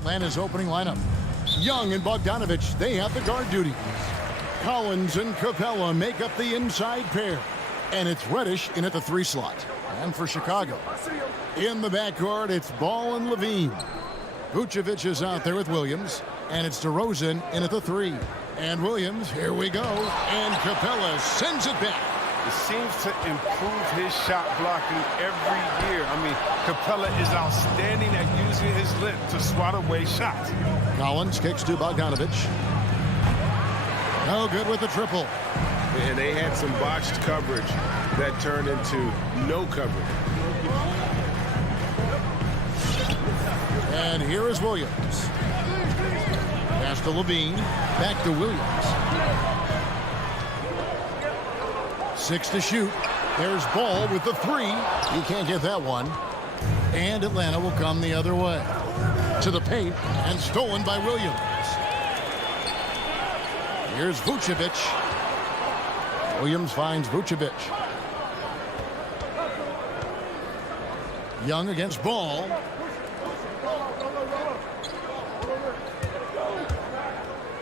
Atlanta's opening lineup. Young and Bogdanovich, they have the guard duties. Collins and Capella make up the inside pair. And it's Reddish in at the 3 slot. And for Chicago, in the backcourt, it's Ball and Levine. Vucevic is out there with Williams. And it's DeRozan in at the 3. And Williams, here we go. And Capella sends it back. It seems to improve his shot blocking every year. I mean, Capella is outstanding at using his length to swat away shots. Collins kicks to Bogdanovich. No good with the triple. And they had some botched coverage that turned into no coverage. And here is Williams. Pass to Levine. Back to Williams. 6 to shoot. There's Ball with the 3. He can't get that one. And Atlanta will come the other way. To the paint and stolen by Williams. Here's Vucevic. Williams finds Vucevic. Young against Ball.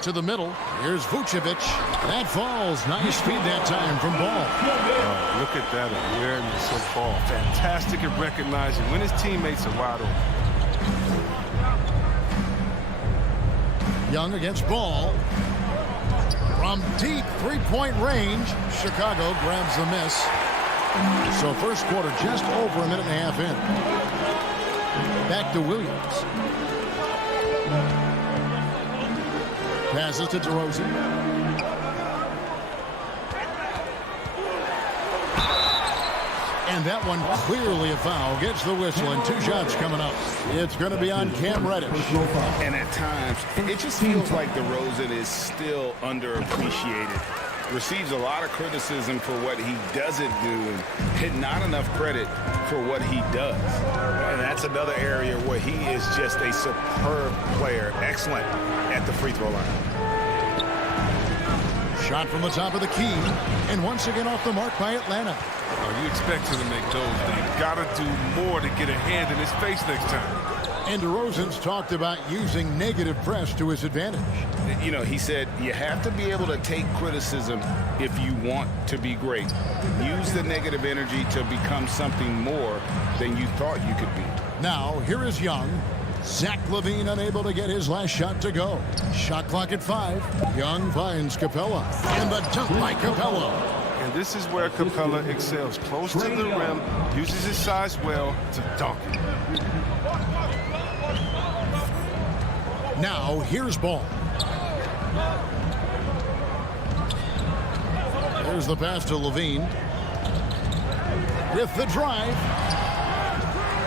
To the middle. Here's Vucevic. That falls. Nice feed that time from Ball. Oh, look at that awareness of Ball. Fantastic at recognizing when his teammates are wide open. Young against Ball. From deep three-point range, Chicago grabs the miss. So first quarter just over a minute and a half in. Back to Williams. Passes to DeRozan. And that one clearly a foul. Gets the whistle and 2 shots coming up. It's going to be on Cam Reddish. And at times, it just feels like DeRozan is still underappreciated. Receives a lot of criticism for what he doesn't do and not enough credit for what he does. And that's another area where he is just a superb player. Excellent at the free throw line. Shot from the top of the key. And once again off the mark by Atlanta. Oh, you expect him to make those. They've got to do more to get a hand in his face next time. And DeRozan's talked about using negative press to his advantage. You know, he said you have to be able to take criticism if you want to be great. Use the negative energy to become something more than you thought you could be. Now, here is Young. Zach LaVine unable to get his last shot to go. Shot clock at 5. Young finds Capella. And the dunk by Capella. And this is where Capella excels. Close to the rim, uses his size well to dunk it. Now, here's Ball. There's the pass to Levine. With the drive.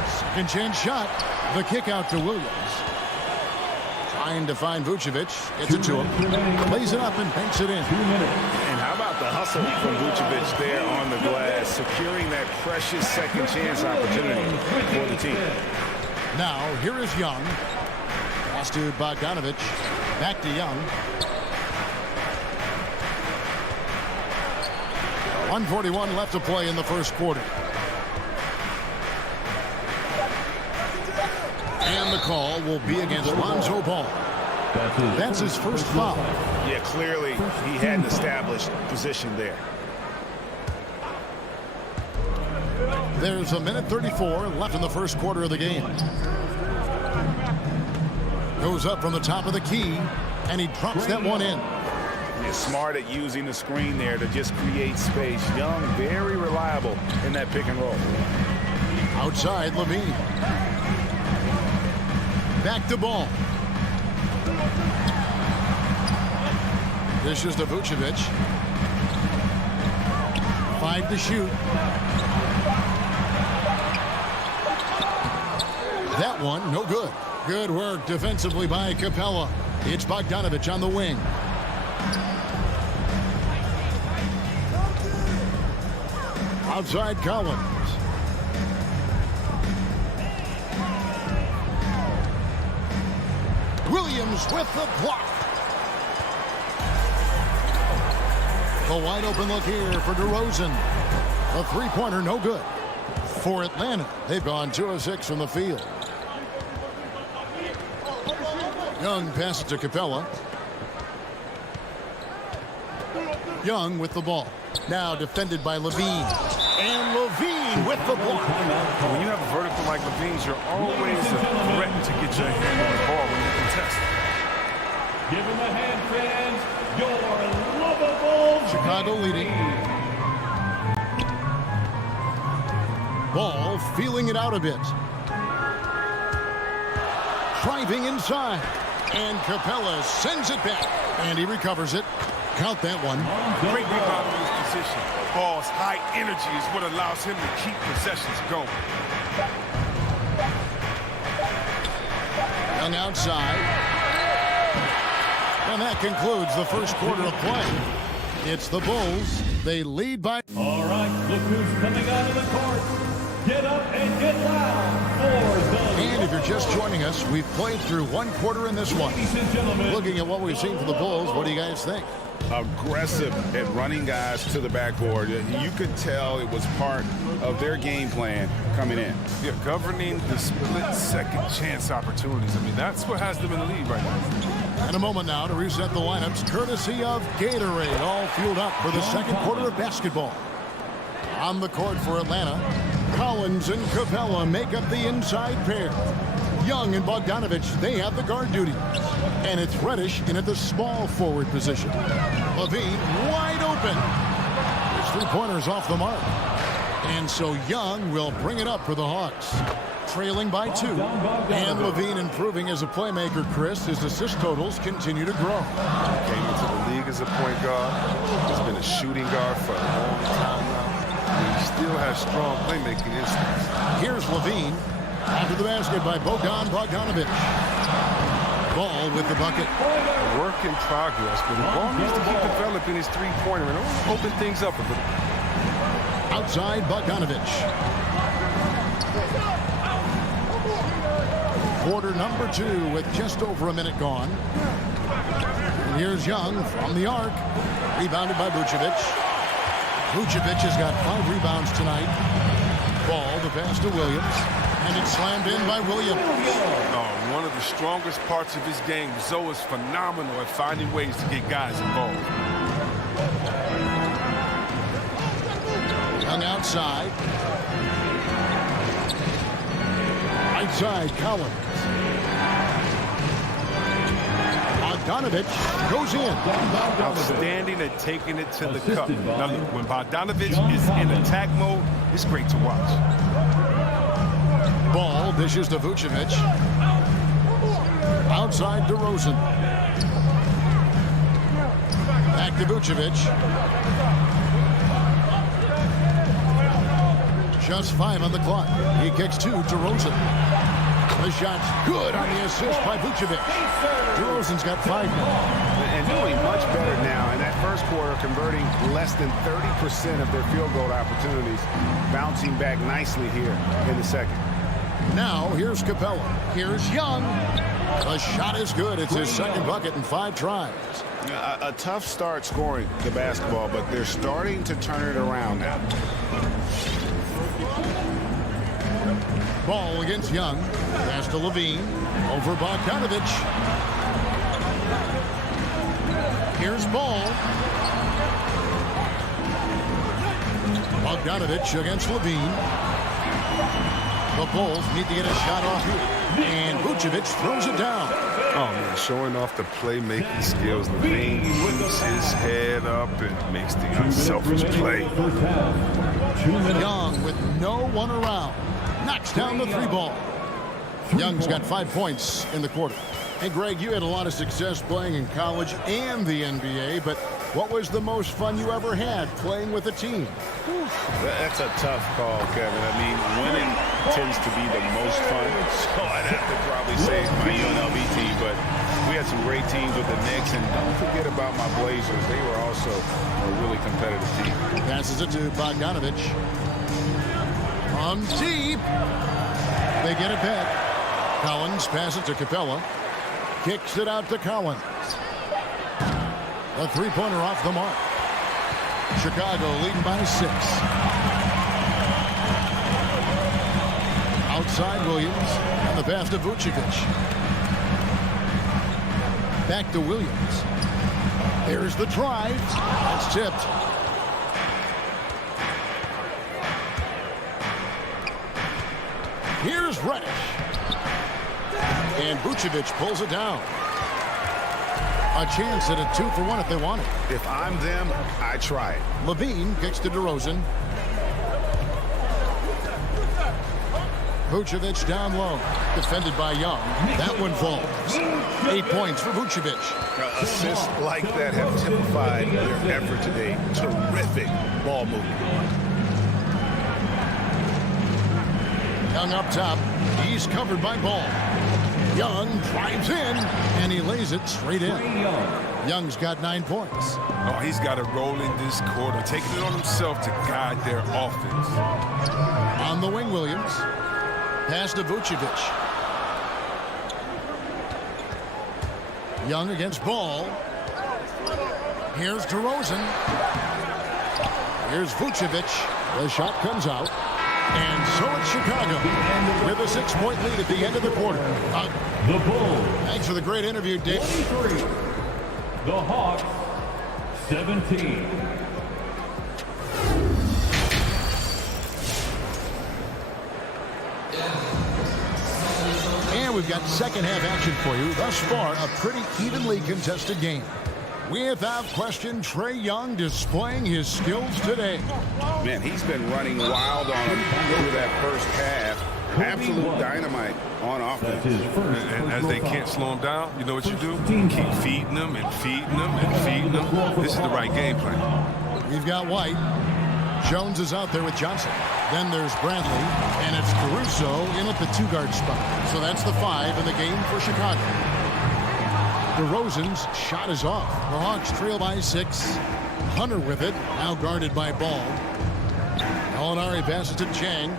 Second chance shot. The kick out to Williams. Trying to find Vucevic. Gets it to him. Plays it up and banks it in. And how about the hustle from Vucevic there on the glass, securing that precious second chance opportunity for the team. Now, here is Young. Pass to Bogdanovich. Back to Young. 1:41 left to play in the first quarter. And the call will be against Lonzo Ball. That's his first foul. Yeah, clearly he had an established position there. There's a minute 34 left in the first quarter of the game. Goes up from the top of the key, and he drops that one in. He's smart at using the screen there to just create space. Young, very reliable in that pick and roll. Outside, Levine. Back to Ball. Dishes to Vucevic. 5 to shoot. That one, no good. Good work defensively by Capella. It's Bogdanovich on the wing. Outside Collins. Williams with the block. The wide open look here for DeRozan. A three-pointer, no good. For Atlanta, they've gone 2 of 6 from the field. Young passes to Capella. Young with the ball. Now defended by Levine. And Levine with the block. When you have a vertical like Levine's, you're always a threat to get your hand on the ball when you contest. Give him a hand, fans. Your lovable Chicago leading. Ball feeling it out a bit. Driving inside. And Capella sends it back. And he recovers it. Count that one. Great rebound in his position. Ball's high energy is what allows him to keep possessions going. Young outside. And that concludes the first quarter of play. It's the Bulls. They lead by... All right, look who's coming out of the court. Get up and get loud for the... And if you're just joining us, we've played through one quarter in this one. Ladies and gentlemen. Looking at what we've seen from the Bulls, what do you guys think? Aggressive at running guys to the backboard. You could tell it was part of their game plan coming in. Yeah, governing the split-second chance opportunities. I mean, that's what has them in the lead right now. And a moment now to reset the lineups, courtesy of Gatorade, all fueled up for the second quarter of basketball. On the court for Atlanta, Collins and Capella make up the inside pair. Young and Bogdanovich, they have the guard duty. And it's Reddish in at the small forward position. Levine wide open. His three-pointer's off the mark. And so Young will bring it up for the Hawks. Trailing by 2. And Levine improving as a playmaker, Chris. His assist totals continue to grow. Came into the league as a point guard. Has been a shooting guard for a long time now. And he still has strong playmaking instincts. Here's Levine. After the basket by Bogdanovich. Ball with the bucket. Work in progress, but the ball needs to keep developing his three-pointer and open things up a little. Outside Bogdanovich. Quarter number 2 with just over a minute gone. And here's Young from the arc. Rebounded by Vucevic. Vucevic has got 5 rebounds tonight. Ball, the pass to Williams. And it's slammed in by Williams. One of the strongest parts of his game, Zoe is phenomenal at finding ways to get guys involved. Young outside. Right side, Collins. Bogdanovich goes in. Outstanding at taking it to the cup. Now, look, when Bogdanovich is in attack mode, it's great to watch. Ball dishes to Vucevic. Outside DeRozan. Back to Vucevic. Just 5 on the clock. He kicks 2 to DeRozan. The shot's good on the assist by Vucevic. DeRozan's got 5 now. And doing much better now in that first quarter, converting less than 30% of their field goal opportunities, bouncing back nicely here in the second. Now, here's Capella. Here's Young. The shot is good. It's his second bucket in 5 tries. A tough start scoring the basketball, but they're starting to turn it around now. Ball against Young. Pass to Levine. Over Bogdanovich. Here's Ball. Bogdanovich against Levine. The Bulls need to get a shot off here. And Vucevic throws it down. Oh, man, showing off the playmaking skills. Levine keeps his head up and makes the unselfish play. Young with no one around. Knocks down the 3 ball. Young's got 5 points in the quarter. Hey, Greg, you had a lot of success playing in college and the NBA, but what was the most fun you ever had playing with a team? That's a tough call, Kevin. I mean, winning tends to be the most fun, so I'd have to probably say it's my UNLV team, but we had some great teams with the Knicks, and don't forget about my Blazers. They were also a really competitive team. Passes it to Bogdanovich. From deep. They get it back. Collins passes to Capella. Kicks it out to Collins. A 3-pointer off the mark. Chicago leading by 6. Outside Williams. And the pass to Vucevic. Back to Williams. There's the drive. That's tipped. Here's Reddish. And Vucevic pulls it down. A chance at a 2-for-1 if they want it. If I'm them, I try it. Levine kicks to DeRozan. Vucevic down low. Defended by Young. That one falls. 8 points for Vucevic. Assists like that have typified their effort today. Terrific ball movement. Young up top. He's covered by Ball. Young drives in, and he lays it straight in. Young's got 9 points. Oh, he's got a role in this quarter, taking it on himself to guide their offense. On the wing, Williams. Pass to Vucevic. Young against Ball. Here's DeRozan. Here's Vucevic. The shot comes out. And so it's Chicago with a 6-point lead at the end of the quarter. The Bulls. Thanks for the great interview, Dave. 23. The Hawks, 17. And we've got second half action for you. Thus far, a pretty evenly contested game. Without question, Trae Young displaying his skills today. Man, he's been running wild on him through that first half. Absolute dynamite on offense. And as they can't slow him down, you know what you do? Keep feeding them and feeding them and feeding them. This is the right game plan. We've got White. Jones is out there with Johnson. Then there's Bradley, and it's Caruso in at the 2-guard spot. So that's the 5 in the game for Chicago. DeRozan's shot is off. The Hawks trail by 6. Hunter with it, now guarded by Ball. Gallinari passes to Chang.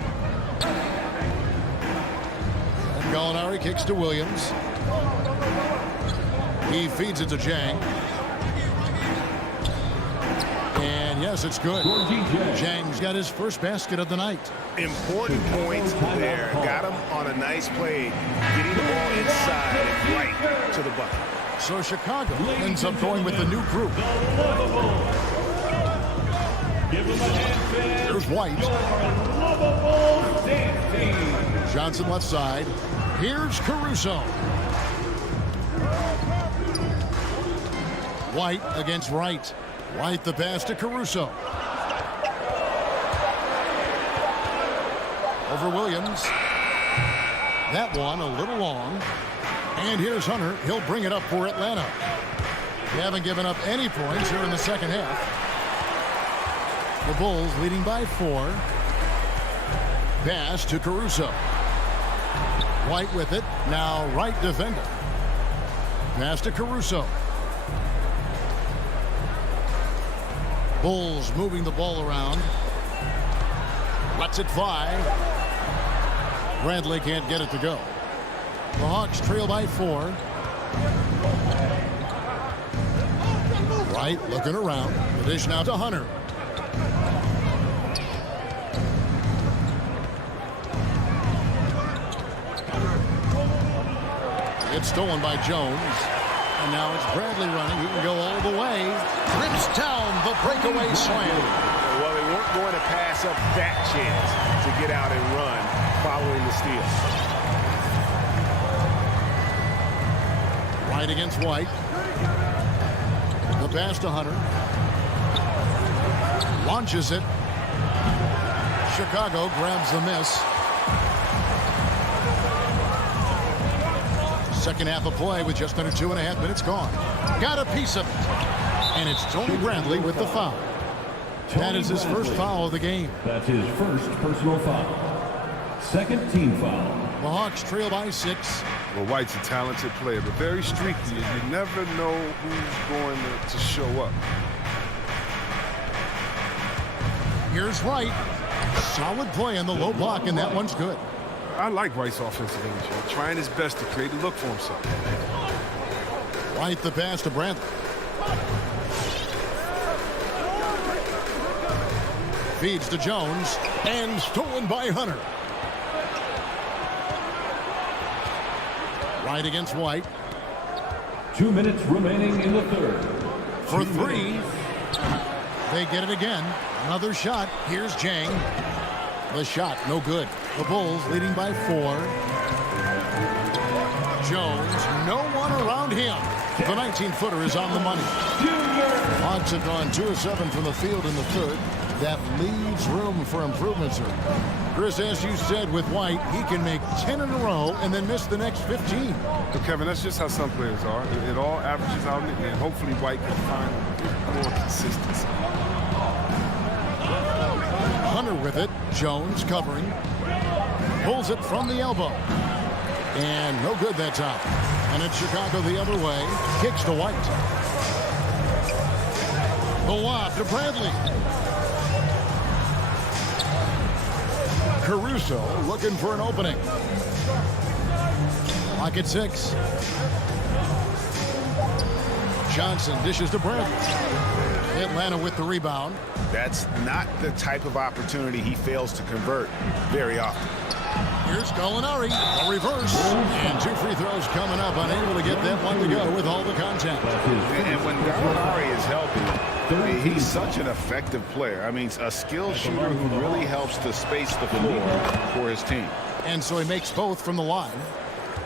And Gallinari kicks to Williams. He feeds it to Chang. And yes, it's good. Chang's got his first basket of the night. Important points there. Got him on a nice play, getting the ball inside right to the bucket. So Chicago ends up going with the new group. Here's White. Johnson left side. Here's Caruso. White against Wright. White the pass to Caruso. Over Williams. That one a little long. And here's Hunter. He'll bring it up for Atlanta. They haven't given up any points here in the second half. The Bulls leading by 4. Pass to Caruso. White with it. Now right defender. Pass to Caruso. Bulls moving the ball around. Lets it fly. Bradley can't get it to go. The Hawks trail by 4. Wright looking around. The dish now to Hunter. It's stolen by Jones. And now it's Bradley running. He can go all the way. Rips down the breakaway slam. Well, they weren't going to pass up that chance to get out and run following the steal. White against White. The pass to Hunter. Launches it. Chicago grabs the miss. Second half of play with just under 2.5 minutes gone. Got a piece of it. And it's Tony Bradley with the foul. That is his first foul of the game. That's his first personal foul. Second team foul. The Hawks trail by 6. Well, White's a talented player, but very streaky. You never know who's going to show up. Here's Wright. Solid play in the low block, and that one's good. I like White's offensive energy, trying his best to create a look for himself. White the pass to Bradley. Feeds to Jones, and stolen by Hunter. Wright against White. 2 minutes remaining in the third. For three. They get it again. Another shot. Here's Jang. The shot, no good. The Bulls leading by 4. Jones, no one around him. The 19-footer is on the money. Hawks have gone 2 of 7 from the field in the third. That leaves room for improvement, sir. Chris, as you said with White, he can make 10 in a row and then miss the next 15. But Kevin, that's just how some players are. It all averages out, and hopefully White can find more consistency. Hunter with it. Jones covering. Pulls it from the elbow. And no good that time. And it's Chicago the other way. Kicks to White. The lob to Bradley. Caruso looking for an opening. Lock at 6. Johnson dishes to Bradley. Atlanta with the rebound. That's not the type of opportunity he fails to convert very often. Here's Gallinari, a reverse, and 2 free throws coming up, unable to get that one to go with all the contact. And when Gallinari is healthy, he's such an effective player. I mean, a skilled shooter who really helps to space the floor for his team. And so he makes both from the line.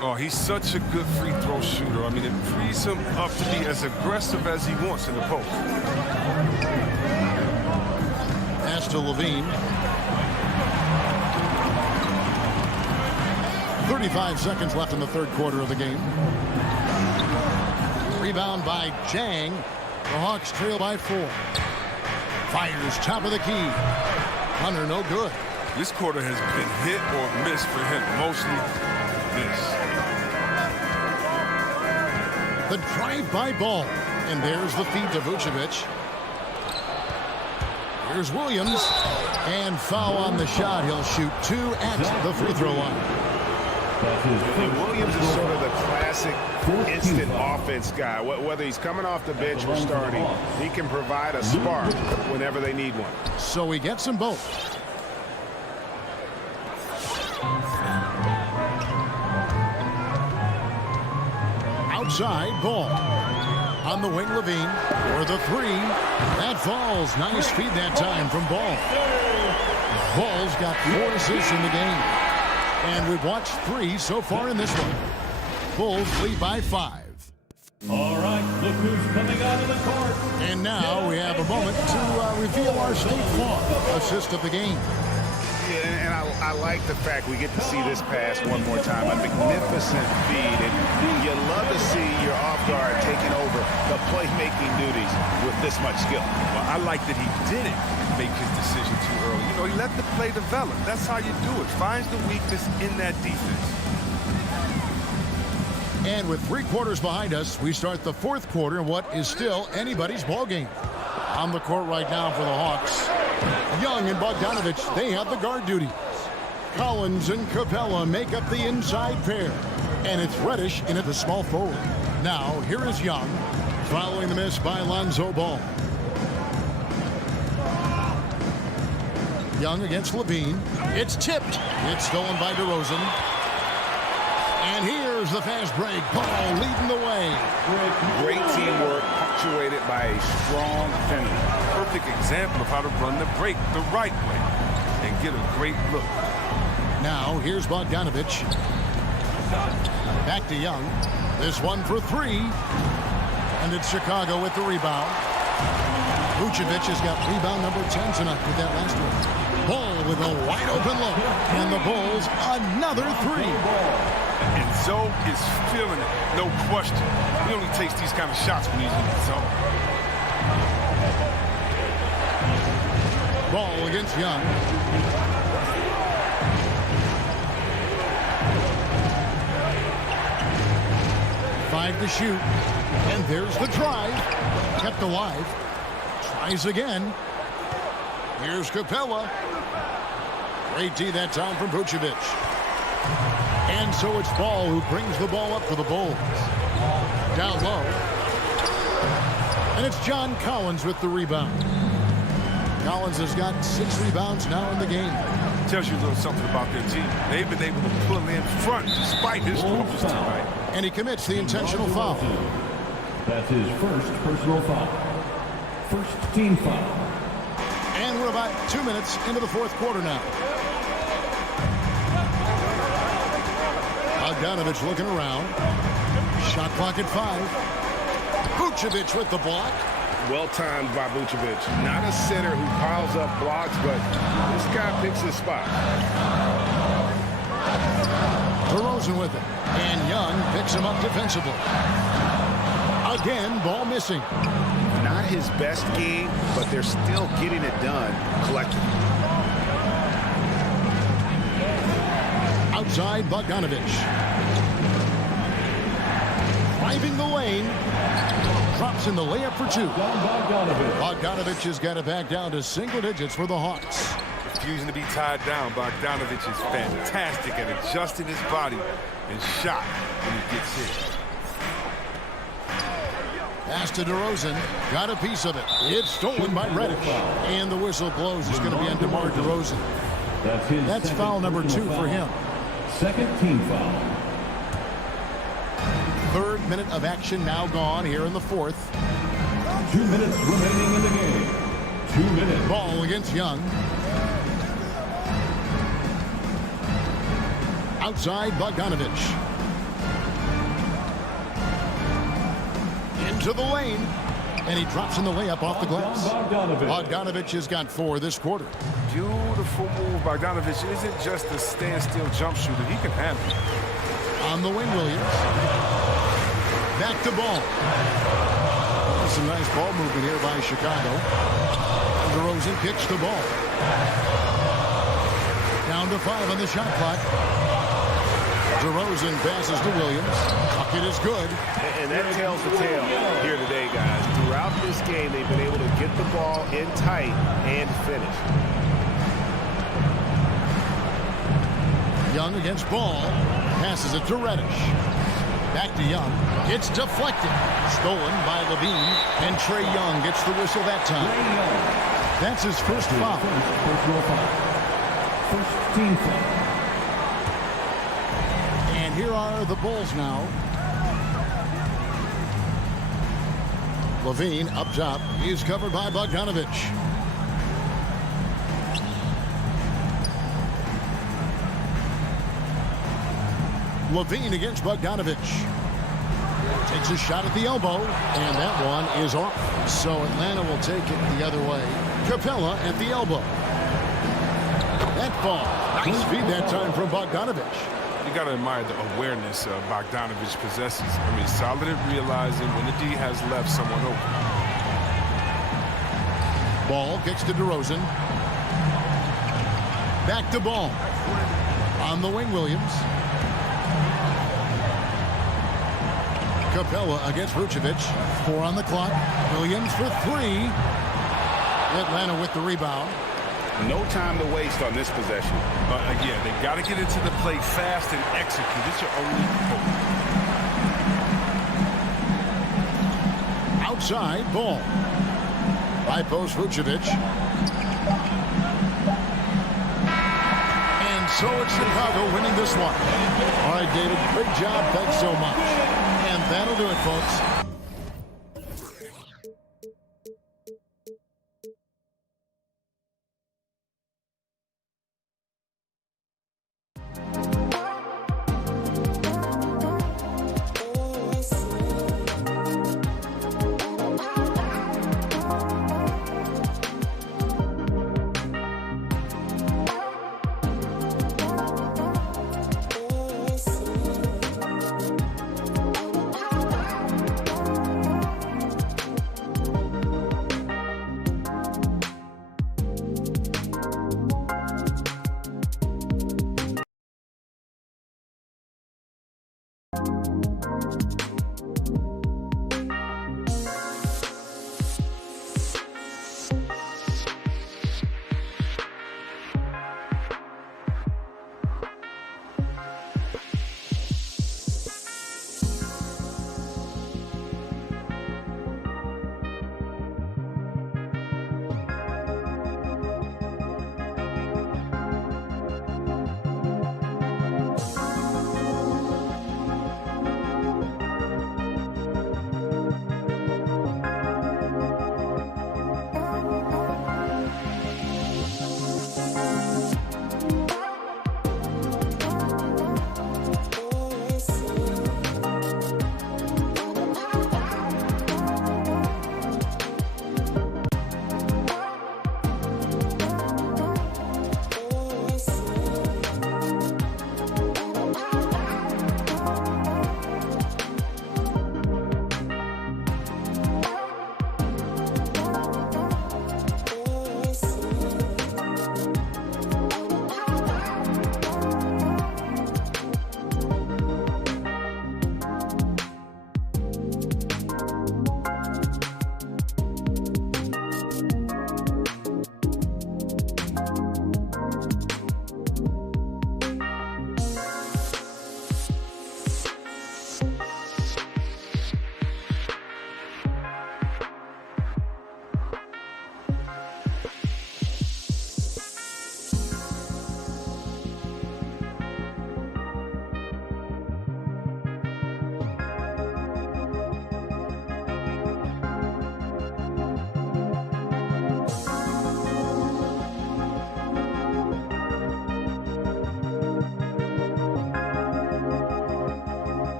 Oh, he's such a good free throw shooter. I mean, it frees him up to be as aggressive as he wants in the post. Pass to Levine. 35 seconds left in the third quarter of the game. Rebound by Jang. The Hawks trail by 4. Fires top of the key. Hunter, no good. This quarter has been hit or miss for him. Mostly miss. The drive-by ball. And there's the feed to Vucevic. Here's Williams. And foul on the shot. He'll shoot 2 at the free throw line. And Williams is sort of the classic instant offense guy. Whether he's coming off the bench or starting, he can provide a spark whenever they need one. So he gets them both. Outside ball. On the wing, Levine for the 3. That falls. Nice feed that time from Ball. Ball's got 4 assists in the game. And we've watched 3 so far in this one. Bulls lead by 5. All right, look who's coming out of the court. And now we have a moment to reveal our State Farm assist of the game. Yeah, and I like the fact we get to see this pass one more time. A magnificent feed. And you love to see your off guard taking over the playmaking duties with this much skill. Well, I like that he didn't make his decision too early. You know, he let the play develop. That's how you do it. Finds the weakness in that defense. And with 3 quarters behind us, we start the 4th quarter in what is still anybody's ball game. On the court right now for the Hawks, Young and Bogdanovich, they have the guard duties. Collins and Capella make up the inside pair. And it's Reddish in at the small forward. Now, here is Young, following the miss by Lonzo Ball. Young against Levine. It's tipped. It's stolen by DeRozan. And here's the fast break. Ball leading the way. Great teamwork, punctuated by a strong finish. Perfect example of how to run the break the right way and get a great look. Now, here's Bogdanovich. Back to Young. This one for 3. And it's Chicago with the rebound. Vucevic has got rebound number 10 tonight with that last one. Ball with a wide open look. And the Bulls another 3. And Zoe is feeling it, no question. He only takes these kind of shots when he's in the zone. Ball against Young. Five to shoot. And there's the drive. Kept alive. Tries again. Here's Capella. Great D that time from Vucevic. And so it's Ball who brings the ball up for the Bulls. Down low. And it's John Collins with the rebound. Collins has got 6 rebounds now in the game. Tells you a little something about their team. They've been able to pull in front despite his troubles tonight. And he commits the intentional foul. That's his first personal foul. First team foul. And we're about 2 minutes into the fourth quarter now. Bogdanovich looking around. Shot clock at 5. Vucevic with the block. Well timed by Vucevic. Not a center who piles up blocks, but this guy picks his spot. DeRozan with it. And Young picks him up defensively. Again, ball missing. Not his best game, but they're still getting it done collectively. Outside, Bogdanovich. Driving the lane. Drops in the layup for 2. Bogdanovich has got it back down to single digits for the Hawks. Refusing to be tied down, Bogdanovich is fantastic at adjusting his body and shot when he gets hit. Pass to DeRozan. Got a piece of it. It's stolen by Reddish. And the whistle blows. It's going to be on DeMar DeRozan. That's foul number 2 for him. Second team foul. Third minute of action now gone here in the fourth. 2 minutes remaining in the game. 2 minutes. Ball against Young. Outside, Bogdanovich. Into the lane. And he drops in the layup off the glass. Bogdanovich has got 4 this quarter. Beautiful move. Bogdanovich isn't just a standstill jump shooter. He can handle it. On the wing, Williams. Back to Ball. Some nice ball movement here by Chicago. DeRozan kicks the ball. Down to 5 on the shot clock. DeRozan passes to Williams. Bucket is good. And that tells the tale here today, guys. Throughout this game, they've been able to get the ball in tight and finish. Young against Ball. Passes it to Reddish. Back to Young. It's deflected. Stolen by Levine. And Trae Young gets the whistle that time. That's his first foul. First team foul. And here are the Bulls now. Levine up top. He's covered by Bogdanovich. Levine against Bogdanovich. Takes a shot at the elbow, and that one is off. So Atlanta will take it the other way. Capella at the elbow. That ball. Nice feed that time from Bogdanovich. You got to admire the awareness Bogdanovich possesses. I mean, solid at realizing when the D has left someone open. Ball kicks to DeRozan. Back to Ball. On the wing, Williams. Capella against Vucevic. 4 on the clock. Williams for 3. Atlanta with the rebound. No time to waste on this possession. Again, they got to get into the play fast and execute. It's your only hope. Outside, Ball. By post, Vucevic. And so it's Chicago winning this one. All right, David, great job. Thanks so much. And that'll do it, folks.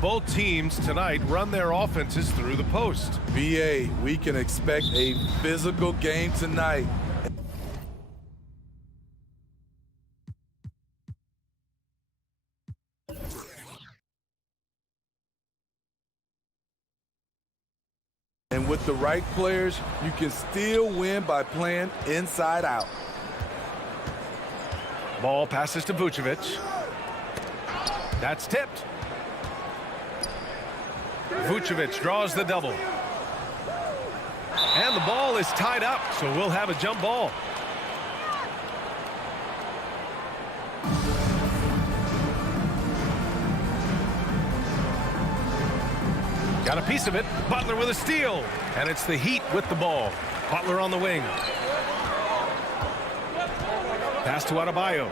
Both teams tonight run their offenses through the post. BA, we can expect a physical game tonight. And with the right players, you can still win by playing inside out. Ball passes to Vucevic. That's tipped. Vucevic draws the double. And the ball is tied up, so we'll have a jump ball. Got a piece of it. Butler with a steal. And it's the Heat with the ball. Butler on the wing. Pass to Adebayo.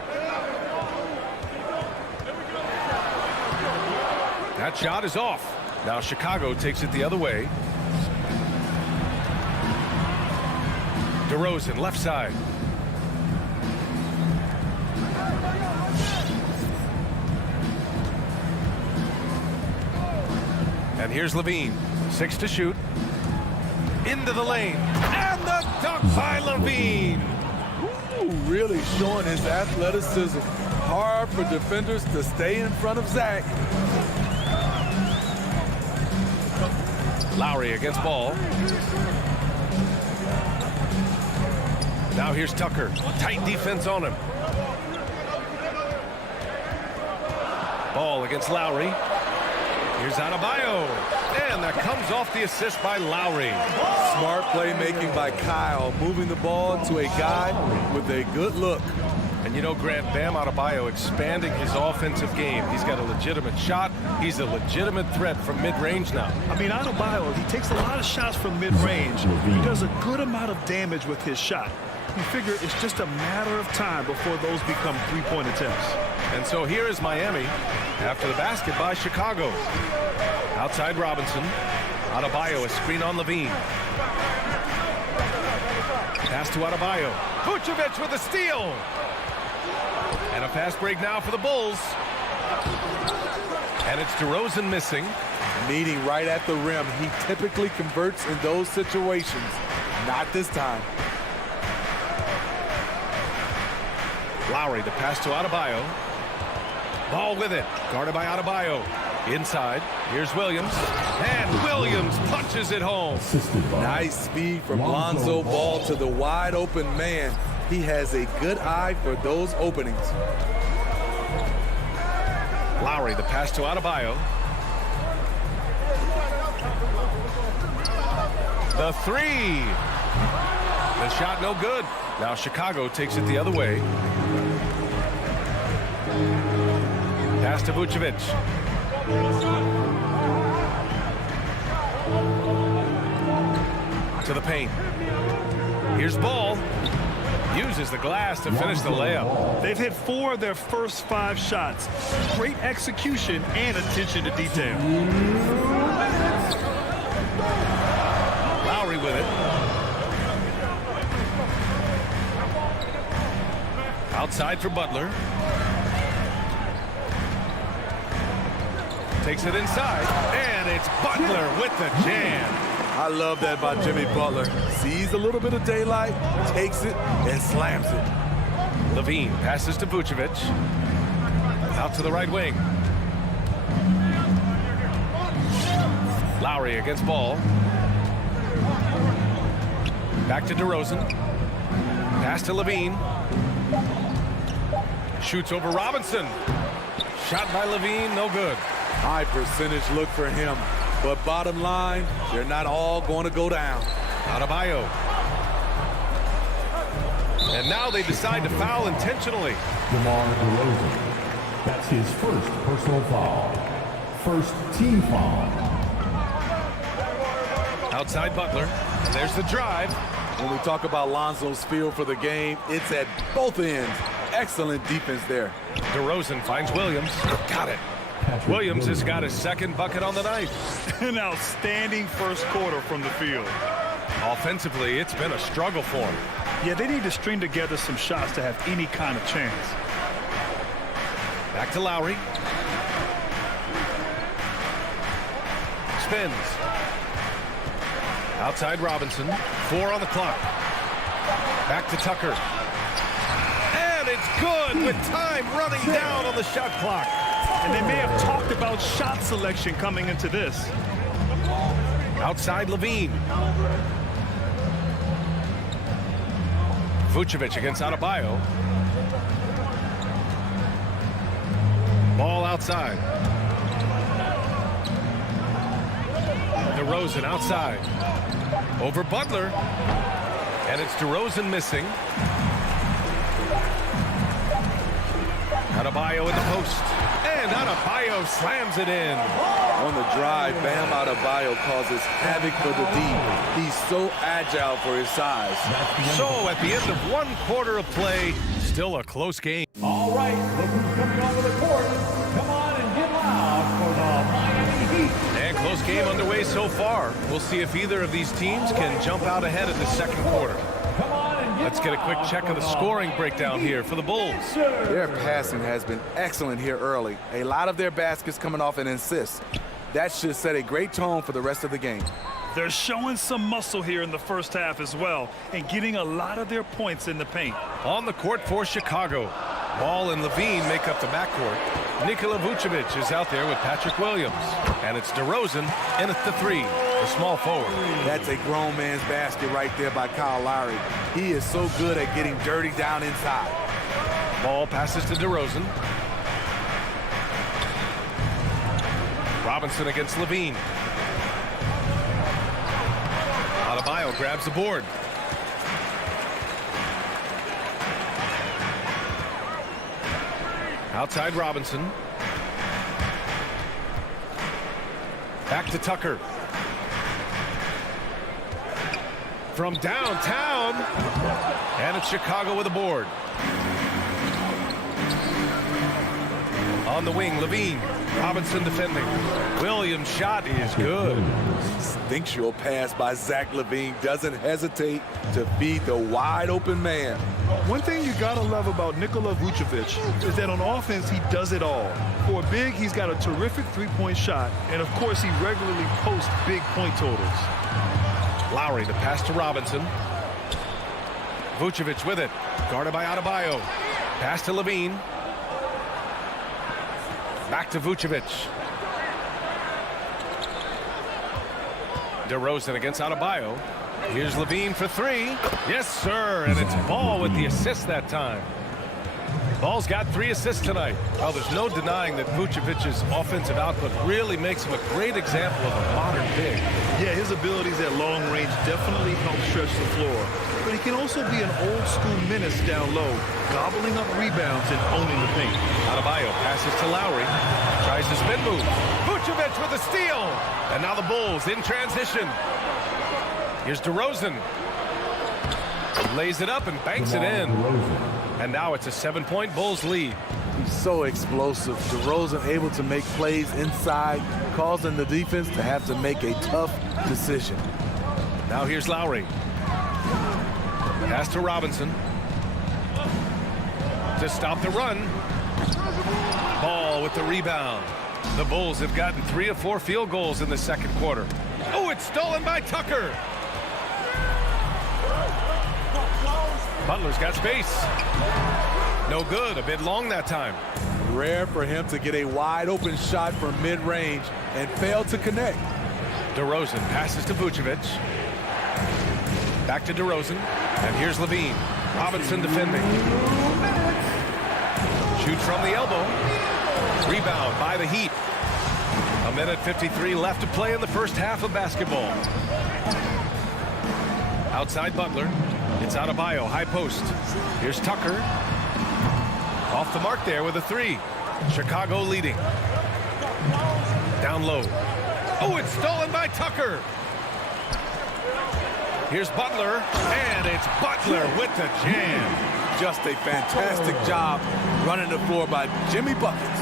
That shot is off. Now Chicago takes it the other way. DeRozan, left side. And here's Levine. 6 to shoot. Into the lane. And the dunk by Levine. Ooh, really showing his athleticism. Hard for defenders to stay in front of Zach. Lowry against Ball. Now here's Tucker. Tight defense on him. Ball against Lowry. Here's Adebayo. And that comes off the assist by Lowry. Smart playmaking by Kyle, moving the ball to a guy with a good look. And you know, Grant, Bam Adebayo expanding his offensive game. He's got a legitimate shot. He's a legitimate threat from mid-range now. I mean, Adebayo, he takes a lot of shots from mid-range. He does a good amount of damage with his shot. You figure it's just a matter of time before those become three-point attempts. And so here is Miami after the basket by Chicago. Outside Robinson. Adebayo, a screen on Levine. Pass to Adebayo. Vucevic with a steal. And a fast break now for the Bulls. And it's DeRozan missing. Meeting right at the rim. He typically converts in those situations. Not this time. Lowry, the pass to Adebayo. Ball with it. Guarded by Adebayo. Inside. Here's Williams. And Williams punches it home. Nice speed from Lonzo Ball to the wide open man. He has a good eye for those openings. Lowry, the pass to Adebayo. The three. The shot no good. Now Chicago takes it the other way. Pass to Vucevic. To the paint. Here's Ball. Uses the glass to finish the layup. They've hit 4 of their first 5 shots. Great execution and attention to detail. Lowry with it. Outside for Butler. Takes it inside. And it's Butler with the jam. I love that by Jimmy Butler. Sees a little bit of daylight, takes it, and slams it. Levine passes to Vucevic. Out to the right wing. Lowry against Ball. Back to DeRozan. Pass to Levine. Shoots over Robinson. Shot by Levine, no good. High percentage look for him. But bottom line, they're not all going to go down. Adebayo. And now they decide to foul intentionally. DeMar DeRozan. That's his first personal foul. First team foul. Outside Butler. And there's the drive. When we talk about Lonzo's feel for the game, it's at both ends. Excellent defense there. DeRozan finds Williams. Got it. Williams has got his second bucket on the night. An outstanding first quarter from the field. Offensively, it's been a struggle for him. Yeah, they need to string together some shots to have any kind of chance. Back to Lowry. spins. Outside Robinson. 4 on the clock. Back to Tucker. And it's good with time running down on the shot clock. And they may have talked about shot selection coming into this. Outside Levine. Vucevic against Adebayo. Ball outside. DeRozan outside. Over Butler. And it's DeRozan missing. Adebayo in the post. And Adebayo slams it in. On the drive, Bam Adebayo causes havoc for the D. He's so agile for his size. So at the end of 1 quarter of play, still a close game. All right, look who's coming onto the court. Come on and get loud for the Miami Heat. And close game underway so far. We'll see if either of these teams can jump out ahead in the second quarter. Come on and get Let's get a quick check of the scoring breakdown here for the Bulls. Their passing has been excellent here early. A lot of their baskets coming off an assist. That should set a great tone for the rest of the game. They're showing some muscle here in the first half as well and getting a lot of their points in the paint. On the court for Chicago. Ball and Levine make up the backcourt. Nikola Vucevic is out there with Patrick Williams. And it's DeRozan in at the 3, the small forward. That's a grown man's basket right there by Kyle Lowry. He is so good at getting dirty down inside. Ball passes to DeRozan. Robinson against Levine. Adebayo grabs the board. Outside Robinson. Back to Tucker. From downtown. And it's Chicago with a board. On the wing, Levine. Robinson defending. Williams' shot is good. Instinctual pass by Zach Levine doesn't hesitate to feed the wide open man. One thing you gotta love about Nikola Vucevic is that on offense he does it all. For a big, he's got a terrific three-point shot, and of course he regularly posts big point totals. Lowry, the pass to Robinson. Vucevic with it. Guarded by Adebayo. Pass to Levine. Back to Vucevic. DeRozan against Adebayo. Here's Levine for 3. Yes, sir. And it's Ball with the assist that time. Ball's got 3 assists tonight. Well, there's no denying that Vucevic's offensive output really makes him a great example of a modern big. Yeah, his abilities at long range definitely help stretch the floor. But he can also be an old-school menace down low, gobbling up rebounds and owning the paint. Adebayo passes to Lowry. Tries the spin move. Vucevic with a steal. And now the Bulls in transition. Here's DeRozan. Lays it up and banks it in. And now it's a 7-point Bulls lead. He's so explosive. DeRozan able to make plays inside, causing the defense to have to make a tough decision. Now here's Lowry. Pass to Robinson. To stop the run. Ball with the rebound. The Bulls have gotten 3 of 4 field goals in the second quarter. Oh, it's stolen by Tucker. Butler's got space. No good. A bit long that time. Rare for him to get a wide open shot from mid-range and fail to connect. DeRozan passes to Vucevic. Back to DeRozan. And here's Levine. Robinson defending. Shoots from the elbow. Rebound by the Heat. 1:53 left to play in the first half of basketball. Outside Butler. It's Adebayo, high post. Here's Tucker. Off the mark there with a 3. Chicago leading. Down low. Oh, it's stolen by Tucker. Here's Butler, and it's Butler with the jam. Just a fantastic job running the floor by Jimmy Buckets.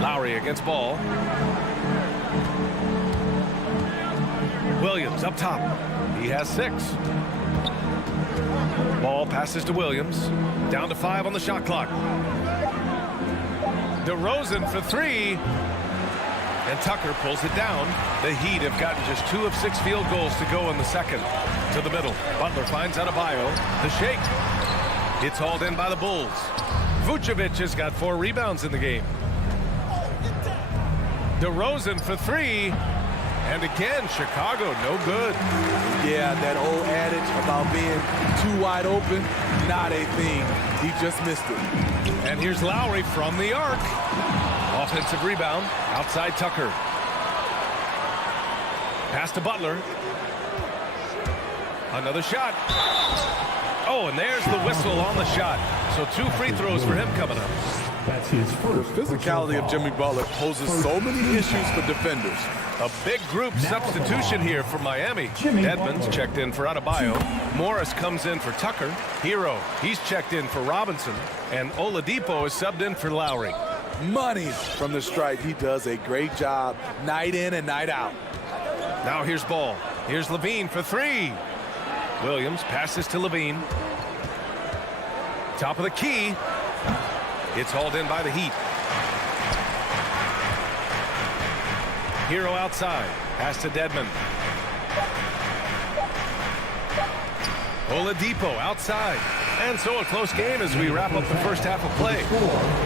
Lowry against Ball. Williams up top. He has 6. Ball passes to Williams. Down to 5 on the shot clock. DeRozan for three. And Tucker pulls it down. The Heat have gotten just 2 of 6 field goals to go in the second. To the middle. Butler finds Adebayo. The shake. It's hauled in by the Bulls. Vucevic has got 4 rebounds in the game. DeRozan for three. And again, Chicago, no good. Yeah, that old adage about being too wide open, not a thing. He just missed it. And here's Lowry from the arc. Offensive rebound, outside Tucker. Pass to Butler. Another shot. Oh, and there's the whistle on the shot. So 2 free throws for him coming up. That's his first. The physicality of Jimmy Butler poses so many issues for defenders. A big group substitution here for Miami. Edmonds checked in for Adebayo. Morris comes in for Tucker. Hero, he's checked in for Robinson. And Oladipo is subbed in for Lowry. Money from the stripe. He does a great job night in and night out. Now here's Ball. Here's Levine for three. Williams passes to Levine. Top of the key. It's hauled in by the Heat. Hero outside. Pass to Dedmon. Oladipo outside. And so a close game as we wrap up the first half of play.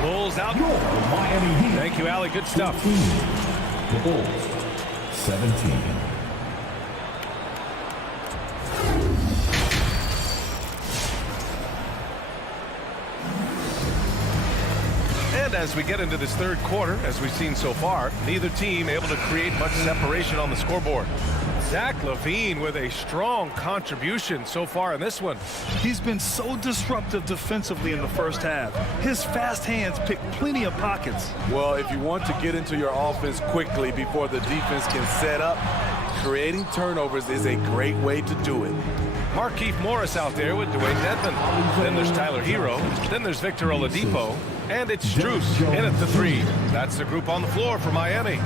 Bulls out. Miami Heat. Thank you, Allie. Good stuff. The Bulls, 17. And as we get into this third quarter, as we've seen so far, neither team able to create much separation on the scoreboard. Zach LaVine with a strong contribution so far in this one. He's been so disruptive defensively in the first half. His fast hands pick plenty of pockets. Well, if you want to get into your offense quickly before the defense can set up, creating turnovers is a great way to do it. Markieff Morris out there with Dwayne Dedmon. Then there's Tyler Hero. Then there's Victor Oladipo. And it's Strus in at the three. That's the group on the floor for Miami.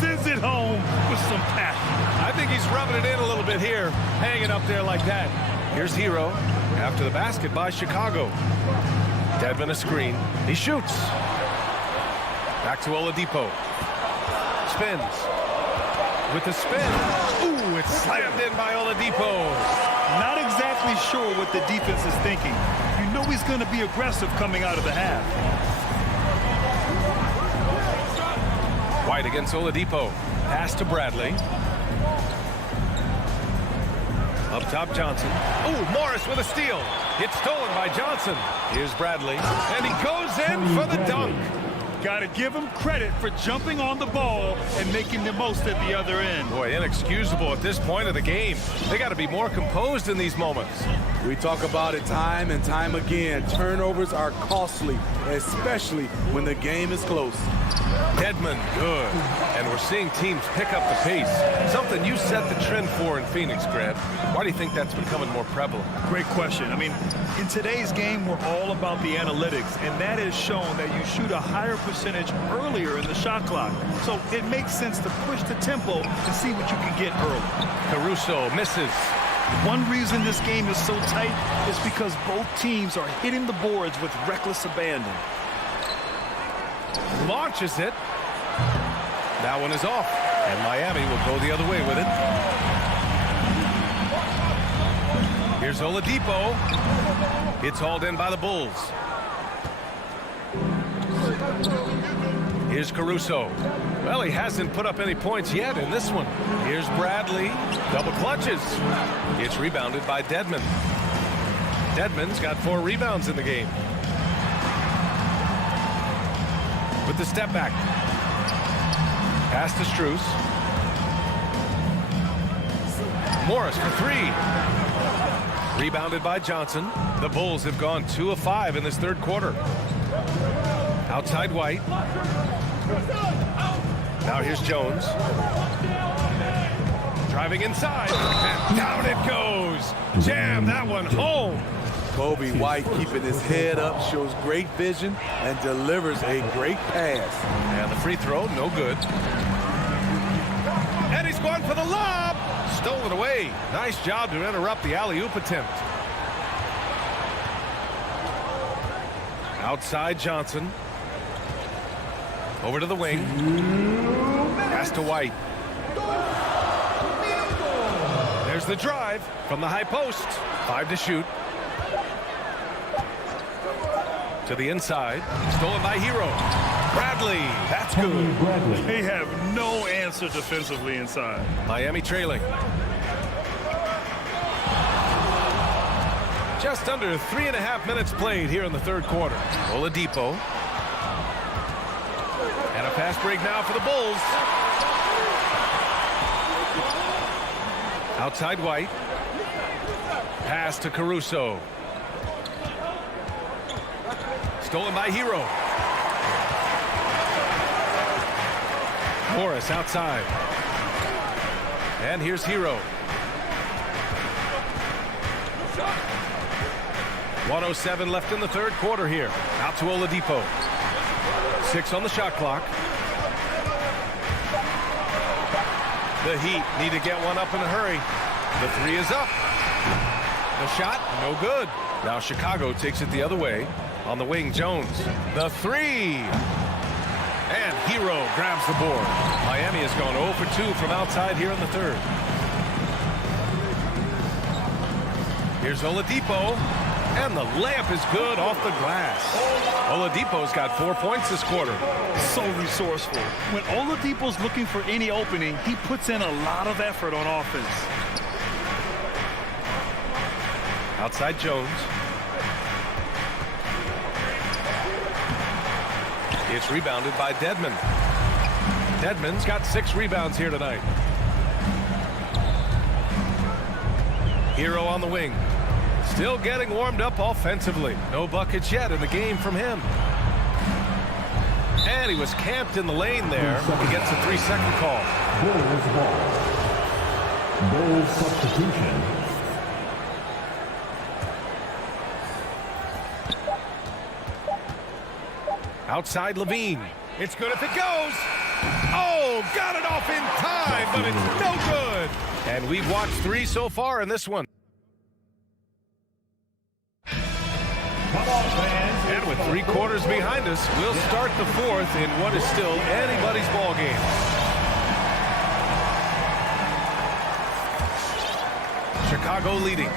Sends it home with some passion. I think he's rubbing it in a little bit here, hanging up there like that. Here's Hero after the basket by Chicago. Dedmon a screen. He shoots. Back to Oladipo. Spins. With the spin. Ooh, it's slammed in by Oladipo. Not exactly sure what the defense is thinking. You know he's going to be aggressive coming out of the half. White against Oladipo. Pass to Bradley. Up top, Johnson. Ooh, Morris with a steal. It's stolen by Johnson. Here's Bradley. And he goes in for the dunk. Got to give him credit for jumping on the ball and making the most at the other end. Boy, inexcusable at this point of the game. They got to be more composed in these moments. We talk about it time and time again. Turnovers are costly, especially when the game is close. Dedmon, good. And we're seeing teams pick up the pace. Something you set the trend for in Phoenix, Grant. Why do you think that's becoming more prevalent? Great question. I mean, in today's game, we're all about the analytics, and that has shown that you shoot a higher percentage earlier in the shot clock. So it makes sense to push the tempo to see what you can get early. Caruso misses. One reason this game is so tight is because both teams are hitting the boards with reckless abandon. Launches it. That one is off. And Miami will go the other way with it. Here's Oladipo. It's hauled in by the Bulls. Here's Caruso. Well, he hasn't put up any points yet in this one. Here's Bradley. Double clutches. It's rebounded by Dedmon. Dedmon's got 4 rebounds in the game. With the step back. Pass to Strus. Morris for 3. Rebounded by Johnson. The Bulls have gone 2 of 5 in this third quarter. Outside White. Now here's Jones. Driving inside. And down it goes. Jam that one home. Kobe White keeping his head up, shows great vision, and delivers a great pass. And the free throw, no good. And he's going for the lob. Stolen away. Nice job to interrupt the alley-oop attempt. Outside Johnson. Over to the wing. Pass to White. There's the drive from the high post. 5 to shoot. To the inside. Stolen by Hero. Bradley. That's good. They have no answer defensively inside. Miami trailing. Just under 3.5 minutes played here in the third quarter. Oladipo. And a fast break now for the Bulls. Outside White. Pass to Caruso. Stolen by Hero. Morris outside. And here's Hero. 1:07 left in the third quarter here. Out to Oladipo. 6 on the shot clock. The Heat need to get one up in a hurry. The 3 is up. The shot, no good. Now Chicago takes it the other way. On the wing, Jones. The 3. And Hero grabs the board. Miami has gone 0 for 2 from outside here in the third. Here's Oladipo. And the layup is good off the glass. Oladipo's got 4 points this quarter. So resourceful. When Oladipo's looking for any opening, he puts in a lot of effort on offense. Outside Jones. It's rebounded by Dedmon. Dedmon's got 6 rebounds here tonight. Hero on the wing. Still getting warmed up offensively. No buckets yet in the game from him. And he was camped in the lane there. He gets a 3-second call. Bulls ball. Bulls substitution. Outside Levine. It's good if it goes. Oh, got it off in time, but it's no good. And we've watched 3 so far in this one. And with 3 quarters behind us, we'll start the 4th in what is still anybody's ball game. Chicago leading.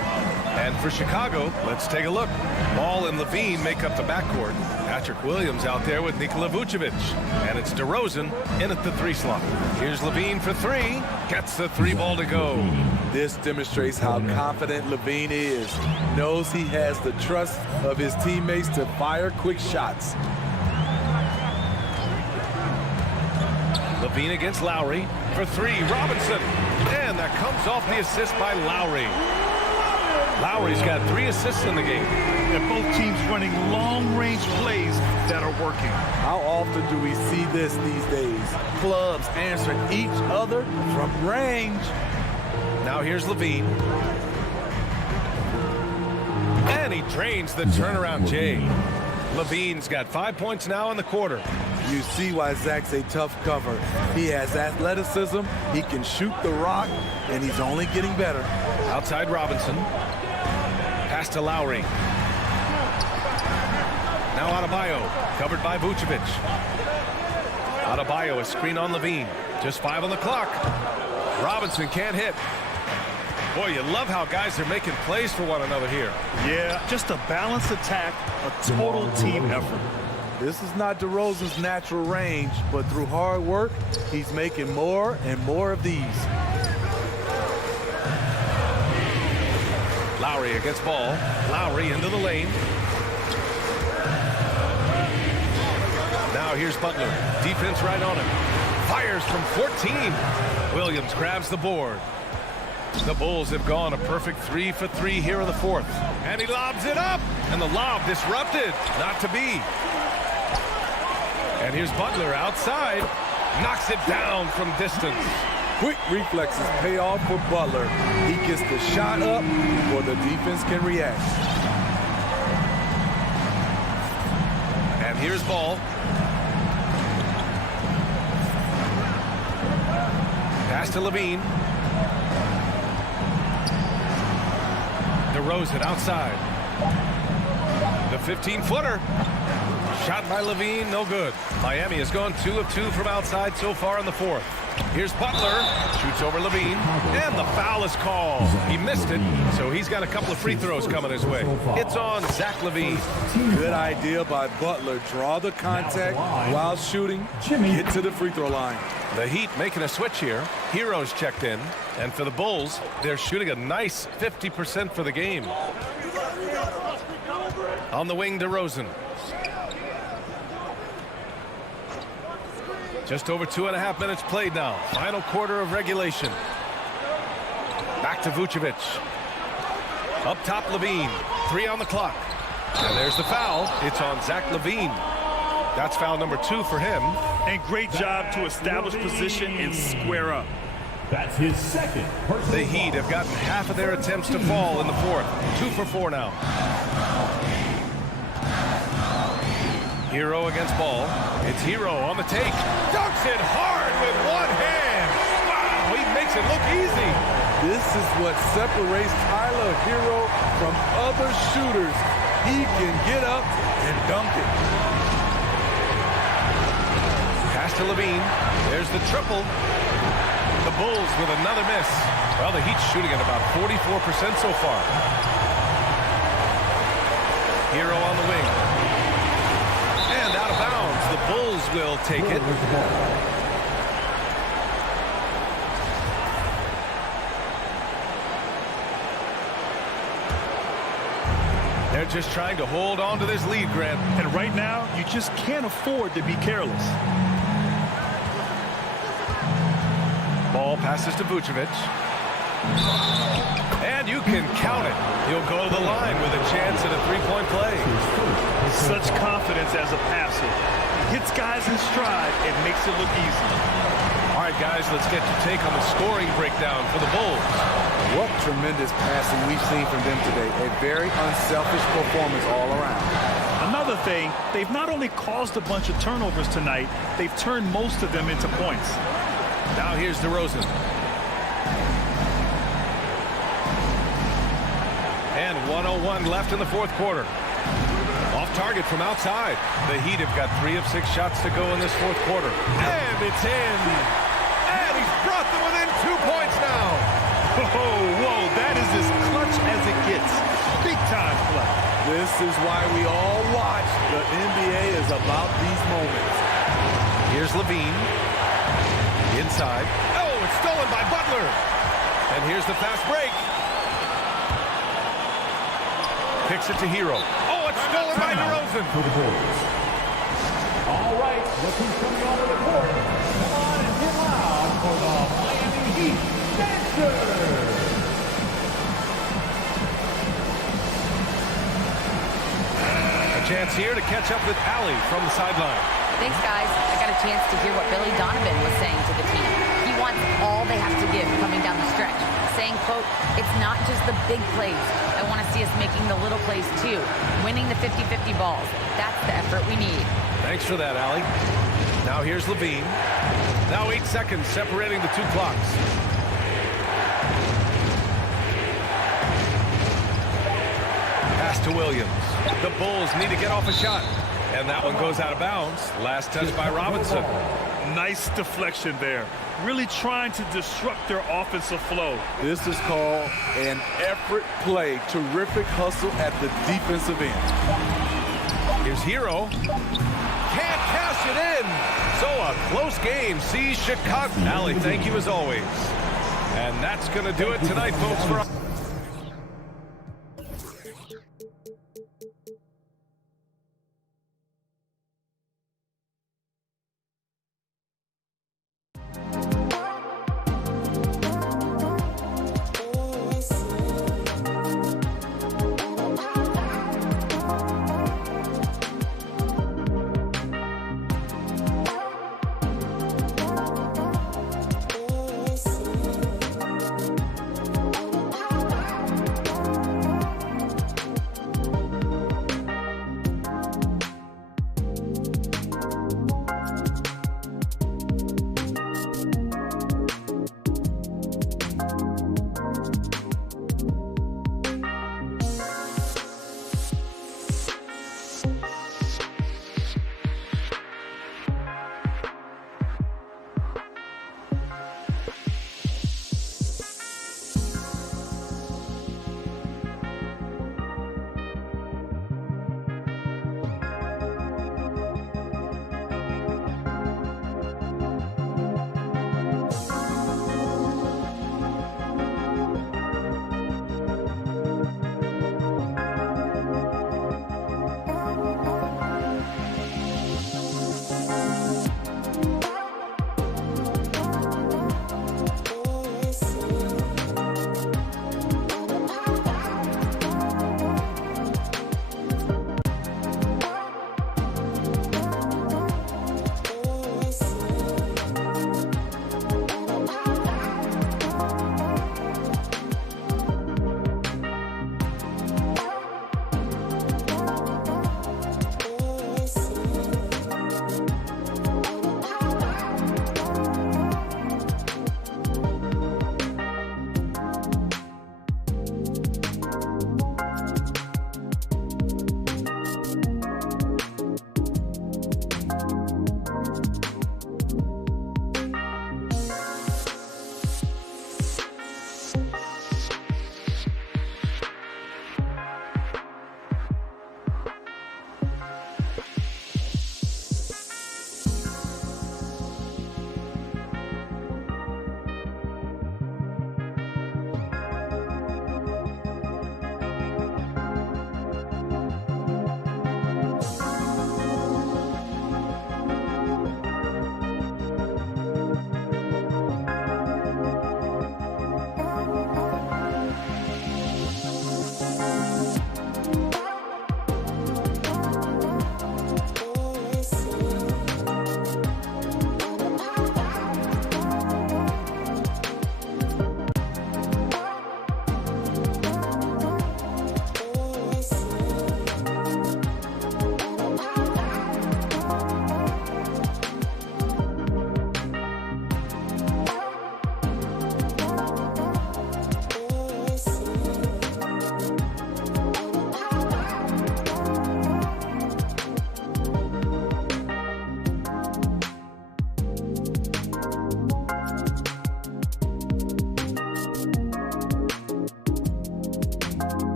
And for Chicago, let's take a look. Ball and Levine make up the backcourt. Patrick Williams out there with Nikola Vucevic. And it's DeRozan in at the 3 slot. Here's Levine for 3. Gets the 3 ball to go. This demonstrates how confident Levine is. Knows he has the trust of his teammates to fire quick shots. Levine against Lowry for 3. Robinson. And that comes off the assist by Lowry. Lowry's got 3 assists in the game. And both teams running long-range plays that are working. How often do we see this these days? Clubs answering each other from range. Now here's Levine. And he drains the turnaround J. Levine's got 5 points now in the quarter. You see why Zach's a tough cover. He has athleticism, he can shoot the rock, and he's only getting better. Outside Robinson. Pass to Lowry. Now Adebayo, covered by Vucevic. Adebayo, a screen on Levine. Just 5 on the clock. Robinson can't hit. Boy, you love how guys are making plays for one another here. Yeah, just a balanced attack, a total team effort. This is not DeRozan's natural range, but through hard work, he's making more and more of these. Lowry against ball. Lowry into the lane. Now here's Butler. Defense right on him. Fires from 14. Williams grabs the board. The Bulls have gone a perfect 3 for 3 here in the 4th. And he lobs it up. And the lob disrupted. Not to be. And here's Butler outside. Knocks it down from distance. Quick reflexes pay off for Butler. He gets the shot up before the defense can react. And here's Ball. Pass to Levine. DeRozan outside. The 15-footer. Shot by Levine, no good. Miami has gone 2 of 2 from outside so far in the fourth. Here's Butler, shoots over Levine, and the foul is called. He missed it, so he's got a couple of free throws coming his way. It's on Zach Levine. Good idea by Butler. Draw the contact while shooting. Get to the free throw line. The Heat making a switch here. Heroes checked in, and for the Bulls, they're shooting a nice 50% for the game. On the wing, DeRozan. Just over 2.5 minutes played now. Final quarter of regulation. Back to Vucevic. Up top, Levine. 3 on the clock. And there's the foul. It's on Zach Levine. That's foul number 2 for him. And great job to establish position and square up. That's his second personal The Heat have gotten half of their attempts to fall in the fourth. 2 for 4 now. Hero against Ball. It's Hero on the take. Dunks it hard with one hand. Wow, he makes it look easy. This is what separates Tyler Hero from other shooters. He can get up and dunk it. Pass to Levine. There's the triple. The Bulls with another miss. Well, the Heat's shooting at about 44% so far. Hero on the wing. And out of bounds. The Bulls will take it. They're just trying to hold on to this lead, Grant. And right now, you just can't afford to be careless. Ball passes to Vucevic. And you can count it. He'll go to the line with a chance at a three-point play. Such confidence as a passer. Hits guys in stride and makes it look easy. All right, guys, let's get your take on the scoring breakdown for the Bulls. What tremendous passing we've seen from them today. A very unselfish performance all around. Another thing, they've not only caused a bunch of turnovers tonight, they've turned most of them into points. Now here's DeRozan. And 1:01 left in the fourth quarter. Off target from outside. The Heat have got 3 of 6 shots to go in this fourth quarter. And it's in. And he's brought them within 2 points now. Whoa, that is as clutch as it gets. Big time play. This is why we all watch. The NBA is about these moments. Here's Levine. Inside. Oh, it's stolen by Butler. And here's the fast break. Kicks it to Hero. Oh, it's stolen by DeRozan. for the Bulls. All right, look who's coming onto the court. Come on and get loud for the Miami Heat Dancers. A chance here to catch up with Allie from the sideline. Thanks, guys. I got a chance to hear what Billy Donovan was saying to the team. He wants all they have to give coming down the stretch, saying, quote, it's not just the big plays. I want to see us making the little plays, too. Winning the 50-50 balls. That's the effort we need. Thanks for that, Allie. Now here's Levine. Now 8 seconds separating the 2 clocks. Pass to Williams. The Bulls need to get off a shot. And that one goes out of bounds. Last touch by Robinson. Nice deflection there. Really trying to disrupt their offensive flow. This is called an effort play. Terrific hustle at the defensive end. Here's Hero. Can't cash it in. So a close game sees Chicago. Allie, thank you as always. And that's going to do it tonight, folks. For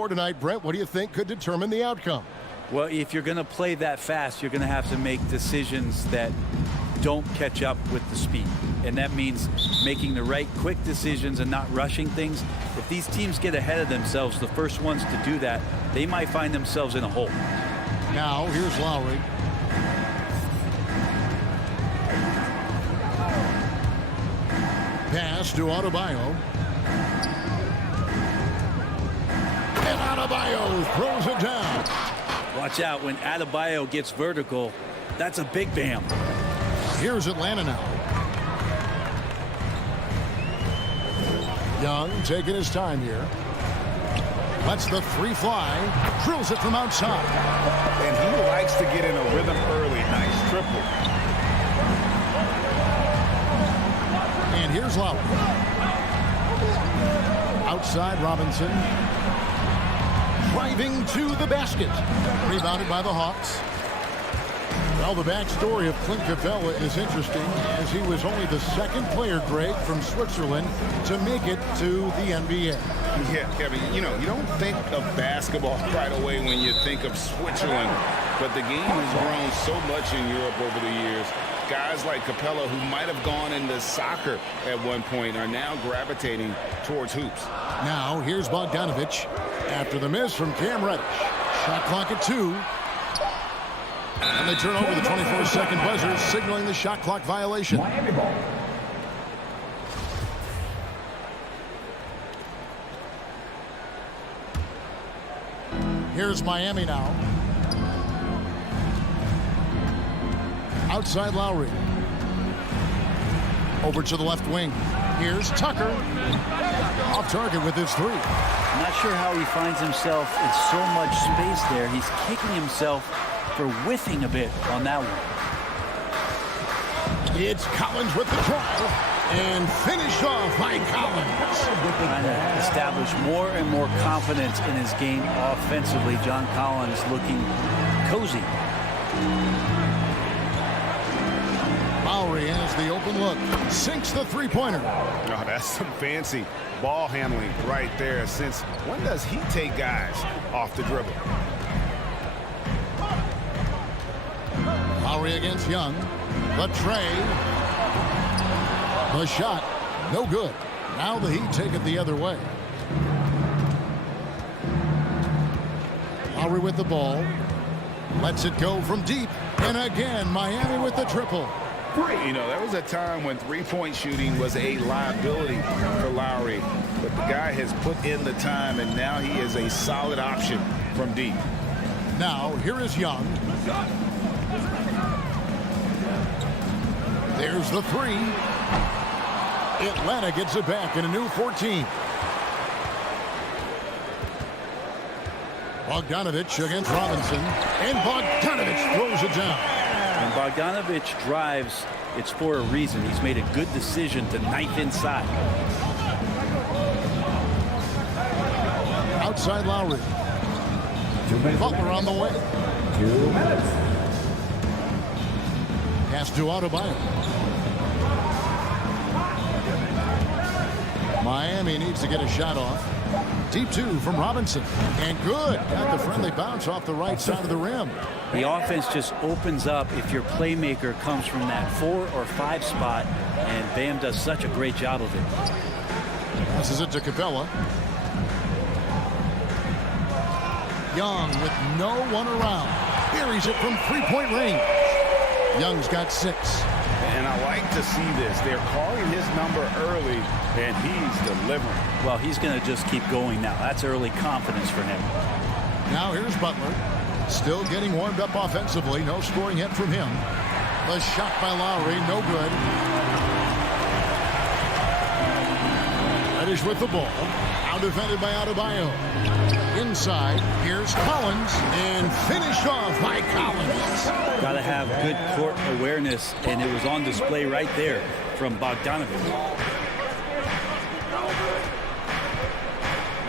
score tonight, Brett. What do you think could determine the outcome? Well, if you're going to play that fast, you're going to have to make decisions that don't catch up with the speed. And that means making the right quick decisions and not rushing things. If these teams get ahead of themselves, the first ones to do that, they might find themselves in a hole. Now, here's Lowry. Pass to Adebayo. And Adebayo throws it down. Watch out when Adebayo gets vertical. That's a big bam. Here's Atlanta now. Young taking his time here. Lets the three fly. Drills it from outside. And he likes to get in a rhythm early. Nice triple. And here's Lowry. Outside Robinson. Driving to the basket. Rebounded by the Hawks. Well, the backstory of Clint Capella is interesting, as he was only the second player, Greg, from Switzerland to make it to the NBA. Yeah, Kevin, you know, you don't think of basketball right away when you think of Switzerland, but the game has grown so much in Europe over the years. Guys like Capella, who might have gone into soccer at one point, are now gravitating towards hoops. Now, here's Bogdanovich. After the miss from Cam Reddish. Shot clock at 2. And they turn over the 24-second buzzer, signaling the shot clock violation. Miami ball. Here's Miami now. Outside Lowry. Over to the left wing. Here's Tucker. Off target with his three. I'm not sure how he finds himself in so much space there. He's kicking himself for whiffing a bit on that one. It's Collins with the drive. And finished off by Collins. Trying to establish more and more confidence in his game offensively. John Collins looking cozy. Lowry has the open look. Sinks the three-pointer. Oh, that's some fancy ball handling right there. Since when does he take guys off the dribble? Lowry against Young. The tray. The shot. No good. Now the Heat take it the other way. Lowry with the ball. Lets it go from deep. And again, Miami with the triple. You know, there was a time when three-point shooting was a liability for Lowry, but the guy has put in the time, and now he is a solid option from deep. Now, here is Young. There's the three. Atlanta gets it back in a new 14. Bogdanovich against Robinson. And Bogdanovich throws it down. When Bogdanovich drives, it's for a reason. He's made a good decision to knife inside. Outside Lowry. 2 minutes. Butler on the way. 2 minutes. Pass to Adebayo. Miami needs to get a shot off. Deep 2 from Robinson. And good. Got the friendly bounce off the right side of the rim. The offense just opens up if your playmaker comes from that 4 or 5 spot, and Bam does such a great job of it. Passes it to Capella. Young with no one around. Buries it from three-point range. Young's got 6. And I like to see this. They're calling his number early, and he's delivering. Well, he's going to just keep going now. That's early confidence for him. Now here's Butler. Still getting warmed up offensively. No scoring yet from him. The shot by Lowry, no good. Reddish with the ball. Out defended by Adebayo. Inside, here's Collins. And finished off by Collins. Got to have good court awareness, and it was on display right there from Bogdanovich.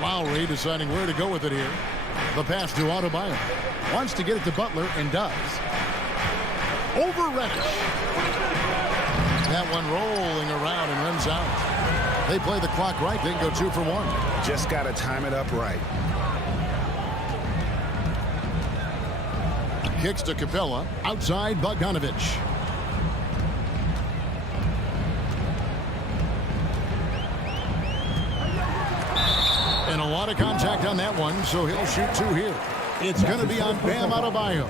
Lowry deciding where to go with it here. The pass to Adebayo. Wants to get it to Butler and does. Over Reddish. That one rolling around and runs out. They play the clock right. They can go 2 for 1. Just got to time it up right. Kicks to Capella. Outside Bogdanovich. And a lot of contact on that one, so he'll shoot 2 here. It's going to be on Bam Adebayo.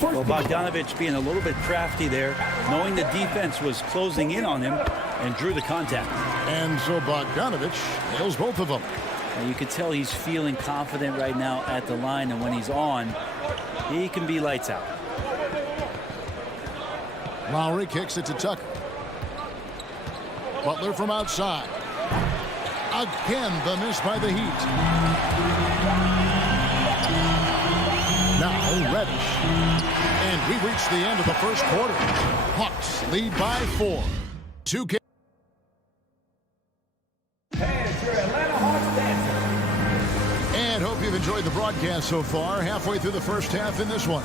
Well, Bogdanovich being a little bit crafty there, knowing the defense was closing in on him and drew the contact. And so Bogdanovich nails both of them. And you can tell he's feeling confident right now at the line, and when he's on, he can be lights out. Lowry kicks it to Tucker. Butler from outside. Again, the miss by the Heat. Now Reddish. And we reach the end of the first quarter. Hawks lead by 4. 2 K. And hope you've enjoyed the broadcast so far. Halfway through the first half in this one.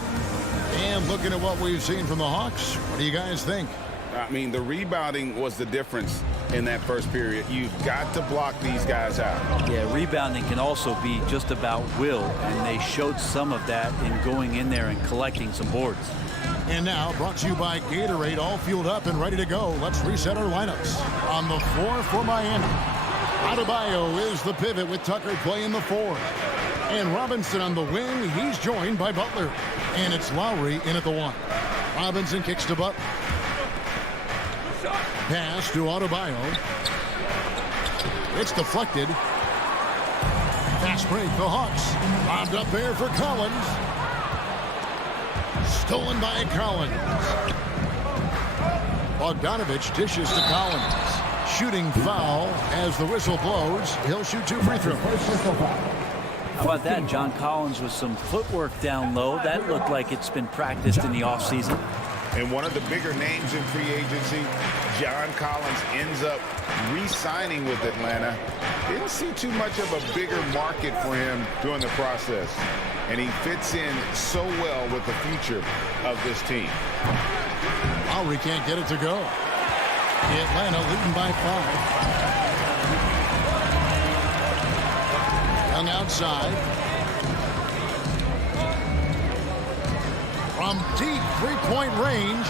And looking at what we've seen from the Hawks, what do you guys think? I mean, the rebounding was the difference in that first period. You've got to block these guys out. Yeah, rebounding can also be just about will, and they showed some of that in going in there and collecting some boards. And now, brought to you by Gatorade, all fueled up and ready to go. Let's reset our lineups. On the floor for Miami, Adebayo is the pivot with Tucker playing the 4. And Robinson on the wing. He's joined by Butler. And it's Lowry in at the 1. Robinson kicks to Butler. Pass to Adebayo. It's deflected. Fast break, the Hawks. Bobbed up there for Collins. Stolen by Collins. Bogdanovich dishes to Collins. Shooting foul as the whistle blows. He'll shoot 2 free throws. How about that? John Collins with some footwork down low. That looked like it's been practiced in the offseason. And one of the bigger names in free agency, John Collins, ends up re-signing with Atlanta. Didn't see too much of a bigger market for him during the process. And he fits in so well with the future of this team. Lowry can't get it to go. Atlanta leading by 5. Young outside. From deep three-point range,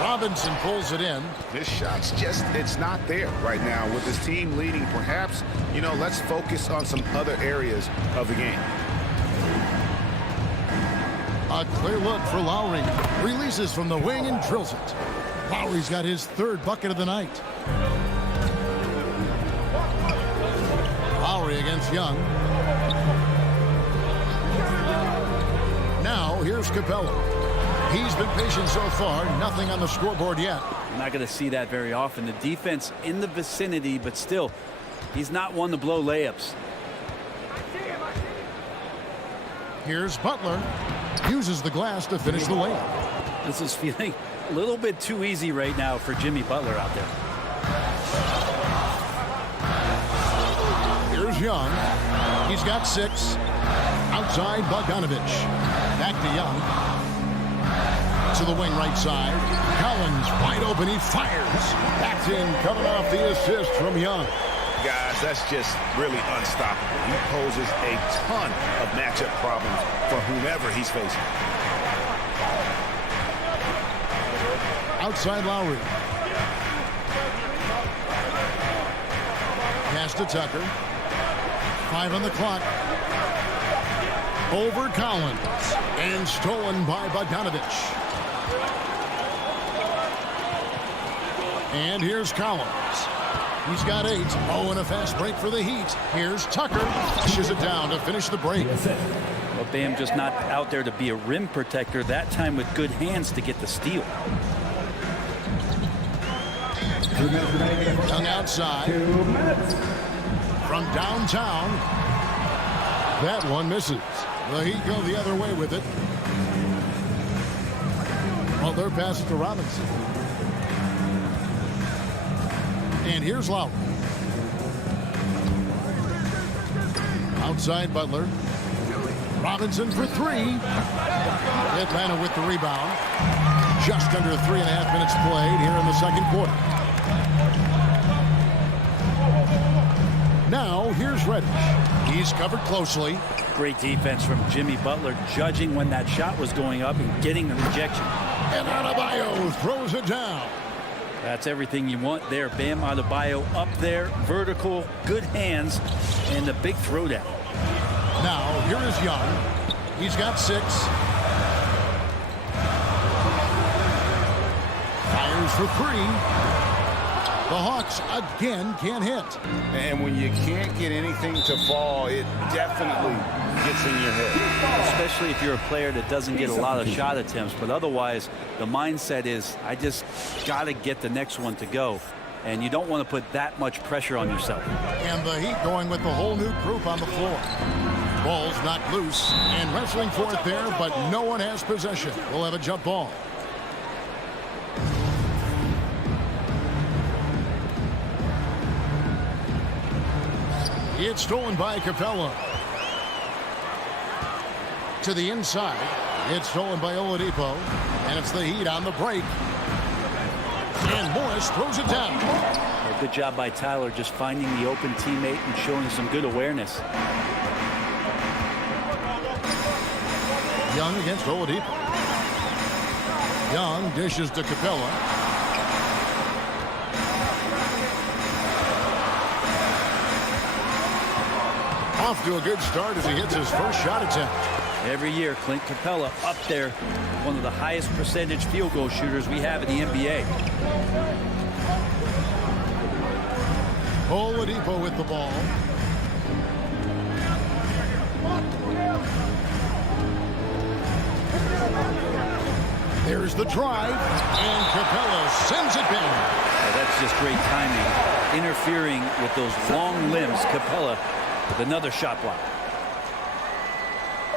Robinson pulls it in. This shot's just, it's not there right now with his team leading. Perhaps, you know, let's focus on some other areas of the game. A clear look for Lowry. Releases from the wing and drills it. Lowry's got his 3rd bucket of the night. Lowry against Young. Now, here's Capella. He's been patient so far. Nothing on the scoreboard yet. You're not going to see that very often. The defense in the vicinity, but still, he's not one to blow layups. Here's Butler. Uses the glass to finish the layup. This is feeling a little bit too easy right now for Jimmy Butler out there. Here's Young. He's got 6. Outside Bogdanovich. Back to Young. To the wing right side. Collins wide open. He fires. Backed in, coming off the assist from Young. Guys, that's just really unstoppable. He poses a ton of matchup problems for whomever he's facing. Outside Lowry. Pass to Tucker. 5 on the clock. Over Collins. And stolen by Bogdanovich. And here's Collins. He's got 8. Oh, and a fast break for the Heat. Here's Tucker. Pushes it down to finish the break. Well, Bam just not out there to be a rim protector. That time with good hands to get the steal. Young outside. From downtown. That one misses. The Heat go the other way with it. Butler passes to Robinson. And here's Lowry. Outside Butler. Robinson for 3. Atlanta with the rebound. Just under 3.5 minutes played here in the second quarter. Now here's Reddish. He's covered closely. Great defense from Jimmy Butler, judging when that shot was going up and getting the rejection. And Adebayo throws it down. That's everything you want there. Bam Adebayo up there, vertical, good hands, and the big throwdown. Now, here is Young. He's got 6. Fires for 3. The Hawks again can't hit. And when you can't get anything to fall, it definitely gets in your head. Especially if you're a player that doesn't get a lot of shot attempts. But otherwise, the mindset is, I just got to get the next one to go. And you don't want to put that much pressure on yourself. And the Heat going with the whole new group on the floor. Ball's knocked loose and wrestling for it there, but no one has possession. We'll have a jump ball. It's stolen by Capella. To the inside. It's stolen by Oladipo. And it's the Heat on the break. And Morris throws it down. A good job by Tyler just finding the open teammate and showing some good awareness. Young against Oladipo. Young dishes to Capella. Off to a good start as he hits his first shot attempt. Every year, Clint Capella up there, one of the highest percentage field goal shooters we have in the NBA. Oladipo with the ball. There's the drive, and Capella sends it down. Well, that's just great timing. Interfering with those long limbs, Capella with another shot block.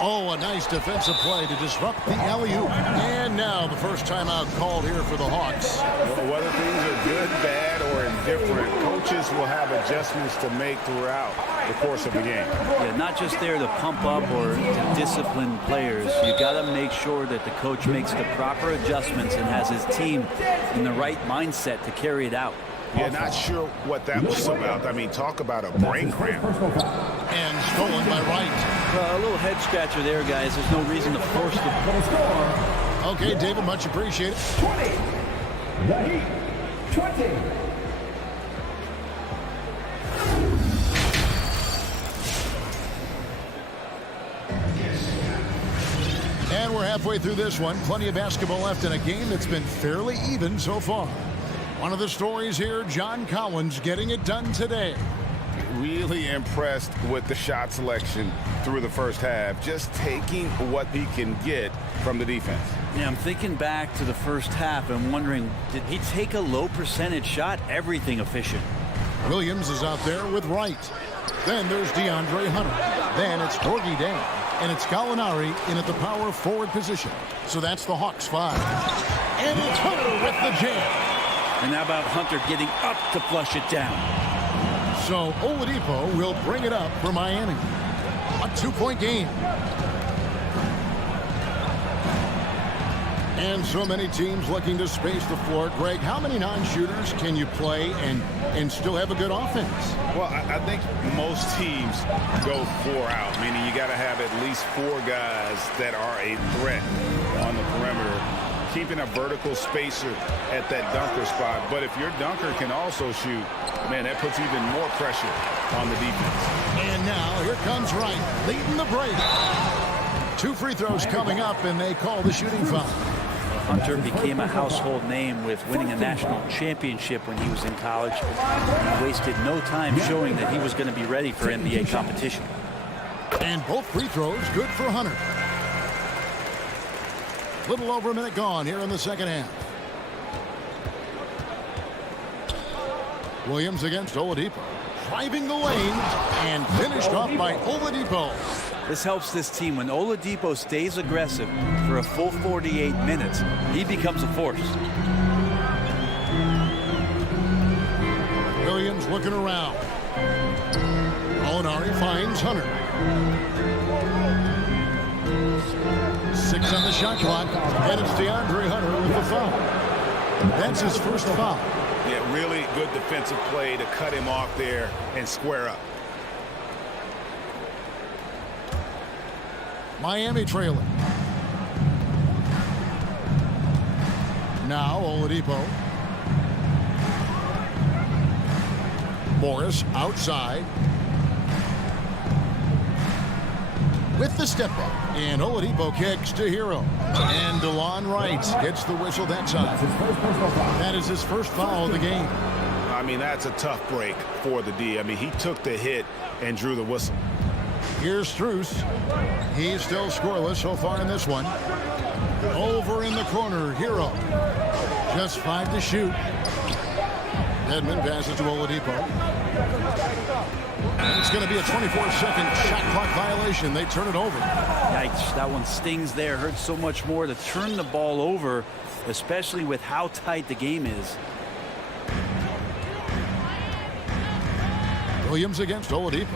Oh, a nice defensive play to disrupt the alley-oop. And now the first timeout called here for the Hawks. Whether things are good, bad, or indifferent, coaches will have adjustments to make throughout the course of the game. Yeah, not just there to pump up or to discipline players. You got to make sure that the coach makes the proper adjustments and has his team in the right mindset to carry it out. Yeah, not sure what that was about. I mean, talk about a brain cramp. And stolen by Wright. A little head scratcher there, guys. There's no reason to force the... Okay, David, much appreciated. 20. The Heat, 20. And we're halfway through this one. Plenty of basketball left in a game that's been fairly even so far. One of the stories here, John Collins getting it done today. Really impressed with the shot selection through the first half, just taking what he can get from the defense. Yeah, I'm thinking back to the first half and wondering, did he take a low percentage shot? Everything efficient. Williams is out there with Wright. Then there's DeAndre Hunter. Then it's Gorgie Dane. And it's Gallinari in at the power forward position. So that's the Hawks 5. And it's Hunter with the jam. And how about Hunter getting up to flush it down? So Oladipo will bring it up for Miami. A 2-point game. And so many teams looking to space the floor. Greg, how many non-shooters can you play and still have a good offense? Well, I think most teams go 4 out, meaning you got to have at least 4 guys that are a threat on the perimeter, keeping a vertical spacer at that dunker spot. But if your dunker can also shoot, man, that puts even more pressure on the defense. And now here comes Wright leading the break. 2 free throws coming up, and they call the shooting foul. Hunter became a household name with winning a national championship when he was in college. He wasted no time showing that he was going to be ready for NBA competition. And both free throws good for Hunter. Little over a minute gone here in the second half. Williams against Oladipo. Driving the lane and finished off by Oladipo. This helps this team when Oladipo stays aggressive for a full 48 minutes. He becomes a force. Williams looking around. Gallinari finds Hunter. 6 on the shot clock, and it's DeAndre Hunter with the foul. That's his first foul. Yeah, really good defensive play to cut him off there and square up. Miami trailing. Now Oladipo. Morris outside. With the step up. And Oladipo kicks to Hero. And DeLon Wright gets the whistle that time. That is his first foul of the game. I mean, that's a tough break for the D. I mean, he took the hit and drew the whistle. Here's Strus. He's still scoreless so far in this one. Over in the corner, Hero. Just 5 to shoot. Edmond passes to Oladipo. And it's going to be a 24-second shot clock violation. They turn it over. Yikes, that one stings there. Hurts so much more to turn the ball over, especially with how tight the game is. Williams against Oladipo.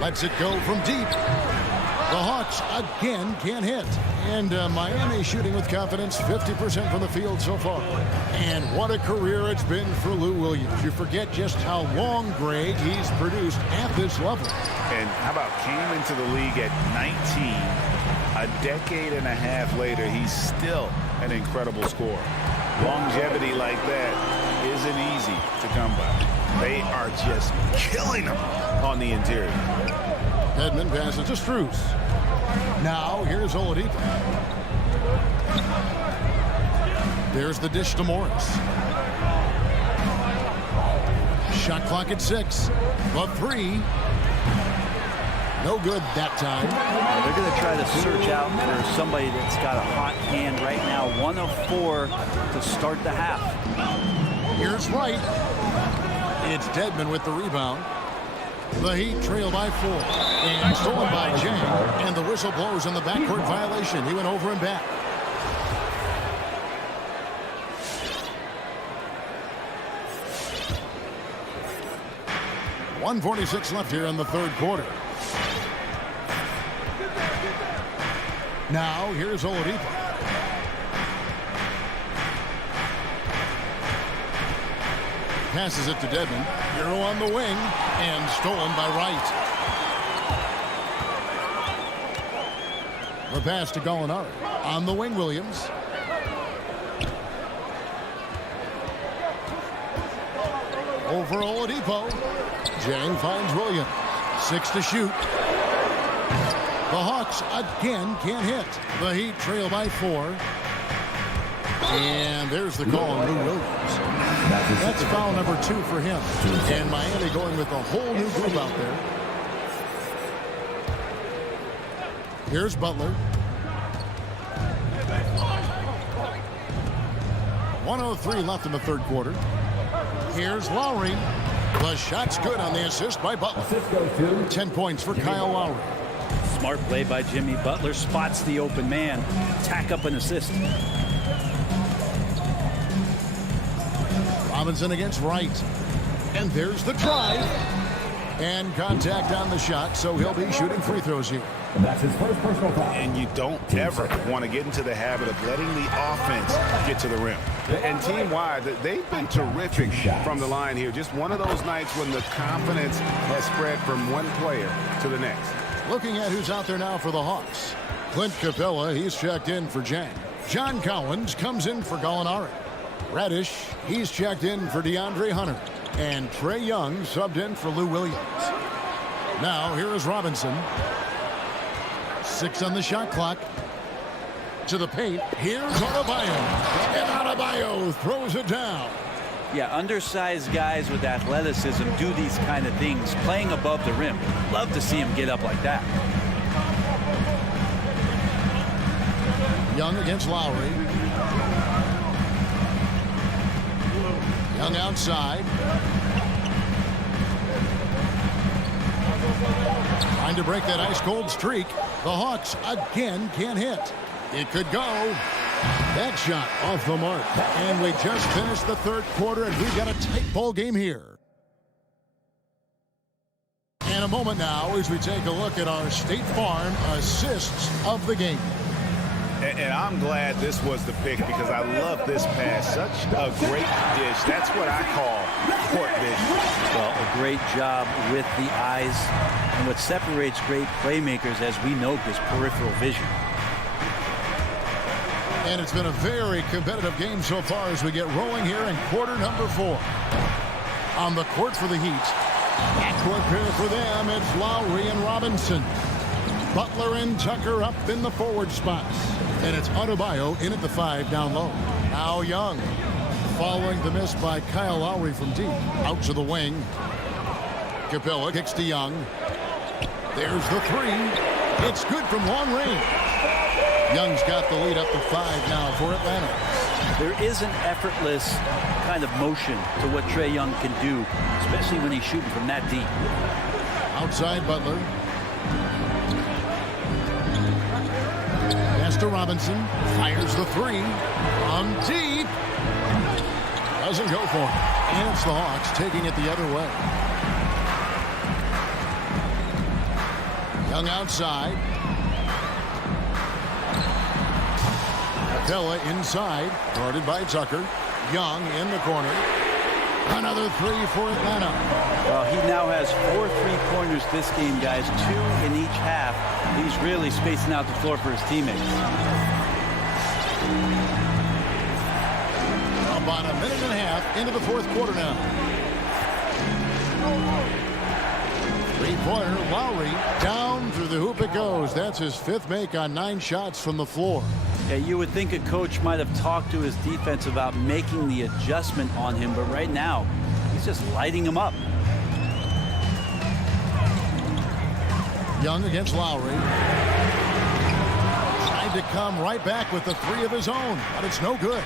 Lets it go from deep. The Hawks again can't hit. And Miami shooting with confidence, 50% from the field so far. And what a career it's been for Lou Williams. You forget just how long, Greg, he's produced at this level. And how about came into the league at 19. A decade and a half later, he's still an incredible scorer. Longevity like that isn't easy to come by. They are just killing him on the interior. Edmond passes to Strus. Now here's Oladipo. There's the dish to Morris. Shot clock at 6. The 3. No good that time. They're going to try to search out for somebody that's got a hot hand right now. 1 of 4 to start the half. Here's Wright. It's Dedmon with the rebound. The Heat trail by 4. And stolen by Jang. And the whistle blows on the backcourt violation. He went over and back. .146 left here in the third quarter. Now here's Oladipo. Passes it to Dedmon. Hero on the wing and stolen by Wright. The pass to Gallinari. On the wing, Williams. Over Oladipo. Jang finds Williams. 6 to shoot. The Hawks again can't hit. The Heat trail by 4. And there's the call on Lou Williams. That's foul number 2 for him. And Miami going with a whole new group out there. Here's Butler. 1:03 left in the third quarter. Here's Lowry. The shot's good on the assist by Butler. 10 points for Kyle Lowry. Smart play by Jimmy. Butler spots the open man. Tack up an assist. Robinson against Wright. And there's the drive. And contact on the shot, so he'll be shooting free throws here. That's his first personal foul. And you don't ever want to get into the habit of letting the offense get to the rim. And team-wide, they've been terrific from the line here. Just one of those nights when the confidence has spread from one player to the next. Looking at who's out there now for the Hawks. Clint Capella, he's checked in for Jang. John Collins comes in for Gallinari. Reddish, he's checked in for DeAndre Hunter. And Trae Young subbed in for Lou Williams. Now, here is Robinson. 6 on the shot clock. To the paint. Here's Adebayo. And Adebayo throws it down. Yeah, undersized guys with athleticism do these kind of things, playing above the rim. Love to see him get up like that. Young against Lowry. Young outside. Trying to break that ice-cold streak. The Hawks again can't hit. It could go. That shot off the mark. And we just finished the third quarter, and we've got a tight ball game here. In a moment now as we take a look at our State Farm assists of the game. And I'm glad this was the pick because I love this pass. Such a great dish. That's what I call court vision. Well, a great job with the eyes. And what separates great playmakers, as we note, is peripheral vision. And it's been a very competitive game so far as we get rolling here in quarter number 4. On the court for the Heat. Backcourt pair for them, it's Lowry and Robinson. Butler and Tucker up in the forward spots. And it's Adebayo in at the 5 down low. Now Young. Following the miss by Kyle Lowry from deep. Out to the wing. Capella kicks to Young. There's the 3. It's good from long range. Young's got the lead up to 5 now for Atlanta. There is an effortless kind of motion to what Trae Young can do, especially when he's shooting from that deep. Outside Butler. Pass to Robinson. Fires the 3. On deep. Doesn't go for it. And it's the Hawks taking it the other way. Young outside. Capella inside, guarded by Tucker. Young in the corner. Another 3 for Atlanta. Well, he now has 4 3-pointers this game, guys. 2 in each half. He's really spacing out the floor for his teammates. About a minute and a half into the 4th quarter now. 3-pointer, Lowry. Down through the hoop it goes. That's his 5th make on 9 shots from the floor. Yeah, you would think a coach might have talked to his defense about making the adjustment on him, but right now, he's just lighting him up. Young against Lowry. Tried to come right back with the 3 of his own, but it's no good.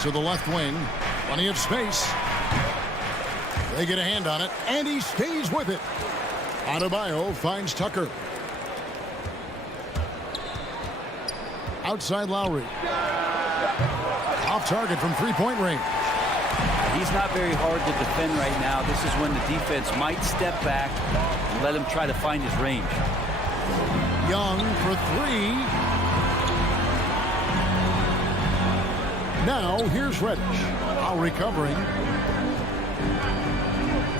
To the left wing. Plenty of space. They get a hand on it, and he stays with it. Adebayo finds Tucker. Outside Lowry. Off target from 3-point range. He's not very hard to defend right now. This is when the defense might step back and let him try to find his range. Young for 3. Now here's Reddish. Lowry covering.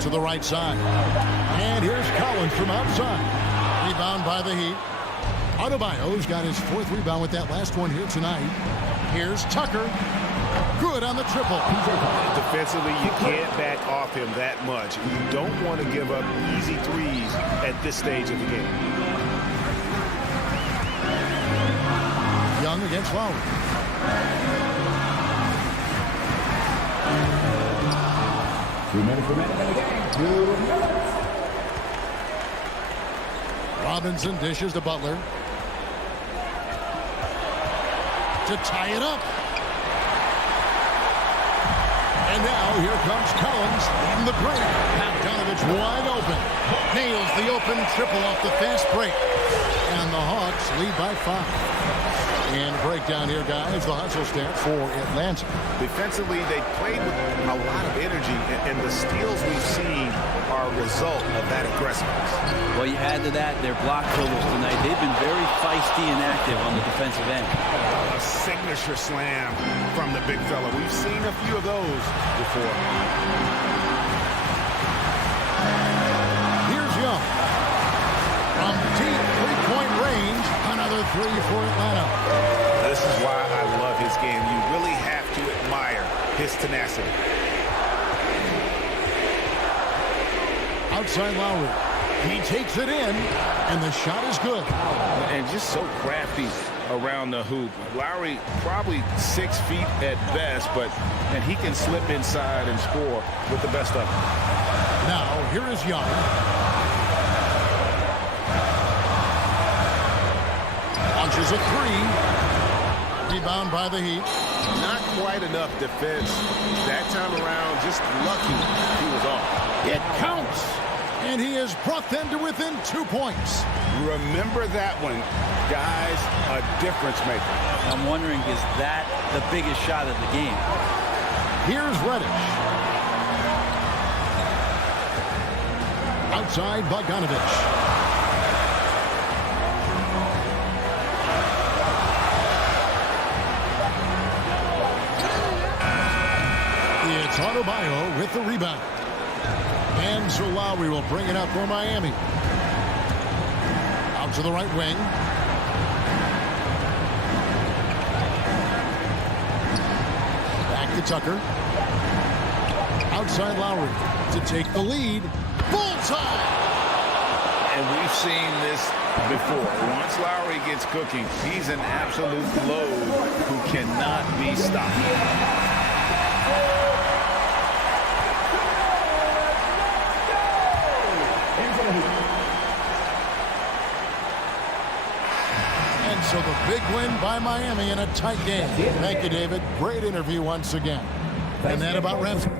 To the right side. And here's Collins from outside. Rebound by the Heat. Adebayo's got his 4th rebound with that last one here tonight. Here's Tucker. Good on the triple. Defensively, you can't back off him that much. You don't want to give up easy threes at this stage of the game. Young against Lowry. Robinson dishes to Butler. To tie it up. And now here comes Collins in the break. Bogdanovich wide open. Nails the open triple off the fast break. And the Hawks lead by 5. And breakdown here, guys. The hustle stat for Atlanta. Defensively, they played with a lot of energy, and the steals we've seen are a result of that aggressiveness. Well, you add to that their block totals tonight. They've been very feisty and active on the defensive end. A signature slam from the big fella. We've seen a few of those before. Here's Young. From deep 3-point range, another 3 for Atlanta. This is why I love his game. You really have to admire his tenacity. Outside Lowry. He takes it in, and the shot is good. And just so crafty around the hoop. Lowry probably 6 feet at best, and he can slip inside and score with the best of them. Now, here is Young. Launches a 3. Rebound by the Heat. Not quite enough defense that time around. Just lucky he was off. It counts. And he has brought them to within 2 points. Remember that one, guys. A difference maker. I'm wondering, is that the biggest shot of the game? Here's Reddish. Outside Bogdanovich. It's Adebayo with the rebound. And so Lowry will bring it up for Miami. Out to the right wing. Back to Tucker. Outside Lowry to take the lead. Bullseye! And we've seen this before. Once Lowry gets cooking, he's an absolute load who cannot be stopped. And so the big win by Miami in a tight game. Thank you, David. Great interview once again. And that about wraps it.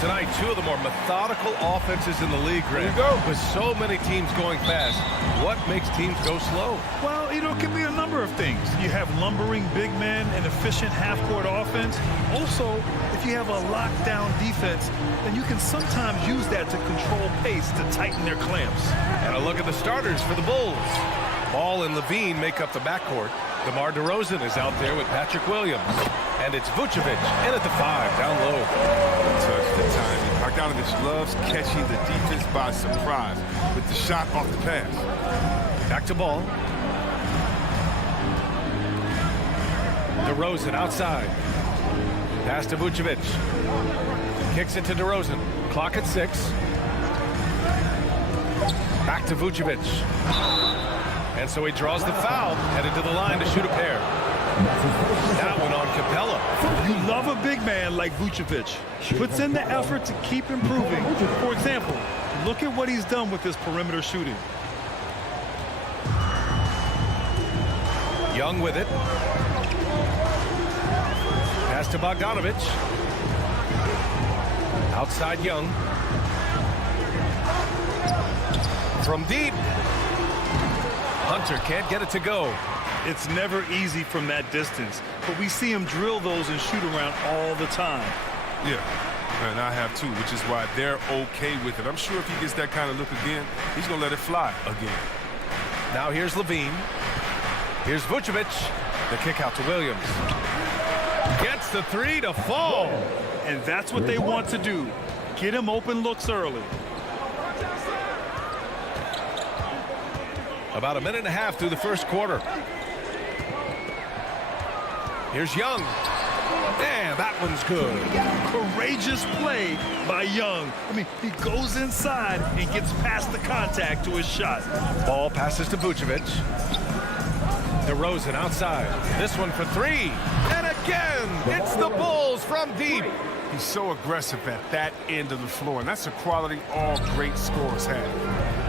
Tonight, two of the more methodical offenses in the league, Grant. Here we go. With so many teams going fast, what makes teams go slow? Well, you know, it can be a number of things. You have lumbering big men and efficient half-court offense. Also, if you have a lockdown defense, then you can sometimes use that to control pace to tighten their clamps. And a look at the starters for the Bulls. Ball and Levine make up the backcourt. DeMar DeRozan is out there with Patrick Williams. And it's Vucevic in at the 5, down low. Touch the timing. Bogdanovich loves catching the defense by surprise with the shot off the pass. Back to Ball. DeRozan outside. Pass to Vucevic. Kicks it to DeRozan. Clock at 6. Back to Vucevic. And so he draws the foul, headed to the line to shoot a pair. That one on Capella. You love a big man like Vucevic. Puts in the effort to keep improving. For example, look at what he's done with his perimeter shooting. Young with it. Pass to Bogdanovich. Outside Young. From deep. Hunter can't get it to go. It's never easy from that distance, but we see him drill those and shoot around all the time. Yeah, and I have too, which is why they're okay with it. I'm sure if he gets that kind of look again, he's going to let it fly again. Now here's Levine. Here's Vucevic. The kick out to Williams. Gets the 3 to fall. And that's what they want to do. Get him open looks early. About a minute and a half through the first quarter. Here's Young. And that one's good. Courageous play by Young. I mean, he goes inside and gets past the contact to his shot. Ball passes to Vucevic. DeRozan outside. This one for 3. And again, it's the Bulls from deep. He's so aggressive at that end of the floor, and that's a quality all great scorers have.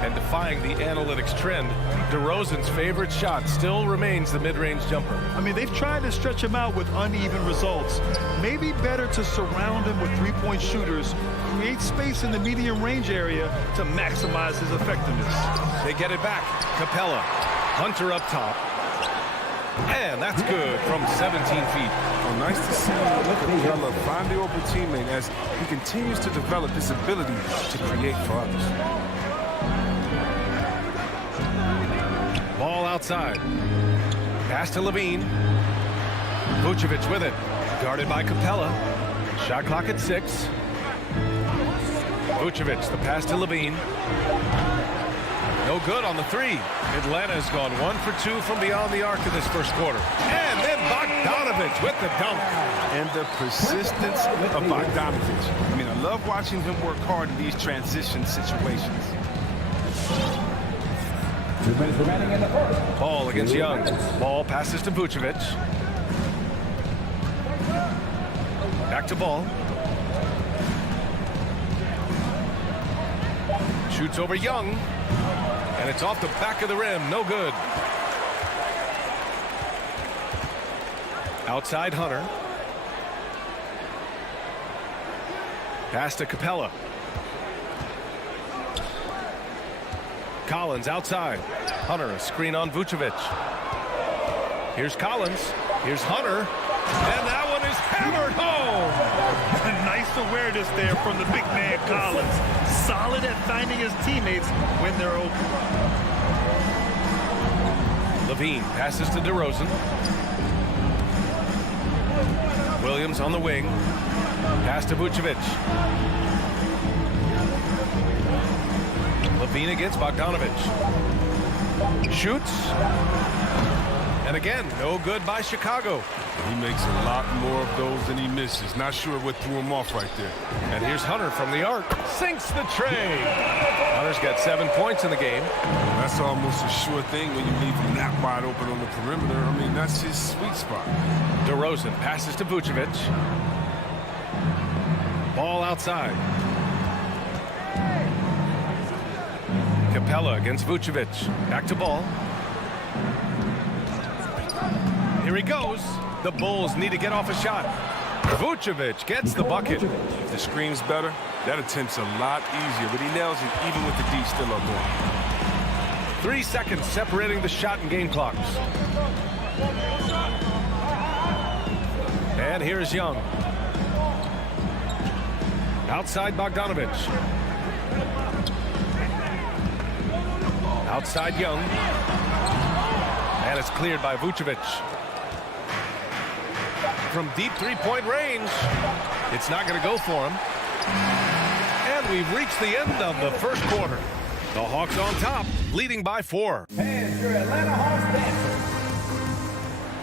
And defying the analytics trend, DeRozan's favorite shot still remains the mid-range jumper. I mean, they've tried to stretch him out with uneven results. Maybe better to surround him with three-point shooters, create space in the medium range area to maximize his effectiveness. They get it back. Capella. Hunter up top. And that's good from 17 feet. Oh, nice to see Capella find the open teammate as he continues to develop this ability to create for others. Ball outside. Pass to Levine. Vucevic with it. Guarded by Capella. Shot clock at 6. Vucevic, the pass to Levine. No good on the 3. Atlanta has gone 1 for 2 from beyond the arc in this first quarter. And then Bogdanovich with the dunk. And the persistence of Bogdanovich. I mean, I love watching him work hard in these transition situations. 2 minutes remaining in the first. Ball against Young. Ball passes to Vucevic. Back to Ball. Shoots over Young. And it's off the back of the rim. No good. Outside Hunter. Pass to Capella. Collins outside. Hunter, a screen on Vucevic. Here's Collins. Here's Hunter. And that one is hammered home. Nice awareness there from the big man Collins. Solid at finding his teammates when they're open. Levine passes to DeRozan. Williams on the wing. Pass to Vucevic. Levine against Bogdanovich. Shoots. And again, no good by Chicago. He makes a lot more of those than he misses. Not sure what threw him off right there. And here's Hunter from the arc. Sinks the tray. Hunter's got 7 points in the game. That's almost a sure thing when you leave him that wide open on the perimeter. I mean, that's his sweet spot. DeRozan passes to Vucevic. Ball outside. Capella against Vucevic. Back to Ball. Here he goes. The Bulls need to get off a shot. Vucevic gets the bucket. If the screen's better, that attempt's a lot easier, but he nails it even with the D still up on. 3 seconds separating the shot and game clocks. And here's Young. Outside Bogdanovic. Outside Young. And it's cleared by Vucevic. From deep three-point range, it's not going to go for him. And we've reached the end of the first quarter. The Hawks on top, leading by 4. And your Atlanta Hawks dancers.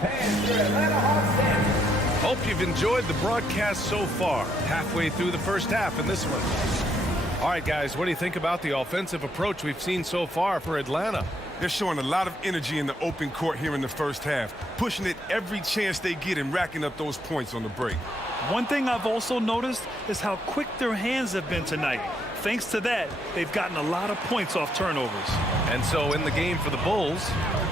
And your Atlanta Hawks dancers. Hope you've enjoyed the broadcast so far. Halfway through the first half in this one. All right, guys, what do you think about the offensive approach we've seen so far for Atlanta? They're showing a lot of energy in the open court here in the first half, pushing it every chance they get and racking up those points on the break. One thing I've also noticed is how quick their hands have been tonight. Thanks to that, they've gotten a lot of points off turnovers. And so in the game for the Bulls,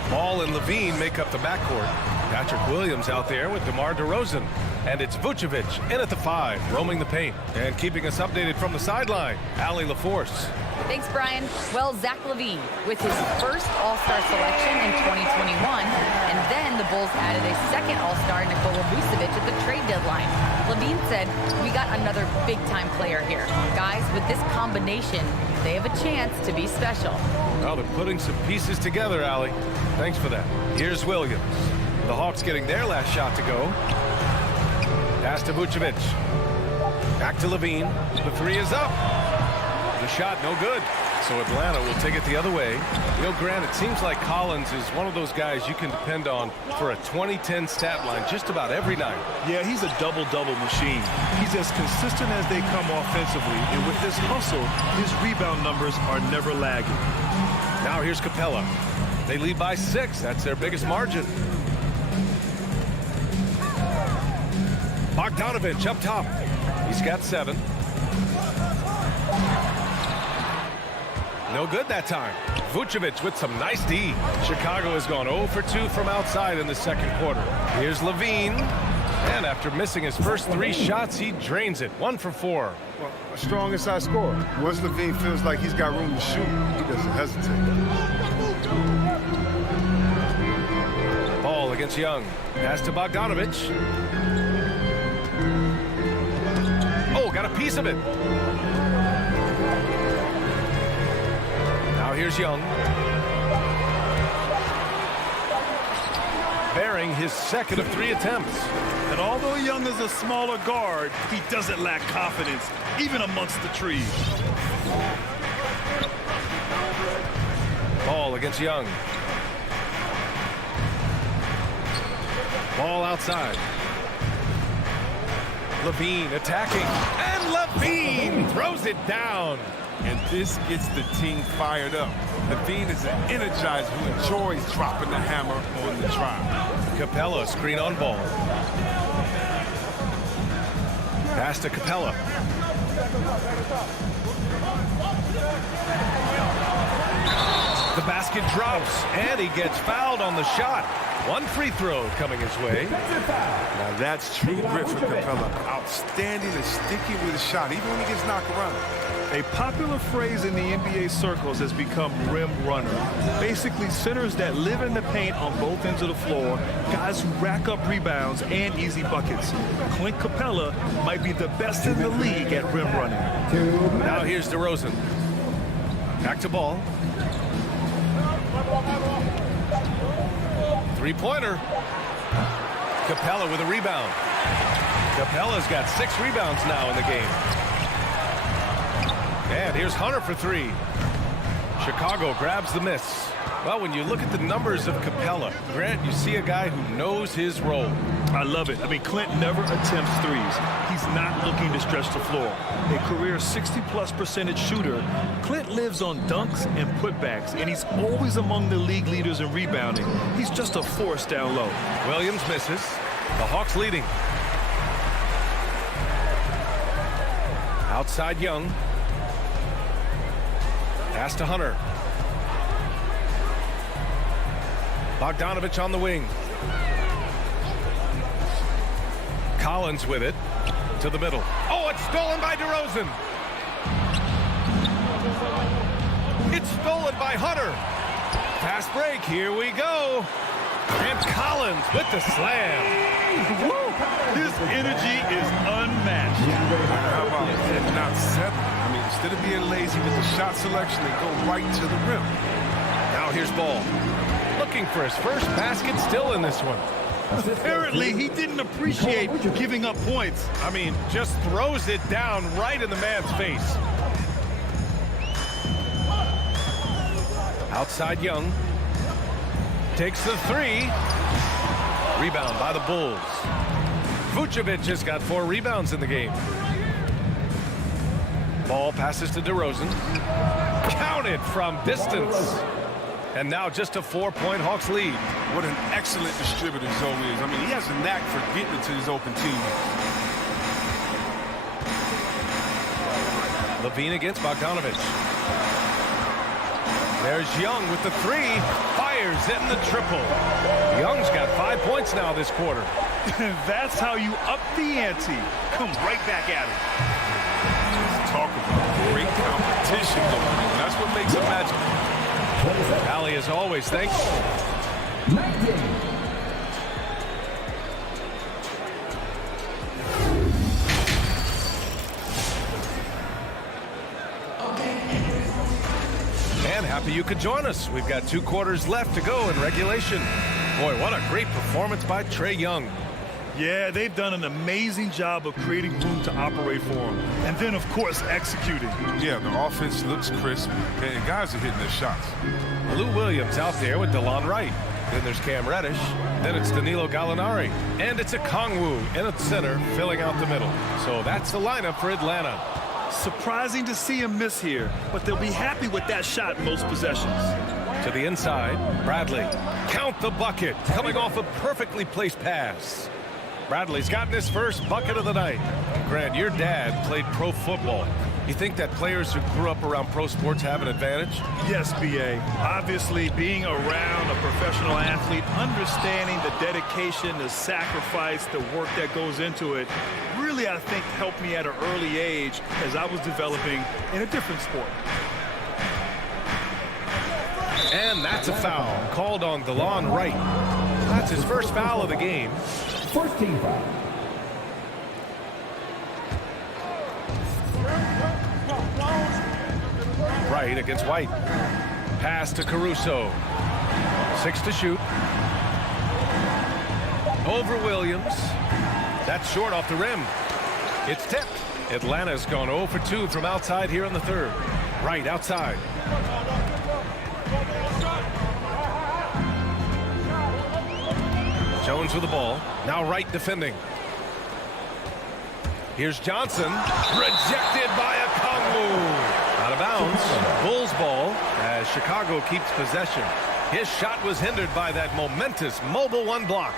Ball and Levine make up the backcourt. Patrick Williams out there with DeMar DeRozan. And it's Vucevic in at the 5, roaming the paint. And keeping us updated from the sideline, Allie LaForce. Thanks, Brian. Well, Zach LaVine with his first All-Star selection in 2021, and then the Bulls added a second All-Star, Nikola Vucevic, at the trade deadline. LaVine said, "We got another big-time player here. Guys, with this combination, they have a chance to be special." Well, they're putting some pieces together, Allie. Thanks for that. Here's Williams. The Hawks getting their last shot to go. Pass to Vucevic. Back to Levine. The 3 is up. The shot no good. So Atlanta will take it the other way. You know, Grant, it seems like Collins is one of those guys you can depend on for a 20-10 stat line just about every night. Yeah, he's a double-double machine. He's as consistent as they come offensively, and with this hustle, his rebound numbers are never lagging. Now here's Capella. They lead by 6. That's their biggest margin. Bogdanovic up top. He's got 7. No good that time. Vucevic with some nice D. Chicago has gone 0 for 2 from outside in the second quarter. Here's Levine. And after missing his first 3 shots, he drains it. 1 for 4. Well, a strong inside scorer. Once Levine feels like he's got room to shoot, he doesn't hesitate. Ball against Young. Pass to Bogdanovic. Oh, got a piece of it. Now here's Young. Bearing his second of 3 attempts. And although Young is a smaller guard, he doesn't lack confidence, even amongst the trees. Ball against Young. Ball outside. Levine attacking. And Levine throws it down. And this gets the team fired up. Levine is an energizer who enjoys dropping the hammer on the drive. Capella screen on Ball. Pass to Capella. The basket drops, and he gets fouled on the shot. 1 free throw coming his way. Now that's true grit for Capella. Outstanding and sticky with his shot, even when he gets knocked around. A popular phrase in the NBA circles has become rim runner. Basically, centers that live in the paint on both ends of the floor, guys who rack up rebounds and easy buckets. Clint Capella might be the best in the league at rim running. Now here's DeRozan. Back to Ball. 3-pointer. Capella with a rebound. Capella's got 6 rebounds now in the game. And here's Hunter for 3. Chicago grabs the miss. Well, when you look at the numbers of Capella, Grant, you see a guy who knows his role. I love it. I mean, Clint never attempts threes. He's not looking to stretch the floor. A career 60+% shooter, Clint lives on dunks and putbacks, and he's always among the league leaders in rebounding. He's just a force down low. Williams misses. The Hawks leading. Outside Young. Pass to Hunter. Bogdanovic on the wing. Collins with it to the middle. Oh, it's stolen by DeRozan. It's stolen by Hunter. Fast break, here we go. And Collins with the slam. Woo! His energy is unmatched. How about it not settling? I mean, instead of being lazy with the shot selection, they go right to the rim. Now here's Ball. Looking for his first basket, still in this one. Apparently, he didn't appreciate giving up points. I mean, just throws it down right in the man's face. Outside Young. Takes the three. Rebound by the Bulls. Vucevic has got 4 rebounds in the game. Ball passes to DeRozan. Counted from distance. And now just a 4-point Hawks lead. What an excellent distributor Zoe is. I mean, he has a knack for getting it to his open team. Levine against Bogdanovich. There's Young with the 3. Fires in the triple. Young's got 5 points now this quarter. That's how you up the ante. Come right back at it. Talk about great competition going on. That's what makes it magical. Allie, as always, thanks. And happy you could join us. We've got 2 quarters left to go in regulation. Boy, what a great performance by Trae Young. Yeah, they've done an amazing job of creating room to operate for him. And then, of course, executing. Yeah, the offense looks crisp, and guys are hitting their shots. Lou Williams out there with DeLon Wright. Then there's Cam Reddish. Then it's Danilo Gallinari. And it's a Kongwu in at center, filling out the middle. So that's the lineup for Atlanta. Surprising to see him miss here, but they'll be happy with that shot most possessions. To the inside, Bradley. Count the bucket, coming off a perfectly placed pass. Bradley's gotten his first bucket of the night. Grant, your dad played pro football. You think that players who grew up around pro sports have an advantage? Yes, B.A. Obviously, being around a professional athlete, understanding the dedication, the sacrifice, the work that goes into it, really, I think, helped me at an early age as I was developing in a different sport. And that's a foul called on DeLon Wright. That's his first foul of the game. First team foul. Wright against White. Pass to Caruso. 6 to shoot. Over Williams. That's short off the rim. It's tipped. Atlanta's gone 0 for 2 from outside here in the third. Wright outside. Jones with the ball. Now Wright defending. Here's Johnson. Rejected by a Kongwu. Out of bounds. Bulls ball as Chicago keeps possession. His shot was hindered by that momentous mobile 1 block.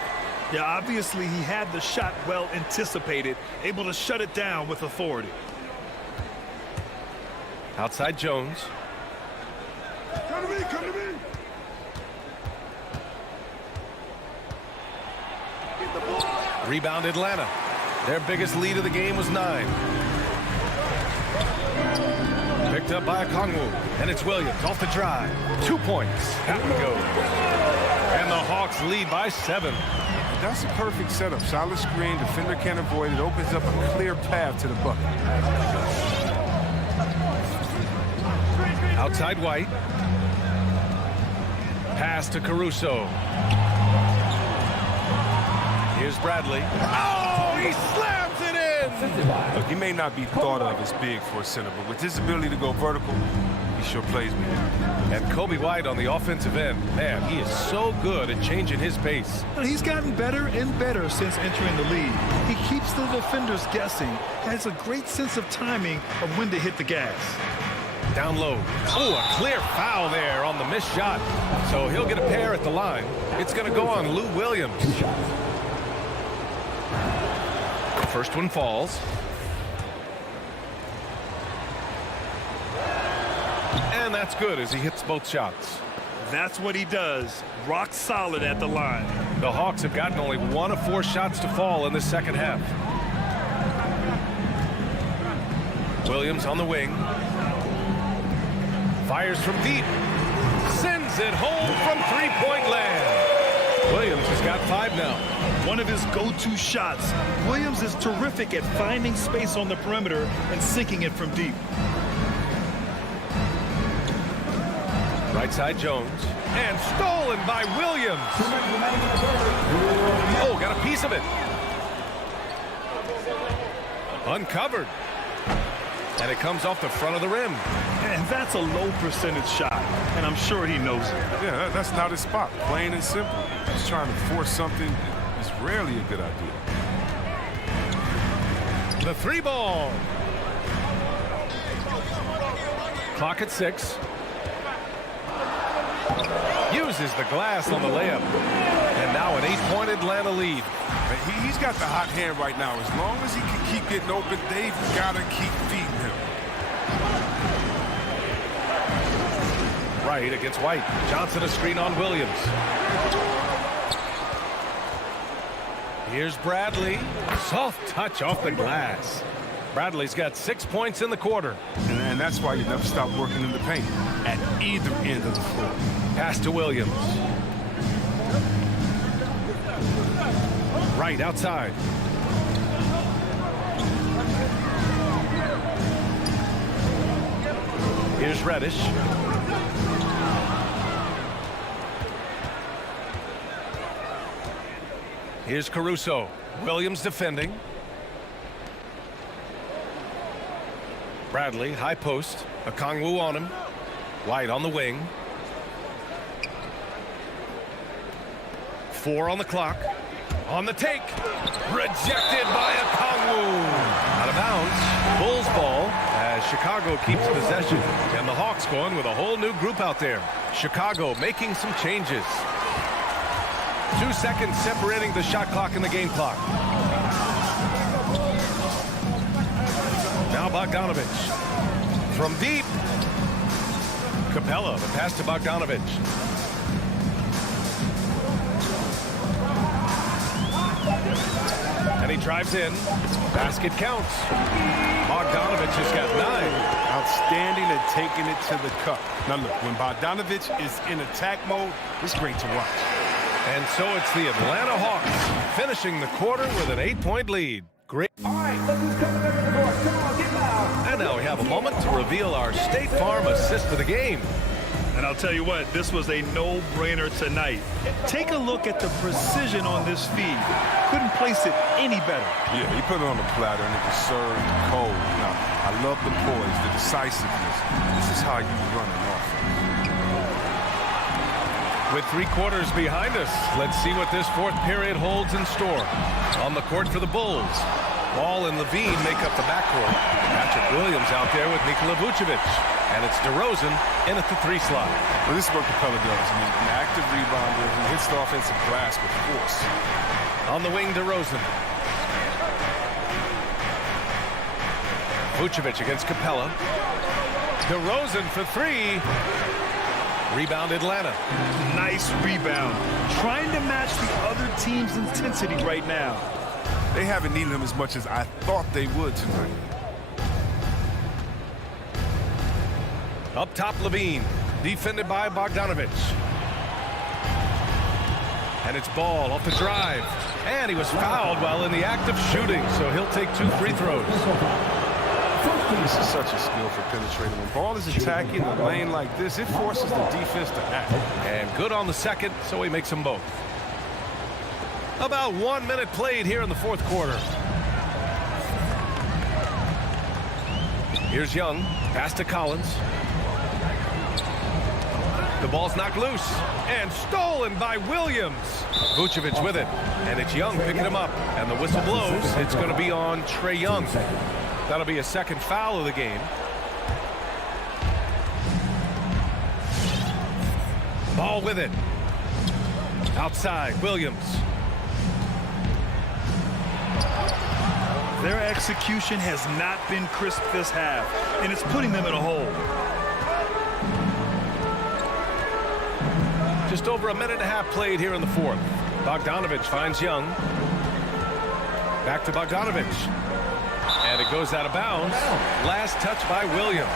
Yeah, obviously he had the shot well anticipated, able to shut it down with authority. Outside Jones. Come to me, come to me. Rebound Atlanta. Their biggest lead of the game was 9. Picked up by a Kongwu. And it's Williams off the drive. 2 points. That one goes. And the Hawks lead by 7. That's a perfect setup. Solid screen, defender can't avoid it. Opens up a clear path to the bucket. Outside White. Pass to Caruso. Here's Bradley. Oh, he slams it in! Look, he may not be thought of as big for a center, but with his ability to go vertical, he sure plays me. And Kobe White on the offensive end. Man, he is so good at changing his pace. He's gotten better and better since entering the league. He keeps the defenders guessing, has a great sense of timing of when to hit the gas. Down low. Oh, a clear foul there on the missed shot. So he'll get a pair at the line. It's going to go on Lou Williams. First one falls. And that's good as he hits both shots. That's what he does. Rock solid at the line. The Hawks have gotten only 1 of 4 shots to fall in the second half. Williams on the wing. Fires from deep. Sends it home from three-point land. Williams has got 5 now. One of his go-to shots. Williams is terrific at finding space on the perimeter and sinking it from deep. Right side Jones. And stolen by Williams. Oh, got a piece of it. Uncovered. And it comes off the front of the rim. And that's a low percentage shot, and I'm sure he knows it. Yeah, that's not his spot, plain and simple. Just trying to force something is rarely a good idea. The 3 ball. Clock at 6. Uses the glass on the layup. And now an 8-point Atlanta lead. He's got the hot hand right now. As long as he can keep getting open, they've got to keep feeding him. Right against White. Johnson a screen on Williams. Here's Bradley. Soft touch off the glass. Bradley's got 6 points in the quarter. And that's why you never stop working in the paint at either end of the floor. Pass to Williams. Right outside. Here's Reddish. Here's Caruso. Williams defending. Bradley, high post. Okongwu on him. White on the wing. 4 on the clock. On the take. Rejected by Okongwu. Out of bounds. Bulls ball as Chicago keeps possession. And the Hawks going with a whole new group out there. Chicago making some changes. 2 seconds separating the shot clock and the game clock. Now Bogdanovich. From deep. Capella, the pass to Bogdanovich. And he drives in. Basket counts. Bogdanovich has got 9. Outstanding at taking it to the cup. Now look, when Bogdanovich is in attack mode, it's great to watch. And so it's the Atlanta Hawks finishing the quarter with an 8-point lead. Great. All right, look who's coming up to the board. Come on, get loud. And now we have a moment to reveal our State Farm assist of the game. And I'll tell you what, this was a no-brainer tonight. Take a look at the precision on this feed. Couldn't place it any better. Yeah, he put it on the platter and it was served cold. Now, I love the poise, the decisiveness. This is how you run an offense. With 3 quarters behind us, let's see what this 4th period holds in store. On the court for the Bulls. Ball and Levine make up the backcourt. Patrick Williams out there with Nikola Vucevic. And it's DeRozan in at the 3 slot. Well, this is what Capella does. I mean, an active rebounder who hits the offensive glass with force. On the wing, DeRozan. Vucevic against Capella. DeRozan for 3. Rebound Atlanta. Nice rebound. Trying to match the other team's intensity right now. They haven't needed him as much as I thought they would tonight. Up top, Levine. Defended by Bogdanovich. And it's Ball off the drive. And he was fouled while in the act of shooting, so he'll take 2 free throws. This is such a skill for penetrating. When Ball is attacking a lane like this, it forces the defense to act. And good on the second, so he makes them both. About 1 minute played here in the 4th quarter. Here's Young. Pass to Collins. The ball's knocked loose. And stolen by Williams. Vucevic with it. And it's Young picking him up. And the whistle blows. It's going to be on Trae Young. That'll be a 2nd foul of the game. Ball with it. Outside, Williams. Their execution has not been crisp this half, and it's putting them in a hole. Just over a minute and a half played here in the 4th. Bogdanovich finds Young. Back to Bogdanovich. And it goes out of bounds. Last touch by Williams.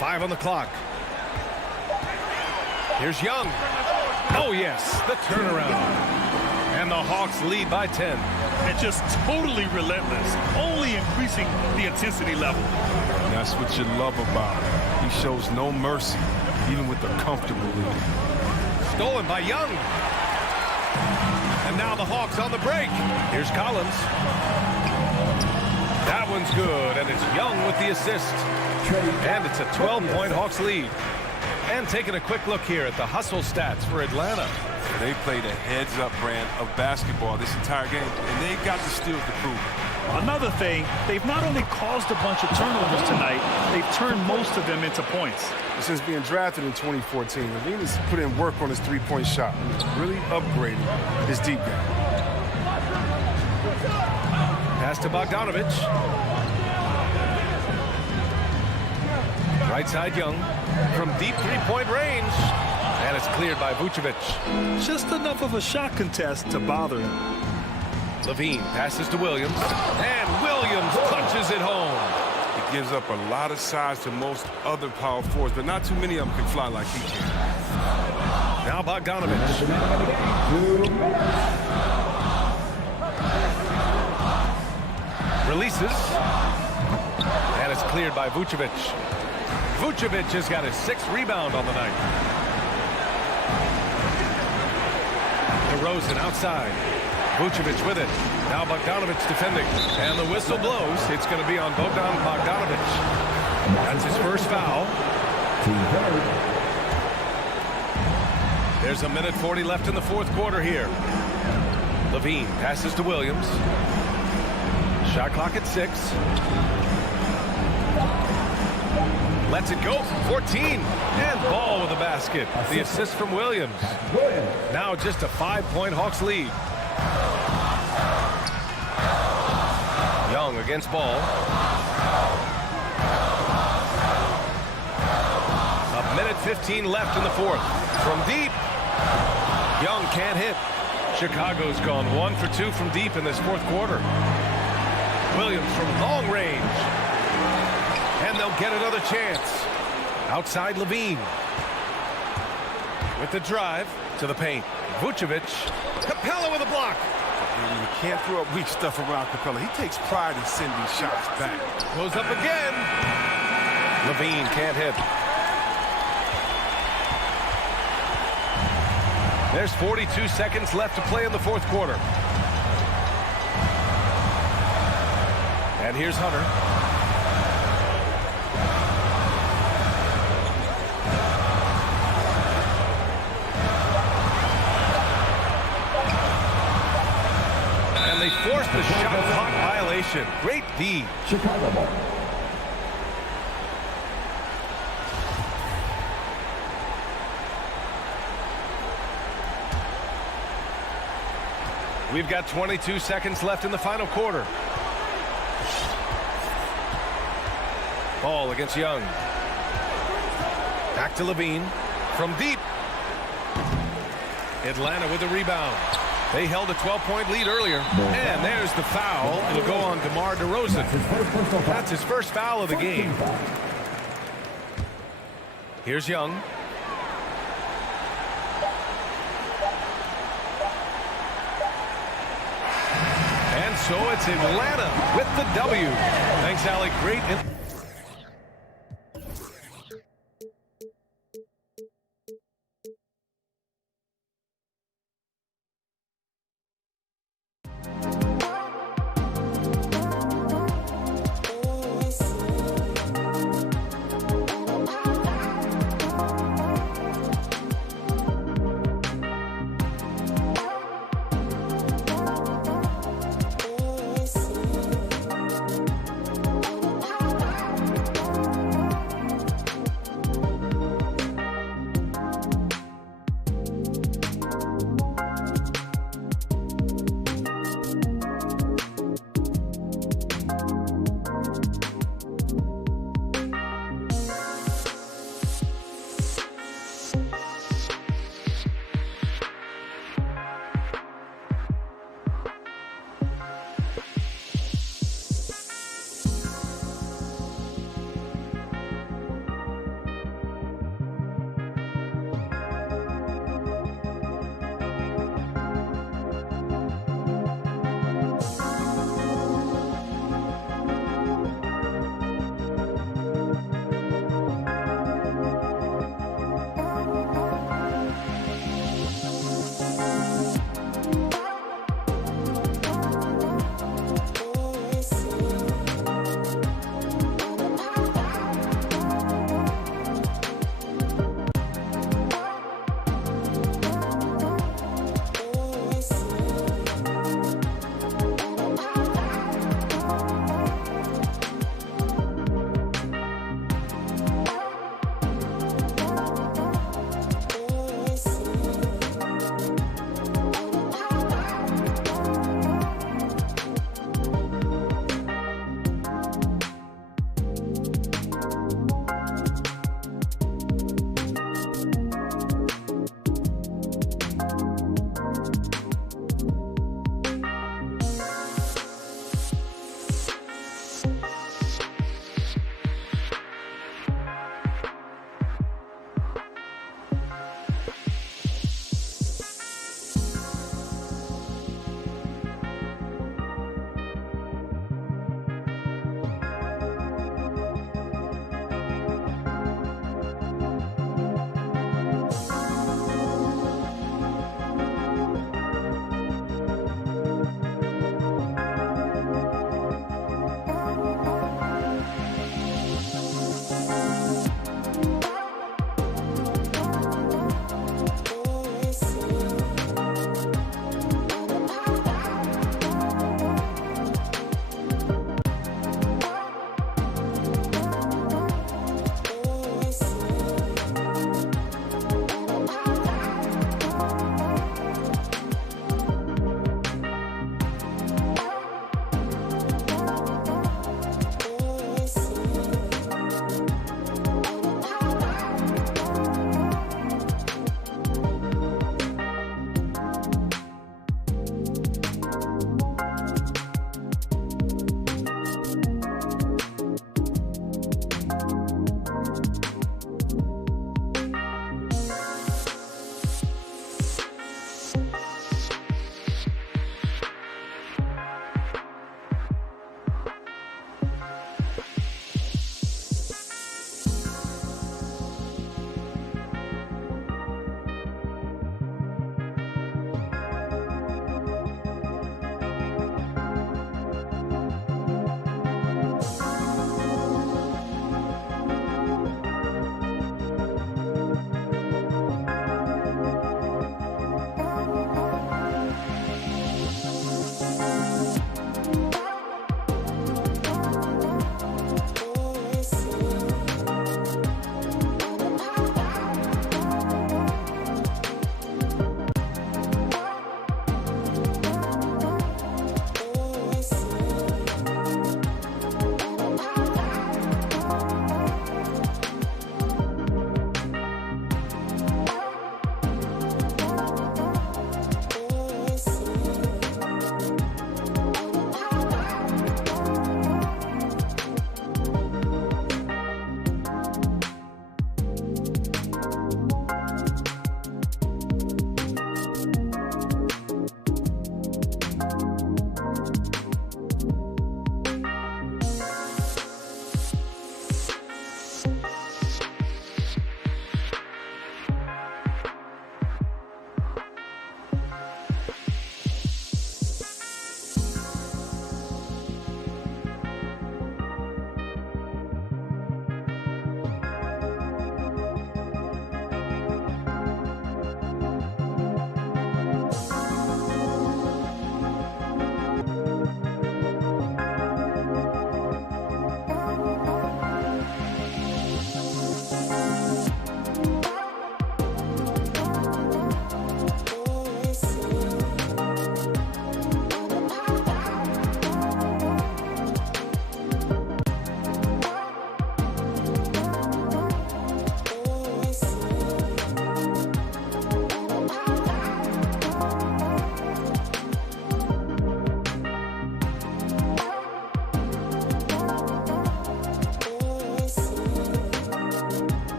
Five on the clock. Here's Young. Oh, yes, the turnaround. And the Hawks lead by 10. And just totally relentless, only increasing the intensity level. That's what you love about him. He shows no mercy, even with a comfortable lead. Stolen by Young. And now the Hawks on the break. Here's Collins. That one's good, and it's Young with the assist. And it's a 12-point Hawks lead. And taking a quick look here at the hustle stats for Atlanta. They played a heads-up brand of basketball this entire game, and they got the steals to prove it. Another thing, they've not only caused a bunch of turnovers tonight, they've turned most of them into points. Since being drafted in 2014, Levine has put in work on his three-point shot. He's really upgraded his deep game. Pass to Bogdanovich. Right side Young from deep three-point range. And it's cleared by Vucevic. Just enough of a shot contest to bother him. Levine passes to Williams. And Williams punches it home. He gives up a lot of size to most other power forwards, but not too many of them can fly like he can. Now Bogdanovich. Releases. And it's cleared by Vucevic. Vucevic has got his 6th rebound on the night. DeRozan outside. Vucevic with it. Now Bogdanovich defending. And the whistle blows. It's going to be on Bogdanovich. That's his first foul. There's a minute 40 left in the fourth quarter here. Levine passes to Williams. Shot clock at 6. Lets it go from 14. And Ball with the basket. The assist from Williams. Now just a 5-point Hawks lead. Young against Ball. A minute 15 left in the fourth. From deep. Young can't hit. Chicago's gone 1 for 2 from deep in this fourth quarter. Williams from long range. And they'll get another chance. Outside Levine. With the drive to the paint. Vucevic. Capella with a block. And you can't throw up weak stuff around Capella. He takes pride in sending shots back. Goes up again. Levine can't hit. There's 42 seconds left to play in the fourth quarter. And here's Hunter. And they forced the shot clock violation. Great D. Chicago ball. We've got 22 seconds left in the final quarter. Ball against Young. Back to Levine. From deep. Atlanta with the rebound. They held a 12-point lead earlier. And there's the foul. It'll go on DeMar DeRozan. That's his first foul of the game. Here's Young. And so it's Atlanta with the W. Thanks, Allie. Great.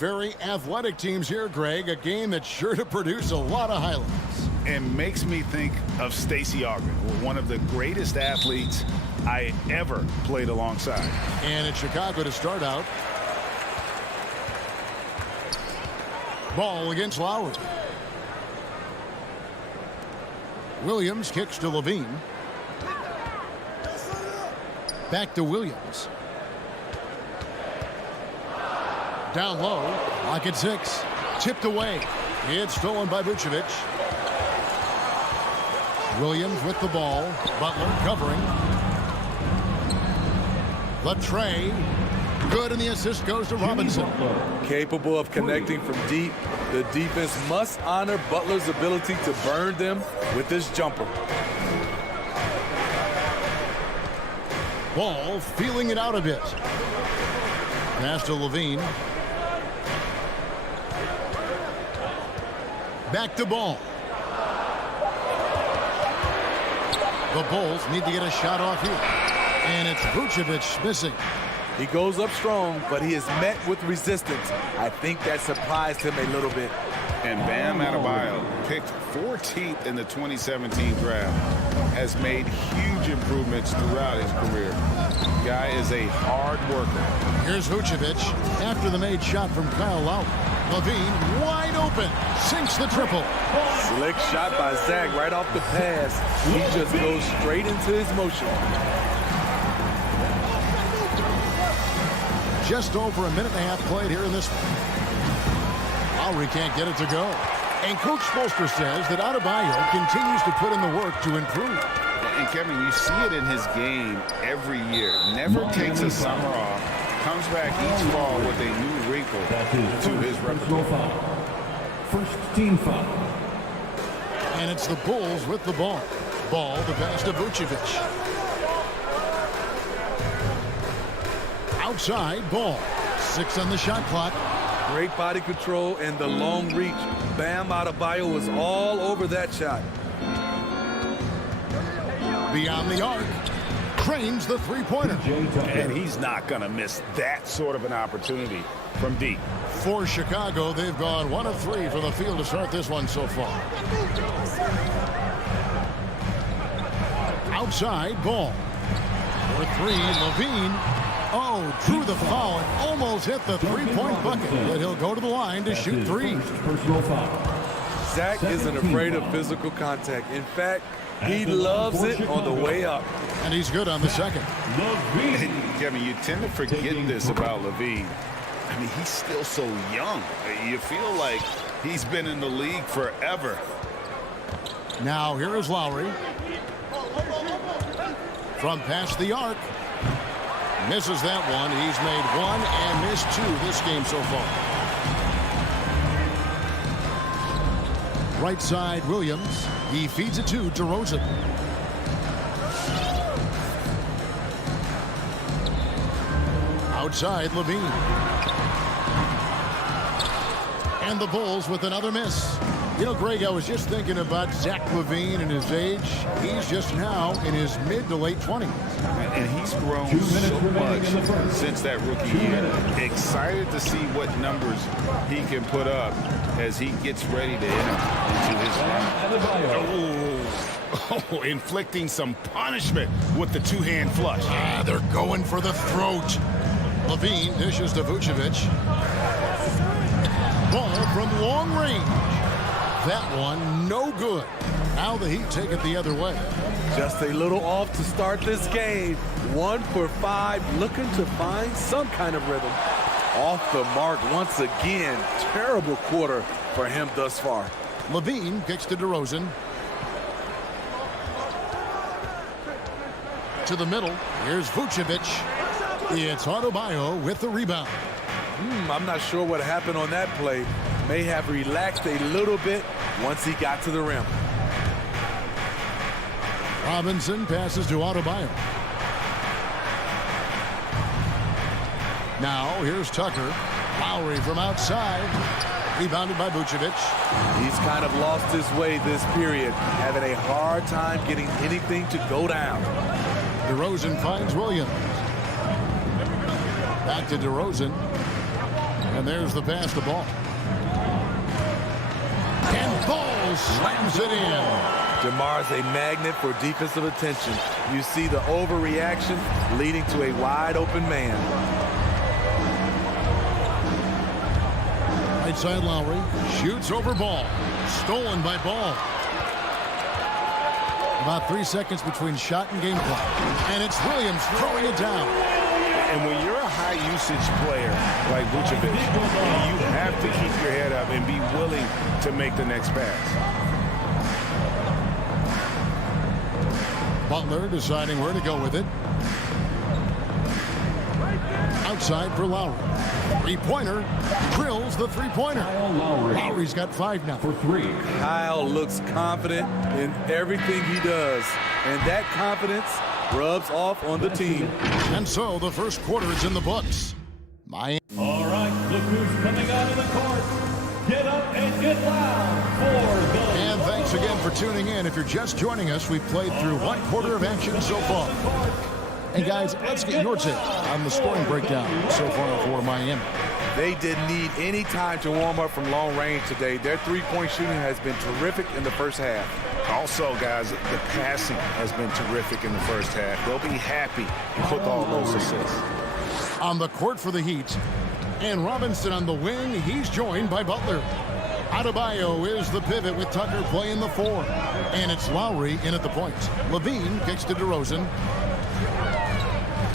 very athletic teams here, Greg. A game that's sure to produce a lot of highlights. It makes me think of Stacey Augmon, one of the greatest athletes I ever played alongside. And it's Chicago to start out. Ball against Lowry. Williams kicks to Levine. Back to Williams. Down low. Lock at 6. Tipped away. It's stolen by Vucevic. Williams with the ball. Butler covering. Latrey. Good, and the assist goes to Robinson. Capable of connecting from deep. The defense must honor Butler's ability to burn them with this jumper. Ball feeling it out a bit. Pass to Levine. Back to Ball. The Bulls need to get a shot off here. And it's Vucevic missing. He goes up strong, but he is met with resistance. I think that surprised him a little bit. And Bam Adebayo, picked 14th in the 2017 draft, has made huge improvements throughout his career. Guy is a hard worker. Here's Vucevic after the made shot from Kyle Lowry. Levine wide open, sinks the triple. Slick shot by Zach right off the pass. He just goes straight into his motion. Just over a minute and a half played here in this one. Lowry can't get it to go. And Coach Spoelstra says that Adebayo continues to put in the work to improve. And Kevin, you see it in his game every year. Never takes a summer off. Comes back each fall with a new wrinkle to his repertoire. First team foul. And it's the Bulls with the ball. Ball the pass to Vucevic. Outside Ball. 6 on the shot clock. Great body control and the long reach. Bam Adebayo was all over that shot. Beyond the arc. Cranes the three-pointer. And he's not going to miss that sort of an opportunity from deep. For Chicago, they've gone 1 of 3 from the field to start this one so far. Outside Ball. For 3, Levine. Oh, drew the foul and almost hit the three-point bucket. But he'll go to the line to shoot 3. Personal foul. Zach isn't afraid of physical contact. In fact, he loves it on the way up. And he's good on the second. Kevin, you tend to forget this about Levine. I mean, he's still so young. You feel like he's been in the league forever. Now here is Lowry. From past the arc. Misses that one. He's made 1 and missed 2 this game so far. Right side, Williams. He feeds it to DeRozan. Outside, Levine. And the Bulls with another miss. You know, Greg, I was just thinking about Zach LaVine and his age. He's just now in his mid to late 20s. And he's grown so much since that rookie year. Excited to see what numbers he can put up as he gets ready to enter into his run. Oh, inflicting some punishment with the two-hand flush. They're going for the throat. Levine dishes to Vucevic. Ball from long range. That one no good. Now the Heat take it the other way. Just a little off to start this game. 1 for 5, looking to find some kind of rhythm. Off the mark once again. Terrible quarter for him thus far. Levine kicks to DeRozan. To the middle. Here's Vucevic. It's Adebayo with the rebound. I'm not sure what happened on that play. May have relaxed a little bit once he got to the rim. Robinson passes to Adebayo. Now here's Tucker. Lowry from outside. Rebounded by Vucevic. He's kind of lost his way this period, having a hard time getting anything to go down. DeRozan finds Williams. Back to DeRozan. And there's the pass to Ball. And Ball slams it in. DeMar's a magnet for defensive attention. You see the overreaction leading to a wide open man. Right side Lowry shoots over Ball. Stolen by Ball. About 3 seconds between shot and game clock. And it's Williams throwing it down. And when you're a high-usage player like Vucevic, you have to keep your head up and be willing to make the next pass. Butler deciding where to go with it. Outside for Lowry. Three-pointer. Drills the three-pointer. Lowry's got 5 now. For 3. Kyle looks confident in everything he does. And that confidence rubs off on the team. And so the first quarter is in the books. Miami. All right, look who's coming out of the court. Get up and get loud for the... And thanks again for tuning in. If you're just joining us, we've played through 1 quarter of action so far. And guys, let's get your take on the scoring breakdown so far for Miami. They didn't need any time to warm up from long range today. Their three-point shooting has been terrific in the first half. Also, guys, the passing has been terrific in the first half. They'll be happy with all those assists. On the court for the Heat, and Robinson on the wing, he's joined by Butler. Adebayo is the pivot with Tucker playing the 4. And it's Lowry in at the point. Levine kicks to DeRozan.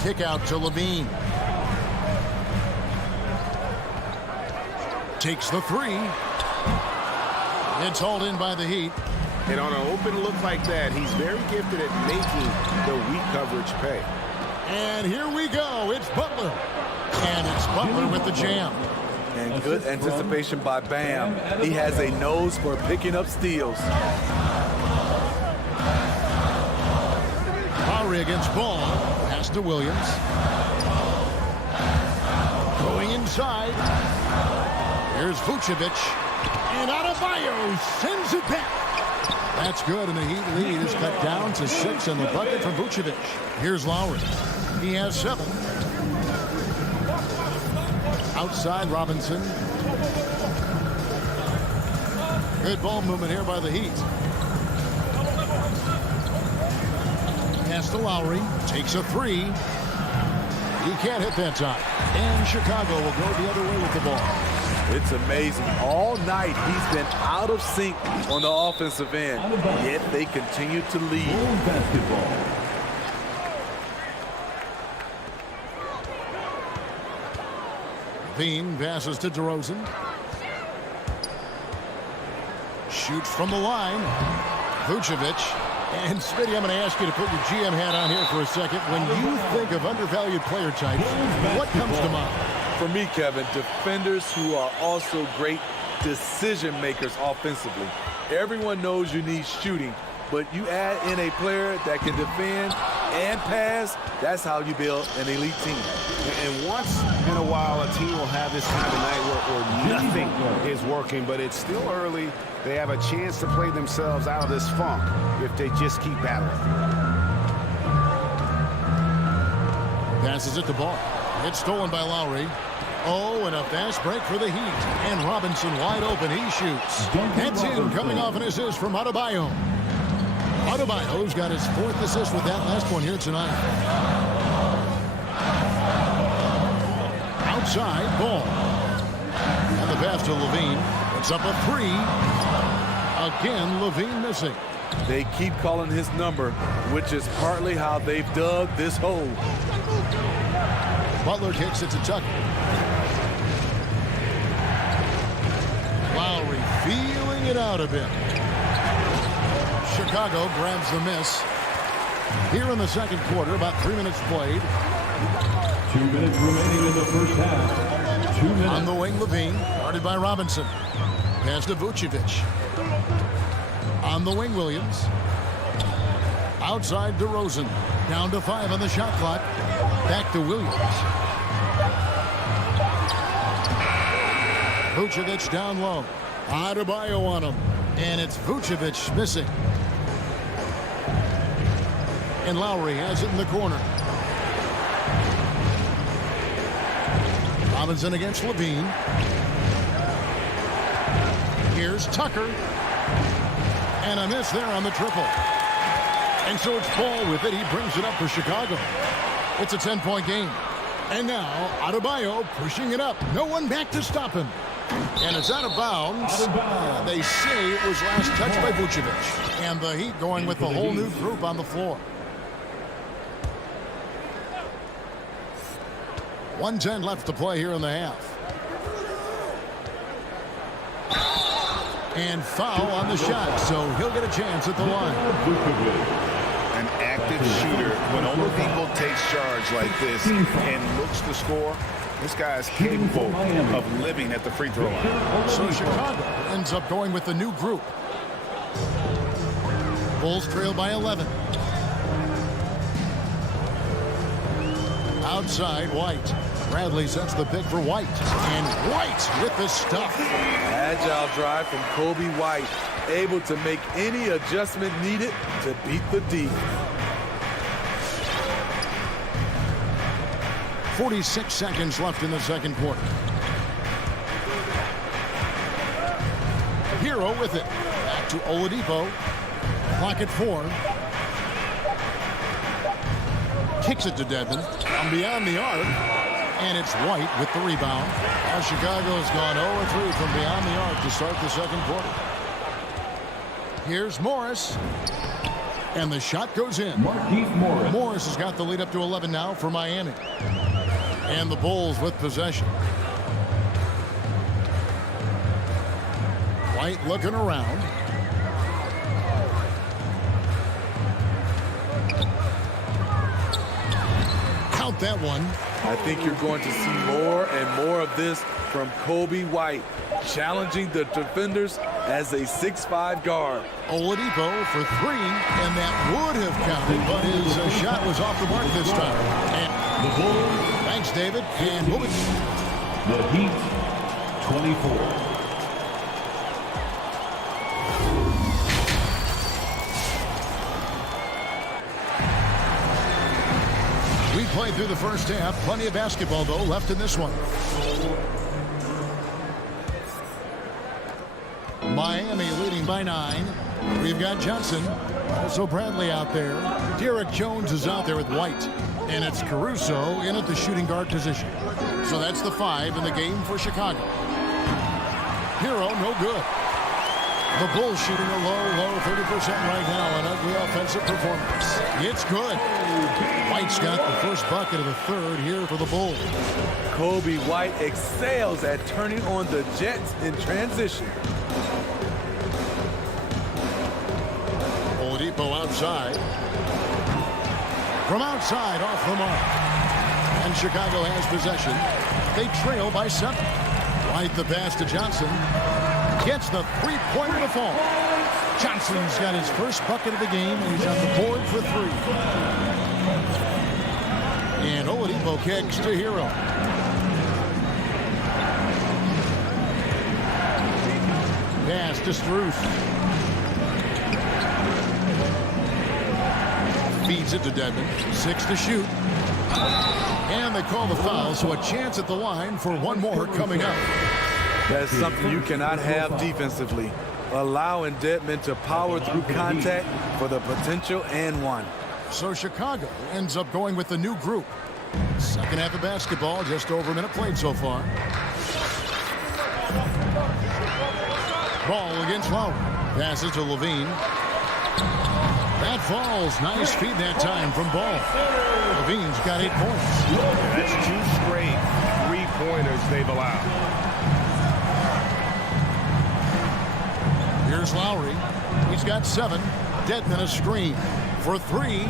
Kick out to Levine. Takes the 3. It's hauled in by the Heat. And on an open look like that, he's very gifted at making the weak coverage pay. And here we go. It's Butler. And it's Butler with the jam. And good anticipation by Bam. He has a nose for picking up steals. Lowry against Ball. Pass to Williams. Going inside. Here's Vucevic. And Adebayo sends it back. That's good, and the Heat lead is cut down to 6 in the bucket for Vucevic. Here's Lowry. He has 7. Outside Robinson. Good ball movement here by the Heat. Pass to Lowry. Takes a 3. He can't hit that time. And Chicago will go the other way with the ball. It's amazing. All night he's been out of sync on the offensive end, yet they continue to lead. Basketball. Levine passes to DeRozan. Shoots from the line. Vucevic. And Smitty, I'm going to ask you to put your GM hat on here for a second. When you think of undervalued player types, what comes to mind? For me, Kevin, defenders who are also great decision makers offensively. Everyone knows you need shooting, but you add in a player that can defend and pass, that's how you build an elite team. And once in a while, a team will have this kind of night where nothing is working, but it's still early. They have a chance to play themselves out of this funk if they just keep battling. Passes it to Ball. It's stolen by Lowry. Oh, and a fast break for the Heat. And Robinson wide open. He shoots. That's in, coming off an assist from Adebayo. Adebayo's got his 4th assist with that last one here tonight. Outside, Ball. And the pass to Levine. It's up a 3. Again, Levine missing. They keep calling his number, which is partly how they've dug this hole. Butler kicks it to Tucker. Lowry feeling it out a bit. Chicago grabs the miss. Here in the second quarter, about 3 minutes played. 2 minutes remaining in the first half. 2 minutes. On the wing, Levine, guarded by Robinson. Pass to Vucevic. On the wing, Williams. Outside, DeRozan. Down to 5 on the shot clock. Back to Williams. Vucevic down low. Adebayo on him. And it's Vucevic missing. And Lowry has it in the corner. Robinson against Levine. Here's Tucker. And a miss there on the triple. And so it's Ball with it. He brings it up for Chicago. It's a 10-point game. And now, Adebayo pushing it up. No one back to stop him. And it's out of bounds. And they say it was last touched by Vucevic. And the Heat going with the whole new group on the floor. 1:10 left to play here in the half. And foul on the shot, so he'll get a chance at the line. An active shooter, when Oladipo takes charge like this and looks to score, this guy is capable of living at the free throw line. So Chicago ends up going with the new group. Bulls trail by 11. Outside, White. Bradley sets the pick for White. And White with the stuff. Agile drive from Kobe White. Able to make any adjustment needed to beat the D. 46 seconds left in the second quarter. Hero with it. Back to Oladipo. Clock at 4. Kicks it to Dedmon. From beyond the arc. And it's White with the rebound. Now Chicago's gone 0-3 from beyond the arc to start the second quarter. Here's Morris. And the shot goes in. Morris has got the lead up to 11 now for Miami. And the Bulls with possession. White looking around. Count that one. I think you're going to see more and more of this from Kobe White, challenging the defenders as a 6'5" guard. Oladipo for 3, and that would have counted, but his shot was off the mark this time. And The Bulls. Thanks, David. And moving. The Heat, 24. We played through the first half. Plenty of basketball, though, left in this one. Miami leading by 9. We've got Johnson. Also Bradley out there. Derek Jones is out there with White. And it's Caruso in at the shooting guard position. So that's the 5 in the game for Chicago. Hero, no good. The Bulls shooting a low 30% right now. An ugly offensive performance. It's good. White's got the first bucket of the third here for the Bulls. Kobe White excels at turning on the Jets in transition. Oladipo outside. From outside, off the mark. And Chicago has possession. They trail by 7. White the pass to Johnson. Gets the three-pointer to fall. Johnson's got his first bucket of the game, and he's on the board for 3. And Oladipo kicks to Hero. Pass to Struth. Feeds it to Dedmon. 6 to shoot. And they call the foul, so a chance at the line for one more coming up. That's something you cannot have defensively. Allowing Dedmon to power through contact for the potential and one. So Chicago ends up going with the new group. Second half of basketball, just over a minute played so far. Ball against Lowry. Passes to Levine. That falls. Nice feed that time from Ball. Levine's got 8 points. That's 2 straight 3-pointers they've allowed. Here's Lowry. He's got 7. Dedmon a screen for 3.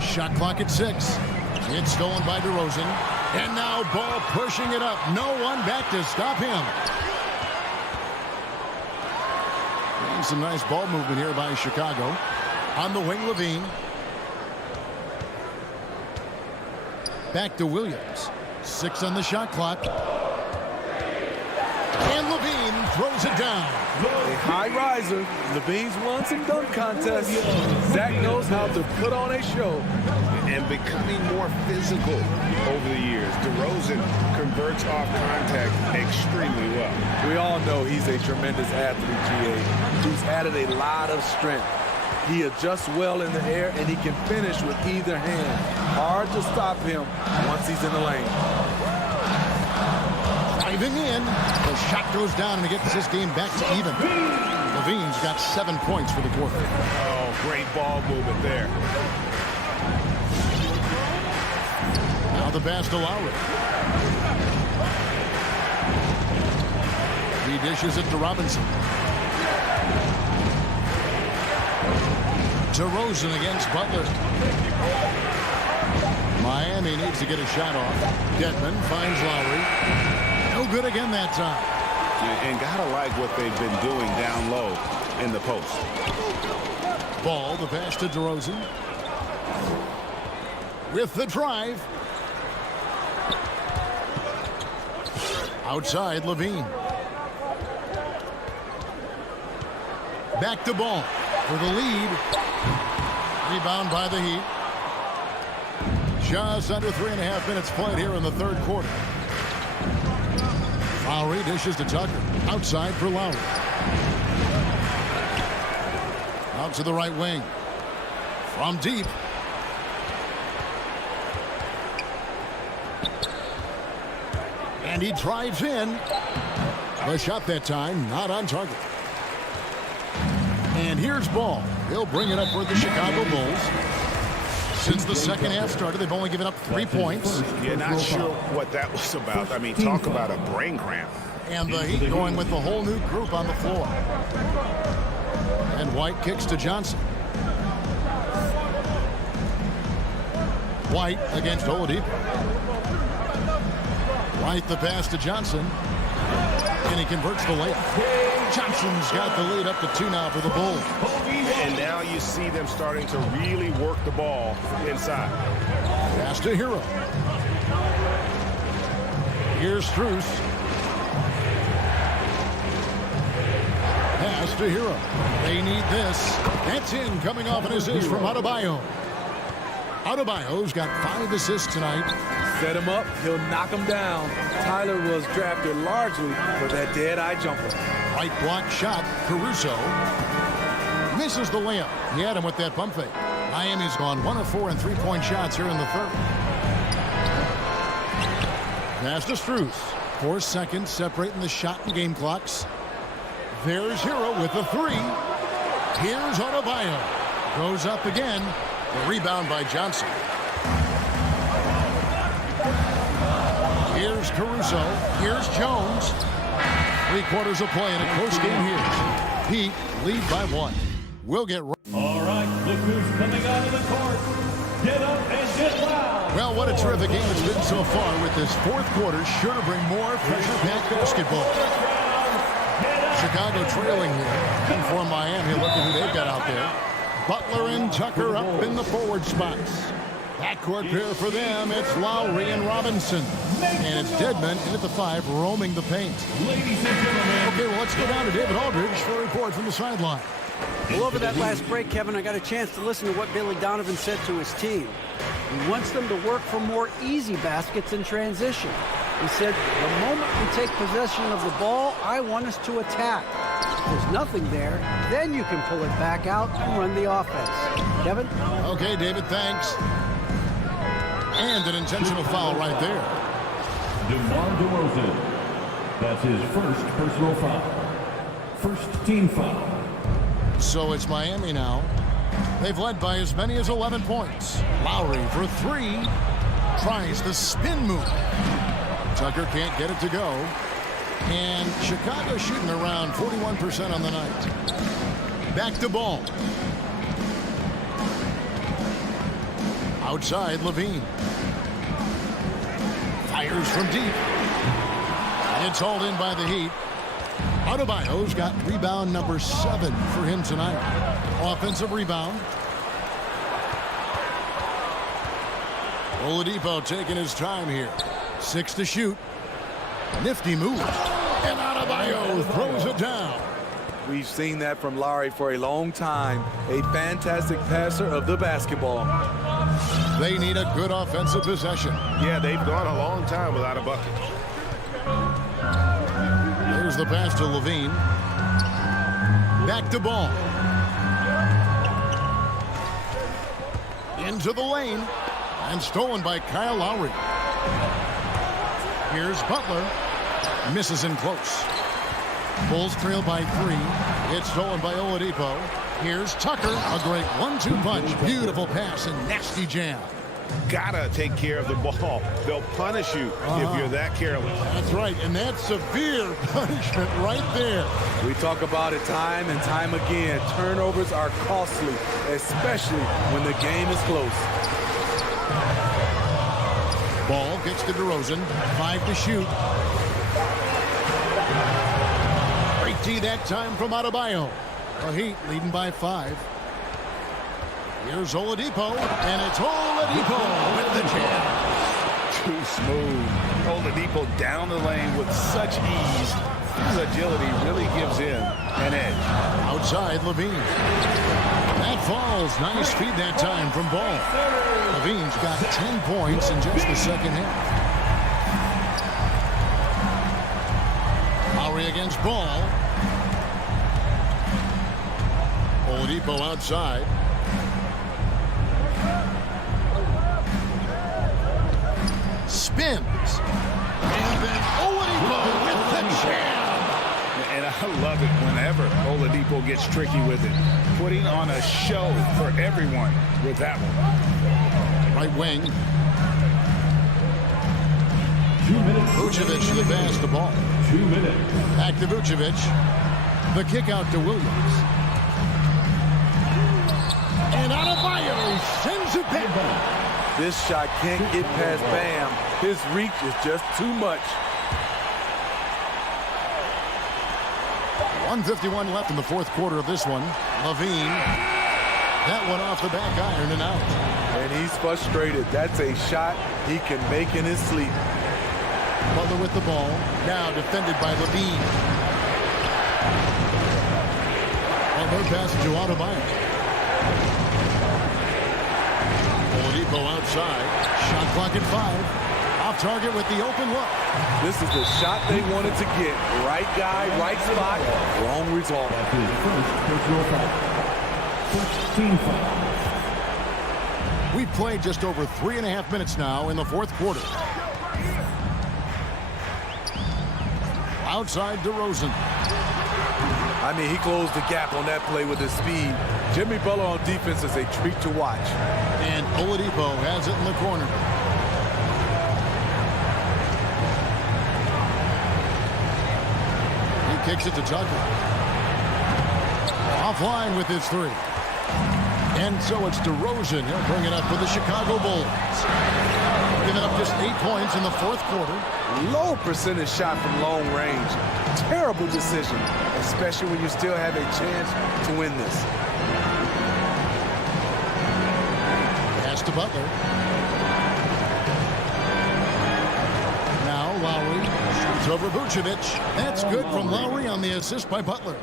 Shot clock at 6. It's stolen by DeRozan. And now Ball pushing it up. No one back to stop him. And some nice ball movement here by Chicago. On the wing, Levine. Back to Williams. 6 on the shot clock. And Levine throws it down. A high riser. Levine's won some dunk contests. Zach knows how to put on a show. And becoming more physical over the years. DeRozan converts off contact extremely well. We all know he's a tremendous athlete, GA. He's added a lot of strength. He adjusts well in the air, and he can finish with either hand. Hard to stop him once he's in the lane. Driving in. The shot goes down, and he gets this game back to even. Levine's got 7 points for the quarter. Oh, great ball movement there. Now the pass to Lowry. He dishes it to Robinson. DeRozan against Butler. Miami needs to get a shot off. Dedmon finds Lowry. No good again that time. And gotta like what they've been doing down low in the post. Ball, the pass to DeRozan. With the drive. Outside, Levine. Back to Ball for the lead. Rebound by the Heat. Just under 3.5 minutes played here in the third quarter. Lowry dishes to Tucker. Outside for Lowry. Out to the right wing. From deep. And he drives in. The shot that time not on target. And here's Ball. He'll bring it up for the Chicago Bulls. Since the second half started, they've only given up 3 points. Yeah, not sure what that was about. I mean, talk about a brain cramp. And the Heat going with the whole new group on the floor. And White kicks to Johnson. White against Oladipo. White the pass to Johnson. And he converts the layup. Johnson's got the lead up to 2 now for the Bulls. And now you see them starting to really work the ball inside. Pass to Hero. Here's Strus. Pass to Hero. They need this. That's in, coming off an assist from Adebayo. Adebayo's got 5 assists tonight. Set him up, he'll knock him down. Tyler was drafted largely for that dead-eye jumper. Right block shot. Caruso misses the layup. He had him with that pump fake. Miami's gone 1 of 4 in 3-point shots here in the third. Pass to Strus. 4 seconds separating the shot and game clocks. There's Hero with the 3. Here's Adebayo. Goes up again. The rebound by Johnson. Here's Caruso. Here's Jones. 3 quarters of play in a close game here. Heat lead by 1. We'll get right. All right, look who's coming out of the court. Get up and get loud. Well, what a terrific game it's been so far, with this fourth quarter sure to bring more pressure-packed basketball. Chicago trailing here. And for Miami, look at who they've got out there. Butler and Tucker up in the forward spots. Backcourt pair for them, it's Lowry and Robinson. And it's Dedmon in at the 5, roaming the paint. Ladies and gentlemen. Okay, well, let's go down to David Aldridge for a report from the sideline. Well, over that last break, Kevin, I got a chance to listen to what Billy Donovan said to his team. He wants them to work for more easy baskets in transition. He said, the moment we take possession of the ball, I want us to attack. If there's nothing there, then you can pull it back out and run the offense. Kevin? Okay, David, thanks. And an intentional foul right there. DeMar DeRozan. That's his first personal foul. First team foul. So it's Miami now. They've led by as many as 11 points. Lowry for 3. Tries the spin move. Tucker can't get it to go. And Chicago shooting around 41% on the night. Back to Ball. Outside, Levine. Fires from deep. It's hauled in by the Heat. Adebayo's got rebound number 7 for him tonight. Offensive rebound. Oladipo taking his time here. 6 to shoot. Nifty move. And Adebayo throws it down. We've seen that from Lowry for a long time. A fantastic passer of the basketball. They need a good offensive possession. Yeah, they've gone a long time without a bucket. There's the pass to Levine. Back to Ball. Into the lane. And stolen by Kyle Lowry. Here's Butler. Misses in close. Bulls trail by 3. It's stolen by Oladipo. Here's Tucker. A great 1-2 punch. Beautiful pass and nasty jam. Gotta take care of the ball. They'll punish you if you're that careless. That's right, and that's severe punishment right there. We talk about it time and time again. Turnovers are costly, especially when the game is close. Ball gets to DeRozan. 5 to shoot. Great D that time from Adebayo. The Heat leading by 5. Here's Oladipo, and it's Oladipo with the jam. Too smooth. Oladipo down the lane with such ease. His agility really gives him an edge. Outside, Levine. That falls. Nice feed that time from Ball. Levine's got 10 points in just the second half. Lowry against Ball. Oladipo outside. Spins. And then Oladipo with the jam. And I love it whenever Oladipo gets tricky with it. Putting on a show for everyone with that one. Right wing. 2 minutes. Vucevic the pass, the ball. 2 minutes. Back to Vucevic. The kick out to Williams. And Adebayo sends it back. This shot can't get past Bam. His reach is just too much. 1:51 left in the fourth quarter of this one. Levine. That one off the back iron and out. And he's frustrated. That's a shot he can make in his sleep. Butler with the ball. Now defended by Levine. Butler passes to Adebayo. Oladipo outside. Shot clock at 5. Off target with the open look. This is the shot they wanted to get. Right guy, right spot, wrong result. We've played just over 3.5 minutes now in the fourth quarter. Outside DeRozan. I mean, he closed the gap on that play with his speed. Jimmy Butler on defense is a treat to watch. And Oladipo has it in the corner. He kicks it to Tucker. Offline with his 3. And so it's DeRozan. He'll bring it up for the Chicago Bulls. Giving up just 8 points in the fourth quarter. Low percentage shot from long range. Terrible decision, especially when you still have a chance to win this. Pass to Butler. Now Lowry shoots over Vucevic. That's good from Lowry on the assist by Butler.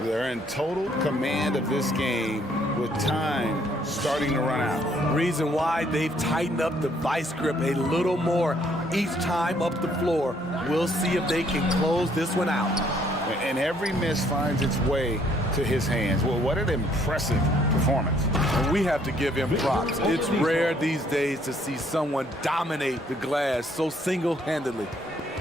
They're in total command of this game with time starting to run out. Reason why they've tightened up the vice grip a little more each time up the floor. We'll see if they can close this one out. And every miss finds its way to his hands. Well, what an impressive performance. And we have to give him props. It's rare these days to see someone dominate the glass so single-handedly.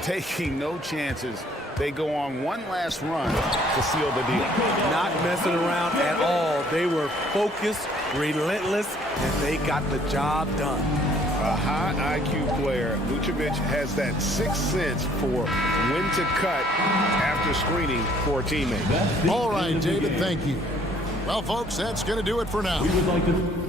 Taking no chances. They go on one last run to seal the deal. Not messing around at all. They were focused, relentless, and they got the job done. A high IQ player. Vucevic has that sixth sense for when to cut after screening for a teammate. All right, David, thank you. Well, folks, that's going to do it for now. We would like to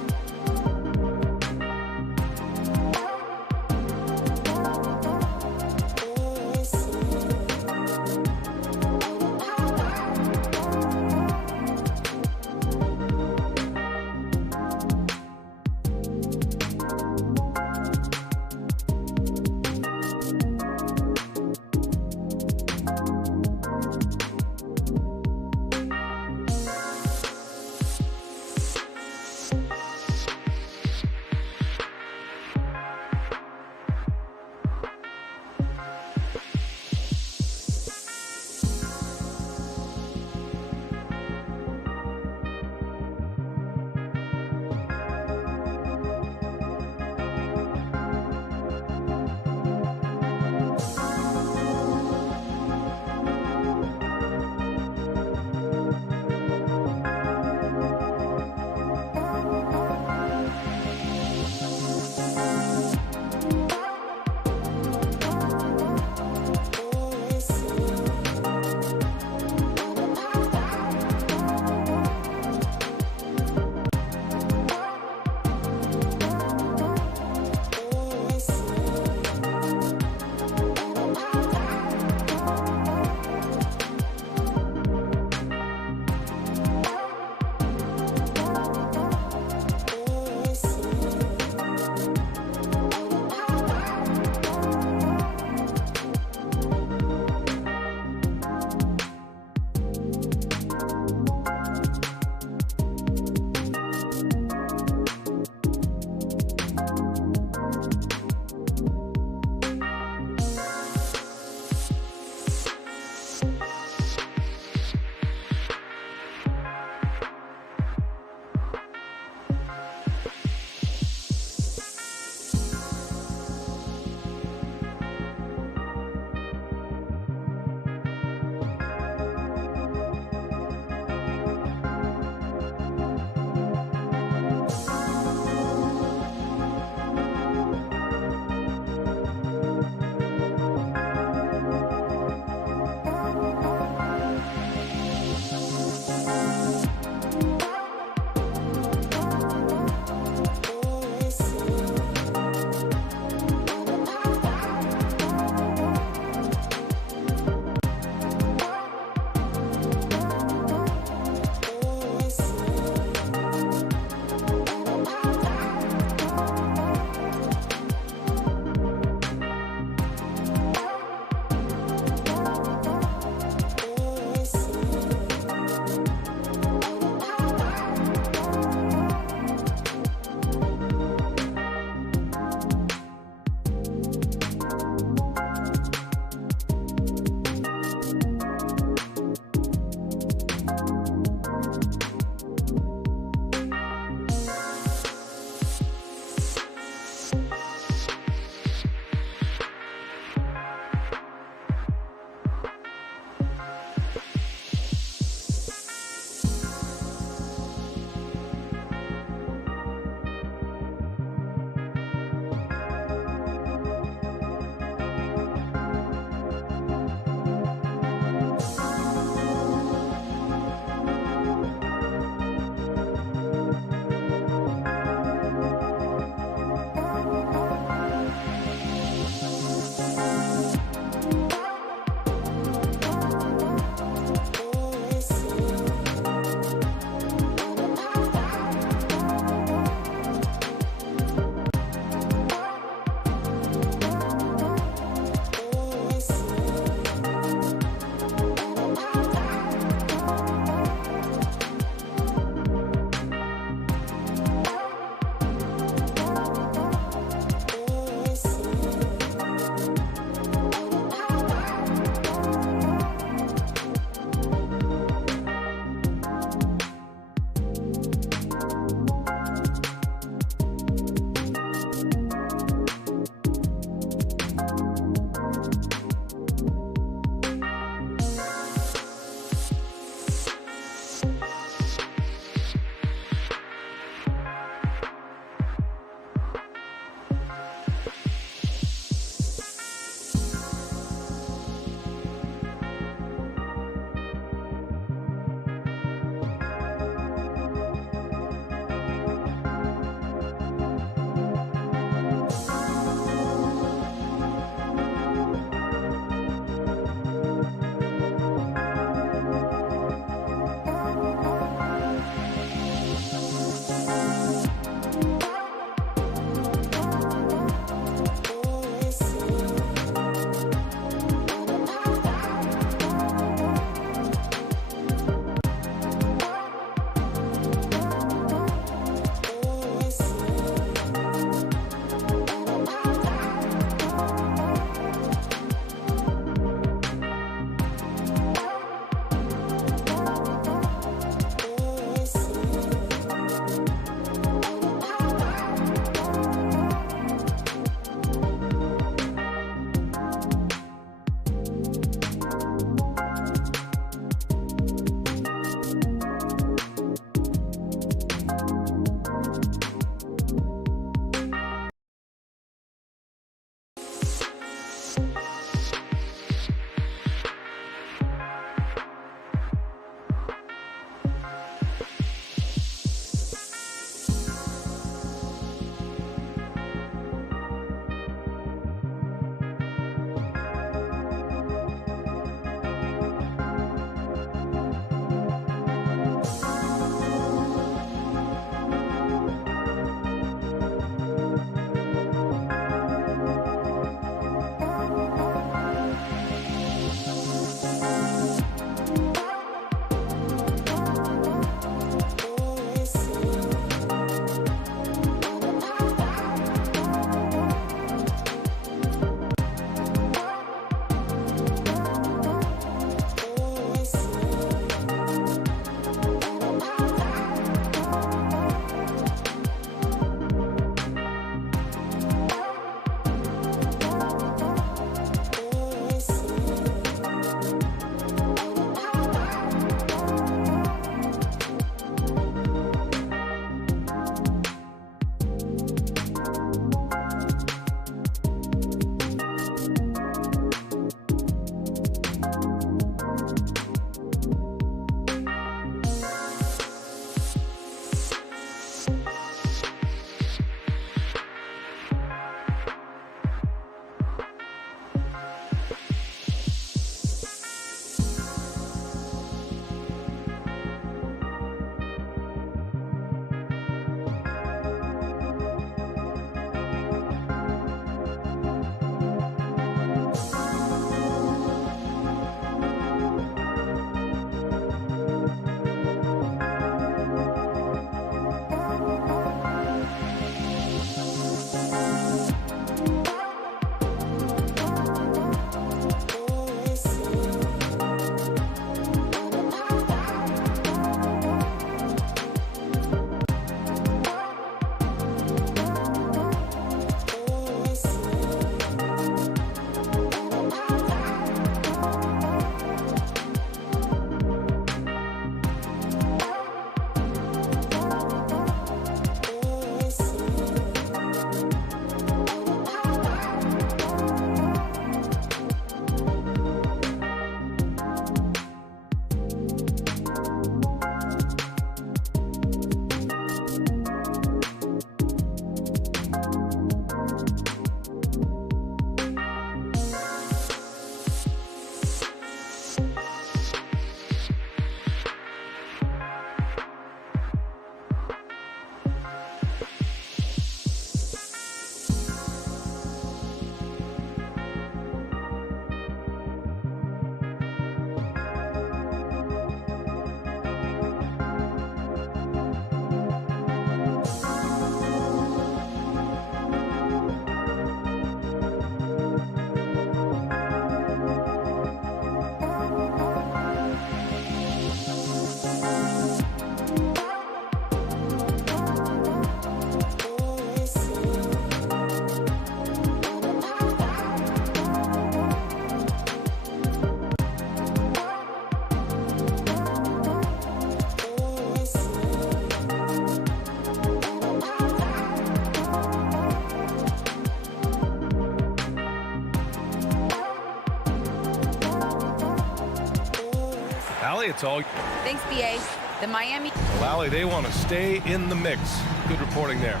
Allie, it's all. Thanks, BA. The Miami. Well, Allie, they want to stay in the mix. Good reporting there.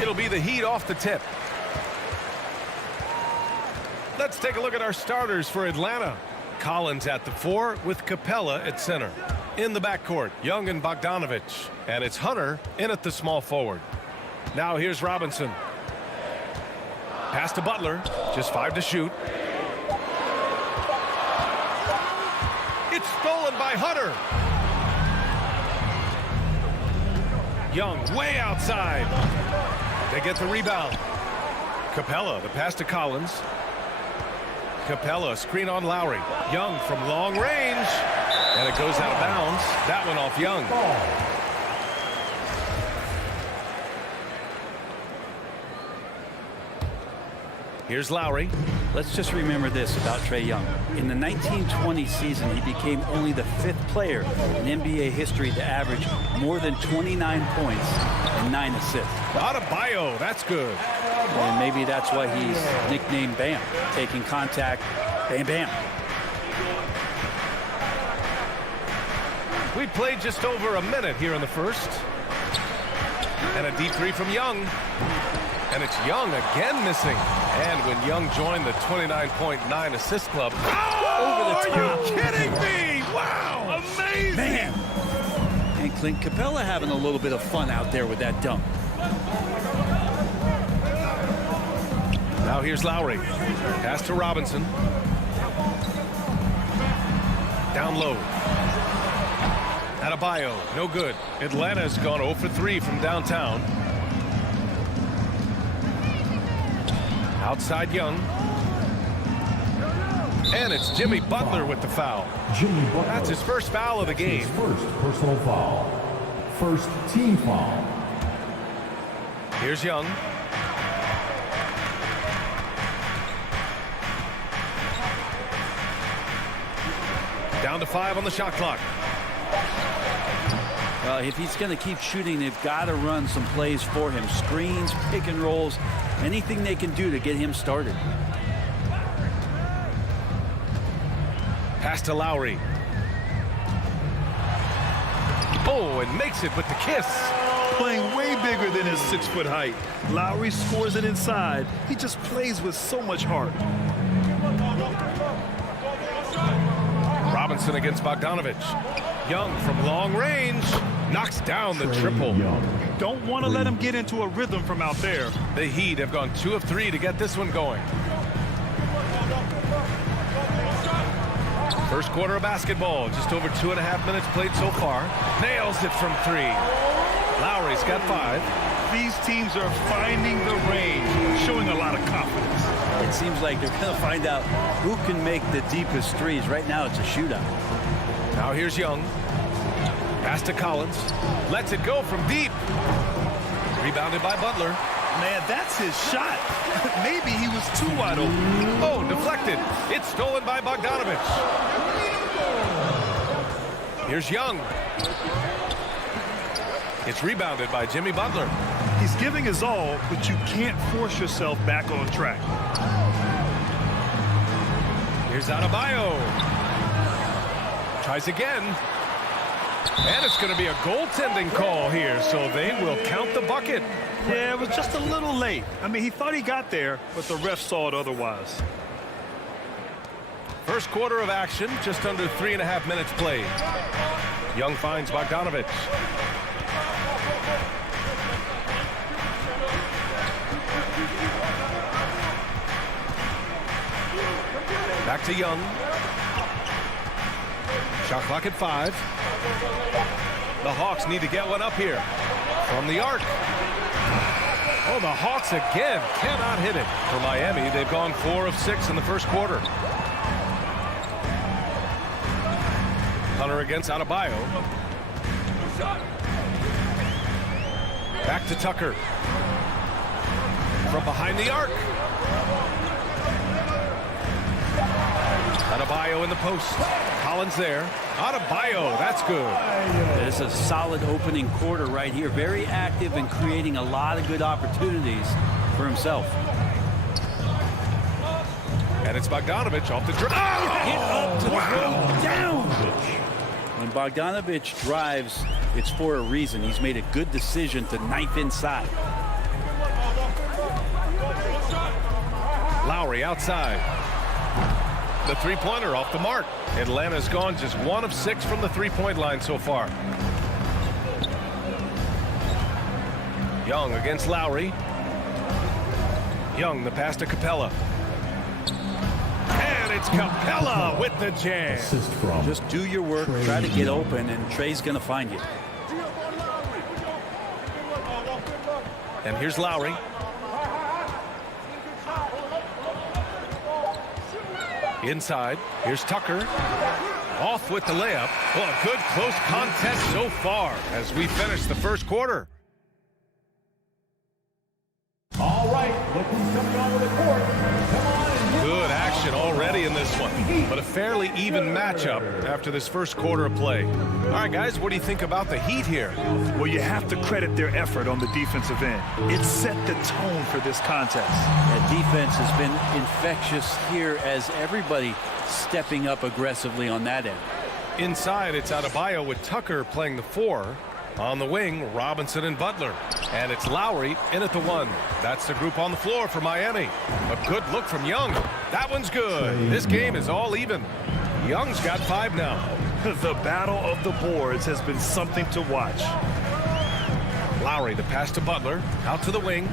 It'll be the Heat off the tip. Let's take a look at our starters for Atlanta. Collins at the 4 with Capella at center. In the backcourt, Young and Bogdanovich. And it's Hunter in at the small forward. Now here's Robinson. Pass to Butler. Just 5 to shoot. It's stolen by Hunter. Young way outside. They get the rebound. Capella, the pass to Collins. Capella, screen on Lowry. Young from long range. And it goes out of bounds. That one off Young. Here's Lowry. Let's just remember this about Trae Young. In the 1920 season, he became only the 5th player in NBA history to average more than 29 points and 9 assists. Adebayo, that's good. And maybe that's why he's nicknamed Bam. Taking contact, bam, bam. We played just over a minute here in the first. And a deep 3 from Young. And it's Young again missing. And when Young joined the 29.9 assist club. Oh, over the top. Are you kidding me? Wow. Amazing. Man. And Clint Capella having a little bit of fun out there with that dunk. Now here's Lowry. Pass to Robinson. Down low. Adebayo, no good. Atlanta's gone 0 for 3 from downtown. Outside Young. And it's Jimmy Butler with the foul. Jimmy Butler. That's his first foul of the game. His first personal foul. First team foul. Here's Young. Down to 5 on the shot clock. Well, if he's going to keep shooting, they've got to run some plays for him. Screens, pick and rolls, anything they can do to get him started. Pass to Lowry. Oh, and makes it with the kiss. Playing way bigger than his 6-foot height. Lowry scores it inside. He just plays with so much heart. Robinson against Bogdanovich. Young from long range knocks down the triple. Don't want to let him get into a rhythm from out there. The Heat have gone 2 of 3 to get this one going. First quarter of basketball, just over 2.5 minutes played so far. Nails it from 3. Lowry's got 5. These teams are finding the range, showing a lot of confidence. It seems like they're going to find out who can make the deepest threes. Right now, it's a shootout. Now here's Young. Pass to Collins. Lets it go from deep. Rebounded by Butler. Man, that's his shot. Maybe he was too wide open. Oh, deflected. It's stolen by Bogdanovich. Here's Young. It's rebounded by Jimmy Butler. He's giving his all, but you can't force yourself back on track. Here's Adebayo. Tries again. And it's going to be a goaltending call here, so they will count the bucket. Yeah, it was just a little late. I mean, he thought he got there, but the ref saw it otherwise. First quarter of action, just under 3.5 minutes played. Young finds Bogdanovich. Back to Young. Shot clock at 5. The Hawks need to get one up here. From the arc. Oh, the Hawks again cannot hit it. For Miami, they've gone 4 of 6 in the first quarter. Hunter against Adebayo. Back to Tucker. From behind the arc. Adebayo in the post. Collins there. Adebayo, that's good. It's a solid opening quarter right here. Very active and creating a lot of good opportunities for himself. And it's Bogdanovich off the dribble. Get up to the road, down. When Bogdanovich drives, it's for a reason. He's made a good decision to knife inside. Lowry outside. The three-pointer off the mark. Atlanta's gone just 1 of 6 from the three-point line so far. Young against Lowry. Young, the pass to Capella. And it's Capella with the jam. Just do your work, try to get open, and Trey's going to find you. And here's Lowry. Inside, here's Tucker. Off with the layup. Well, a good close contest so far as we finish the first quarter. All right, look who's coming onto the court. Come on and hit. Good action already in this one, but a fairly even matchup after this first quarter of play. All right, guys, what do you think about the Heat here? Well, you have to credit their effort on the defensive end. It set the tone for this contest. That defense has been infectious here as everybody stepping up aggressively on that end. Inside, it's Adebayo with Tucker playing the 4. On the wing, Robinson and Butler. And it's Lowry in at the 1. That's the group on the floor for Miami. A good look from Young. That one's good. This game is all even. Young's got 5 now. The battle of the boards has been something to watch. Lowry, the pass to Butler. Out to the wing.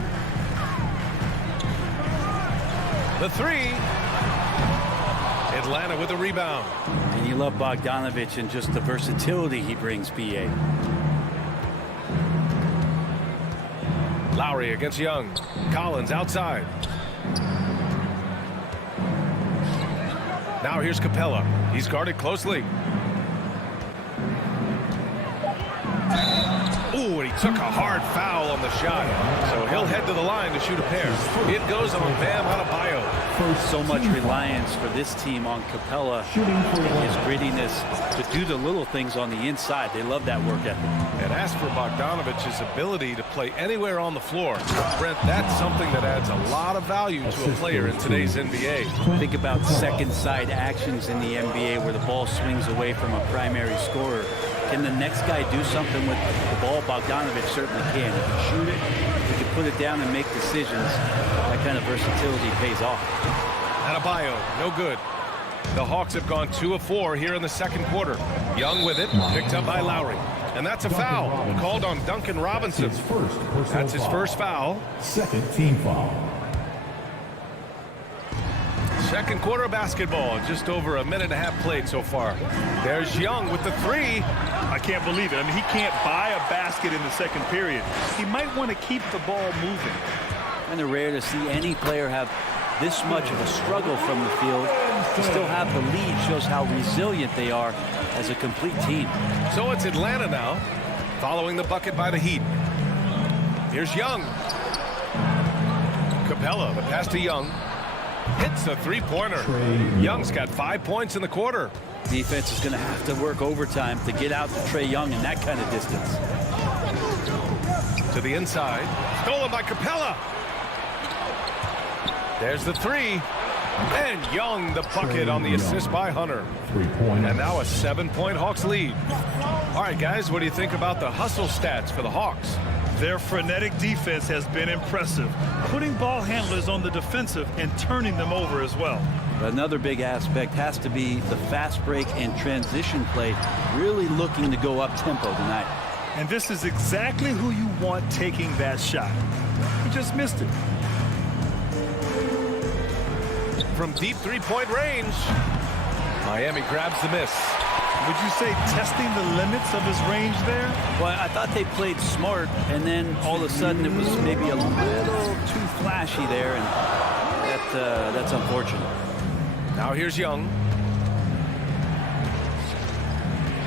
The 3. Atlanta with the rebound. And you love Bogdanovich and just the versatility he brings, BA. Lowry against Young. Collins outside. Now here's Capella. He's guarded closely. Ooh, and he took a hard foul on the shot. So he'll head to the line to shoot a pair. It goes on Bam Adebayo. So much reliance for this team on Capella and his grittiness to do the little things on the inside. They love that work ethic. And as for Bogdanovich's ability to play anywhere on the floor, Brent, that's something that adds a lot of value to a player in today's NBA. Think about second side actions in the NBA where the ball swings away from a primary scorer. Can the next guy do something with the ball? Bogdanovich certainly can. He can shoot it, he can put it down and make decisions. That kind of versatility pays off. Adebayo, no good. The Hawks have gone 2 of 4 here in the second quarter. Young with it, picked up by Lowry. And that's a foul called on Duncan Robinson. That's his first foul. Second team foul. Second quarter of basketball, just over a minute and a half played so far. There's Young with the 3. I can't believe it. I mean, he can't buy a basket in the second period. He might want to keep the ball moving. And it's rare to see any player have this much of a struggle from the field. To still have the lead shows how resilient they are as a complete team. So it's Atlanta now, following the bucket by the Heat. Here's Young. Capella, the pass to Young. Hits the three-pointer. Young's got 5 points in the quarter. Defense is going to have to work overtime to get out to Trae Young in that kind of distance. To the inside. Stolen by Capella. There's the 3. And Young, the bucket on the assist by Hunter. And now a 7-point Hawks lead. All right, guys, what do you think about the hustle stats for the Hawks? Their frenetic defense has been impressive, putting ball handlers on the defensive and turning them over as well. But another big aspect has to be the fast break and transition play, really looking to go up-tempo tonight. And this is exactly who you want taking that shot. He just missed it. From deep three-point range, Miami grabs the miss. Would you say testing the limits of his range there? Well, I thought they played smart, and then all of a sudden it was maybe a little too flashy there, and that's unfortunate. Now here's Young.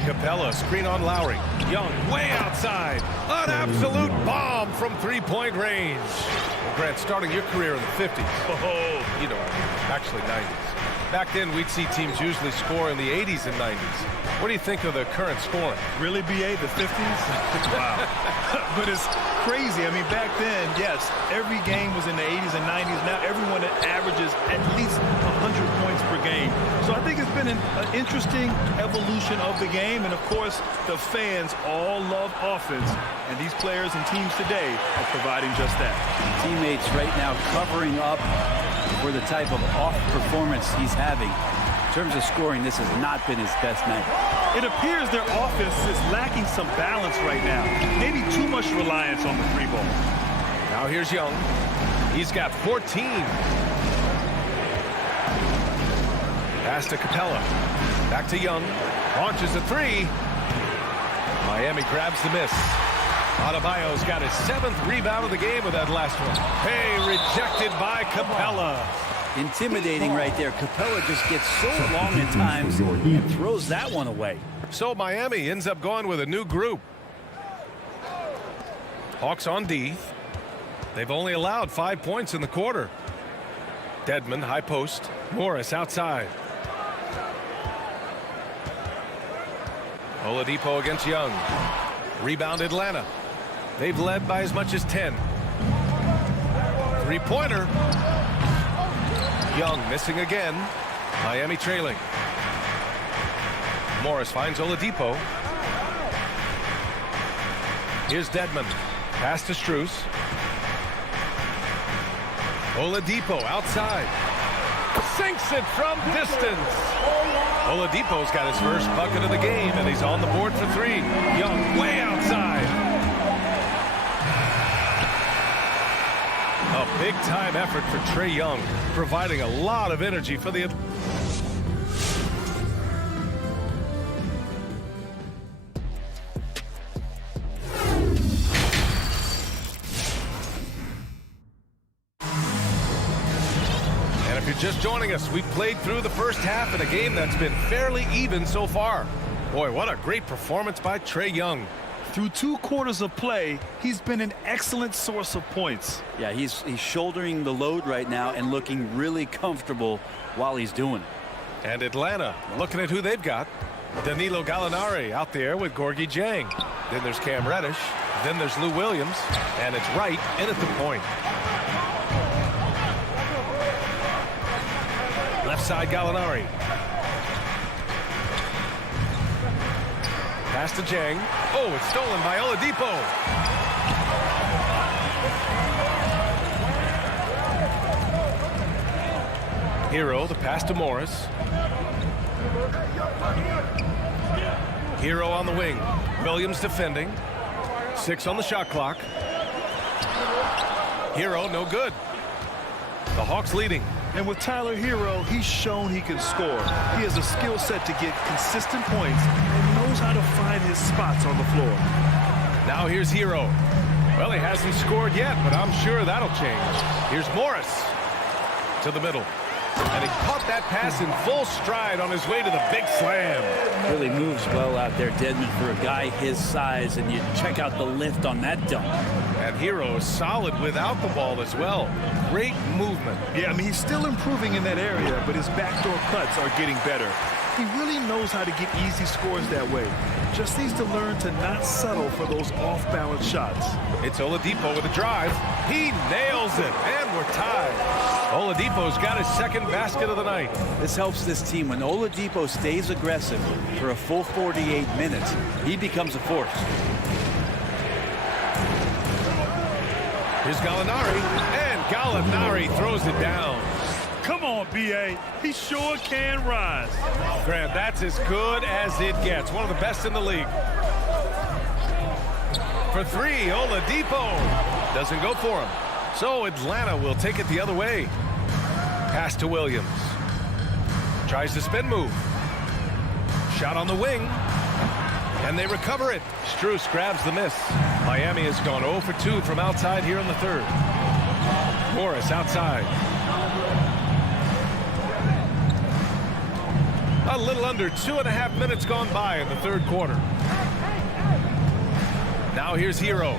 Capella, screen on Lowry. Young way outside. An absolute bomb from three-point range. Well, Grant, starting your career in the 50s. Oh, you know, actually 90s. Back then, we'd see teams usually score in the 80s and 90s. What do you think of the current scoring? Really, BA, the 50s? Wow. But it's crazy. I mean, back then, yes, every game was in the 80s and 90s. Now everyone averages at least 100 points per game. So I think it's been an interesting evolution of the game. And, of course, the fans all love offense. And these players and teams today are providing just that. Teammates right now covering up for the type of off performance he's having. In terms of scoring, this has not been his best night. It appears their offense is lacking some balance right now. Maybe too much reliance on the three ball. Now here's Young. He's got 14. Pass to Capella. Back to Young. Launches a three. Miami grabs the miss. Adebayo's got his 7th rebound of the game with that last one. Hey, rejected by Capella. Intimidating right there. Capella just gets so long at times and throws that one away. So Miami ends up going with a new group. Hawks on D. They've only allowed 5 points in the quarter. Dedmon, high post. Morris outside. Oladipo against Young. Rebound Atlanta. They've led by as much as 10. Three-pointer. Young missing again. Miami trailing. Morris finds Oladipo. Here's Dedmon. Pass to Strus. Oladipo outside. Sinks it from distance. Oladipo's got his first bucket of the game, and he's on the board for 3. Young way outside. A big-time effort for Trae Young, providing a lot of energy for the... And if you're just joining us, we've played through the first half in a game that's been fairly even so far. Boy, what a great performance by Trae Young. Through 2 quarters of play, he's been an excellent source of points. Yeah, he's shouldering the load right now and looking really comfortable while he's doing it. And Atlanta, looking at who they've got. Danilo Gallinari out there with Gorgie Jang. Then there's Cam Reddish. Then there's Lou Williams. And it's Wright in at the point. Left side Gallinari. Pass to Jang. Oh, it's stolen by Oladipo. Hero, the pass to Morris. Hero on the wing. Williams defending. 6 on the shot clock. Hero, no good. The Hawks leading. And with Tyler Hero, he's shown he can score. He has a skill set to get consistent points and knows how to find his spots on the floor. Now here's Hero. Well, he hasn't scored yet, but I'm sure that'll change. Here's Morris to the middle. And he caught that pass in full stride on his way to the big slam. Really moves well out there, Dedmon, for a guy his size, and you check out the lift on that dunk. And Hero is solid without the ball as well. Great movement. Yeah, I mean, he's still improving in that area, but his backdoor cuts are getting better. He really knows how to get easy scores that way. Just needs to learn to not settle for those off-balance shots. It's Oladipo with a drive. He nails it, and we're tied. Oladipo's got his 2nd basket of the night. This helps this team. When Oladipo stays aggressive for a full 48 minutes, he becomes a force. Here's Gallinari, and Gallinari throws it down. Come on, B.A. He sure can rise. Grant, that's as good as it gets. One of the best in the league. For 3, Oladipo doesn't go for him. So Atlanta will take it the other way. Pass to Williams. Tries the spin move. Shot on the wing. And they recover it. Strus grabs the miss. Miami has gone 0 for 2 from outside here in the 3rd. Morris outside. A little under 2.5 minutes gone by in the 3rd quarter. Now here's Hero.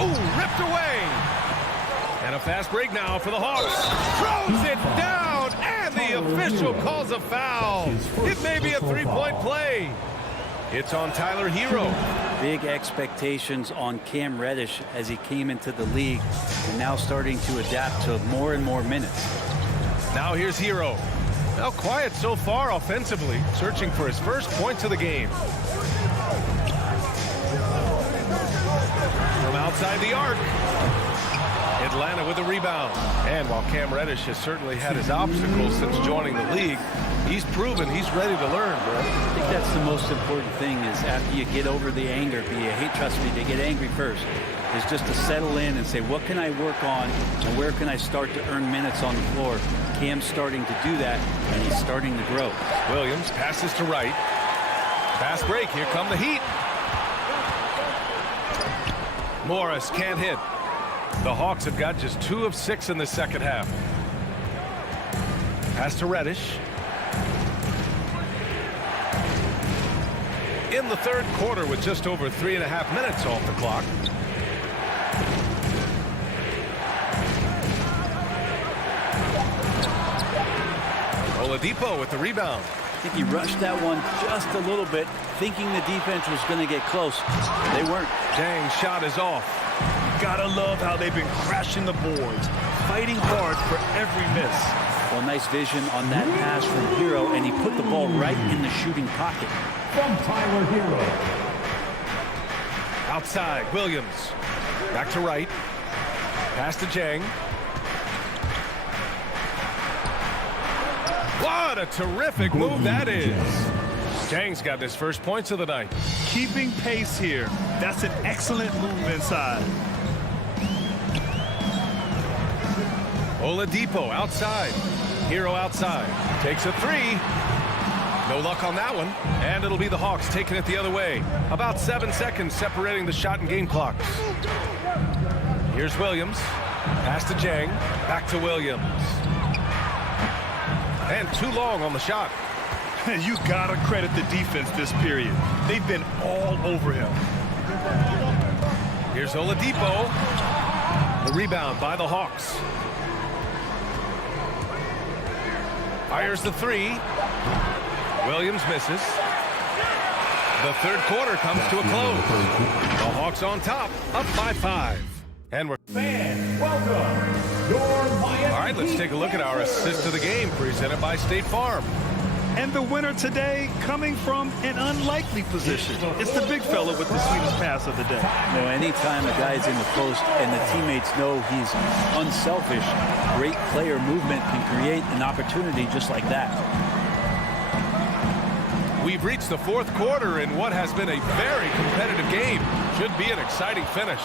Ooh, ripped away. And a fast break now for the Hawks. Throws it down, and the official calls a foul. It may be a three-point play. It's on Tyler Hero. Big expectations on Cam Reddish as he came into the league and now starting to adapt to more and more minutes. Now here's Hero. Now quiet so far offensively, searching for his first points of the game. From outside the arc. Atlanta with a rebound. And while Cam Reddish has certainly had his obstacles since joining the league, he's proven he's ready to learn, Brett. I think that's the most important thing is after you get over the anger, trust me, they get angry first, is just to settle in and say, what can I work on and where can I start to earn minutes on the floor? Cam's starting to do that, and he's starting to grow. Williams passes to Wright. Fast break. Here come the Heat. Morris can't hit. The Hawks have got just 2 of 6 in the second half. Pass to Reddish. In the third quarter with just over 3.5 minutes off the clock. Oladipo with the rebound. I think he rushed that one just a little bit, thinking the defense was going to get close. They weren't. Dang, shot is off. Gotta love how they've been crashing the boards, fighting hard for every miss. Well, nice vision on that pass from Hero, and he put the ball right in the shooting pocket. From Tyler Hero. Outside, Williams. Back to Wright. Pass to Jang. What a terrific move that is. Jang's got his first points of the night. Keeping pace here. That's an excellent move inside. Oladipo outside. Hero outside. Takes a 3. No luck on that one. And it'll be the Hawks taking it the other way. About 7 seconds separating the shot and game clocks. Here's Williams. Pass to Jang. Back to Williams. And too long on the shot. You gotta credit the defense this period. They've been all over him. Here's Oladipo. The rebound by the Hawks. Fires the 3. Williams misses. The third quarter comes to a close. The Hawks on top, up by 5. And we're... Fans, welcome. Your Miami All right, let's take a look at our assist of the game presented by State Farm. And the winner today coming from an unlikely position. It's the big fella with the sweetest pass of the day. You know, anytime a guy's in the post and the teammates know he's unselfish, great player movement can create an opportunity just like that. We've reached the fourth quarter in what has been a very competitive game. Should be an exciting finish.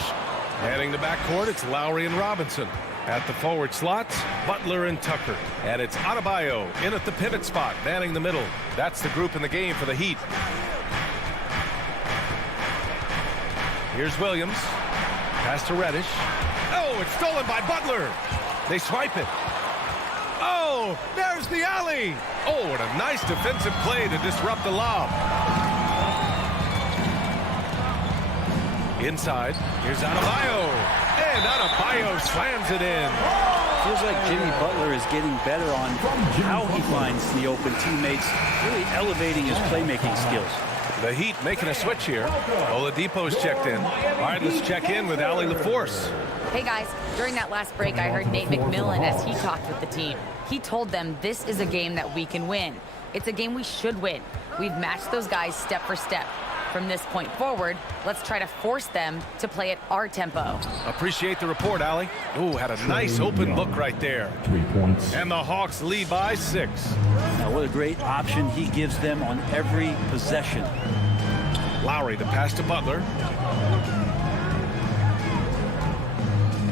Heading to backcourt, it's Lowry and Robinson. At the forward slots, Butler and Tucker. And it's Adebayo in at the pivot spot, manning the middle. That's the group in the game for the Heat. Here's Williams. Pass to Reddish. Oh, it's stolen by Butler. They swipe it. Oh, there's the alley. Oh, what a nice defensive play to disrupt the lob. Inside, here's Adebayo. And Adebayo slams it in. Feels like Jimmy Butler is getting better on how he finds the open teammates, really elevating his playmaking skills. The Heat making a switch here. Oladipo's checked in. All right, let's check in with Allie LaForce. Hey guys, during that last break, I heard Nate McMillan as he talked with the team. He told them this is a game that we can win. It's a game we should win. We've matched those guys step for step. From this point forward, let's try to force them to play at our tempo. Appreciate the report, Allie. Ooh, had a nice open look right there. 3 points. And the Hawks lead by 6. Now, what a great option he gives them on every possession. Lowry, the pass to Butler.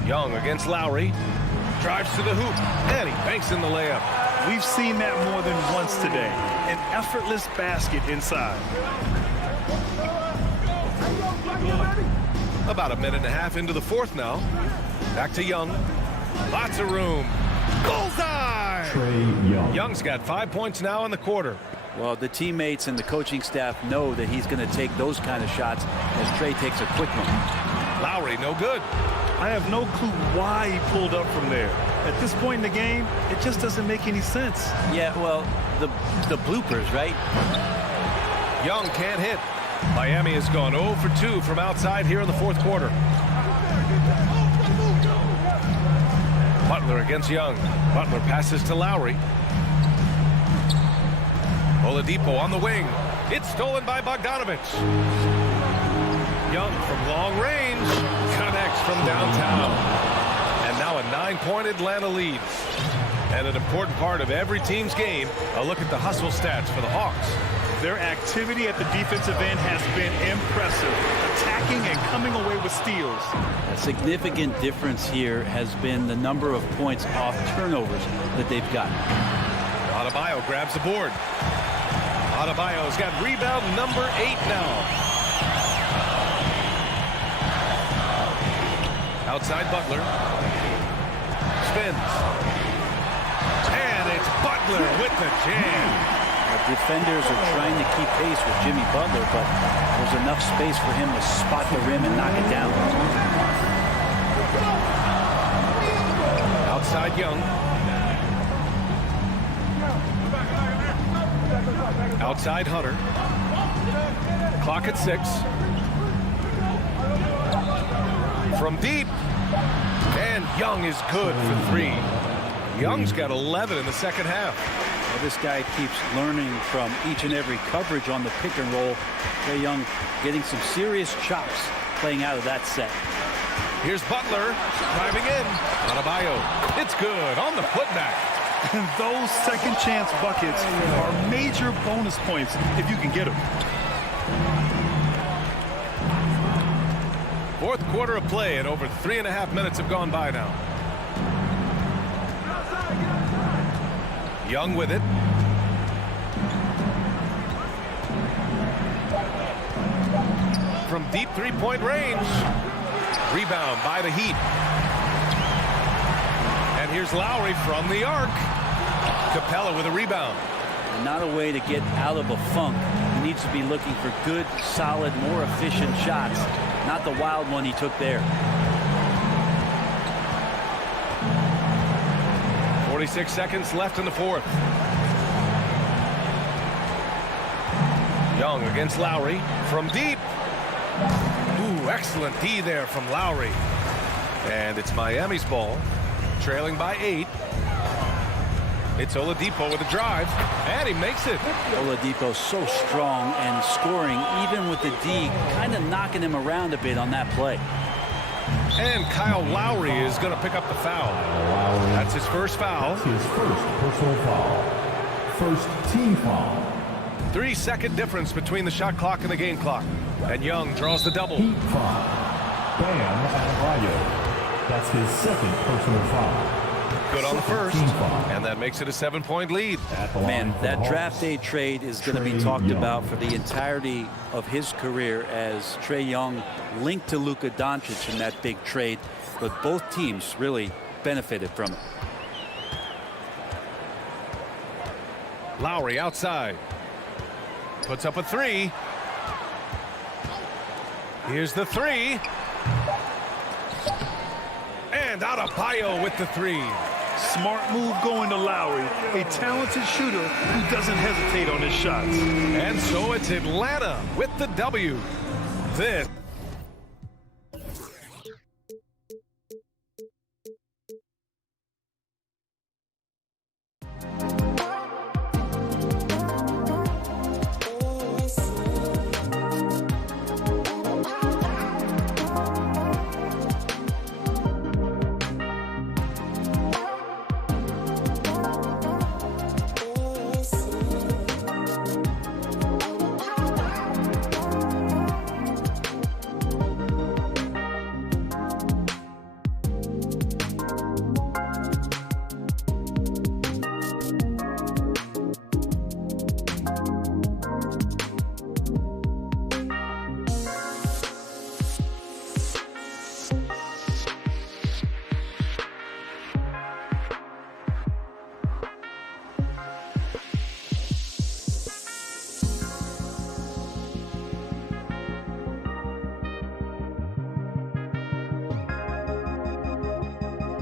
Young against Lowry. Drives to the hoop. And he banks in the layup. We've seen that more than once today. An effortless basket inside. About a minute and a half into the fourth now. Back to Young. Lots of room. Bullseye! Trae Young. Young's got 5 points now in the quarter. Well, the teammates and the coaching staff know that he's going to take those kind of shots as Trae takes a quick one. Lowry, no good. I have no clue why he pulled up from there. At this point in the game, it just doesn't make any sense. Yeah, well, the bloopers, right? Young can't hit. Miami has gone 0 for 2 from outside here in the fourth quarter. Butler against Young. Butler passes to Lowry. Oladipo on the wing. It's stolen by Bogdanovich. Young from long range connects from downtown. And now a 9-point Atlanta lead. And an important part of every team's game, a look at the hustle stats for the Hawks. Their activity at the defensive end has been impressive, attacking and coming away with steals. A significant difference here has been the number of points off turnovers that they've gotten. Adebayo grabs the board. Adebayo's got rebound number 8 now. Outside Butler. Spins. And it's Butler with the jam. The defenders are trying to keep pace with Jimmy Butler, but there's enough space for him to spot the rim and knock it down. Outside Young. Outside Hunter. Clock at 6. From deep. And Young is good for 3. Young's got 11 in the second half. Well, this guy keeps learning from each and every coverage on the pick and roll. Trae Young getting some serious chops playing out of that set. Here's Butler driving in. Adebayo. It's good on the putback. And those second chance buckets are major bonus points if you can get them. Fourth quarter of play, and over 3.5 minutes have gone by now. Young with it. From deep three-point range. Rebound by the Heat. And here's Lowry from the arc. Capella with a rebound. Not a way to get out of a funk. He needs to be looking for good, solid, more efficient shots. Not the wild one he took there. 46 seconds left in the fourth. Young against Lowry from deep. Ooh, excellent D there from Lowry. And it's Miami's ball, trailing by 8. It's Oladipo with a drive, and he makes it. Oladipo so strong and scoring, even with the D, kind of knocking him around a bit on that play. And Kyle Lowry is going to pick up the foul. That's his first foul. His first personal foul. First team foul. 3-second difference between the shot clock and the game clock. And Young draws the double. Heat foul. Bam Adebayo. That's his second personal foul. Good on the first, and that makes it a 7-point lead. Man, that draft day trade is going to be talked about for the entirety of his career, as Trae Young linked to Luka Doncic in that big trade, but both teams really benefited from it. Lowry outside. Puts up a 3. Here's the 3. And Adebayo with the 3. Smart move going to Lowry, a talented shooter who doesn't hesitate on his shots. And so it's Atlanta with the W. This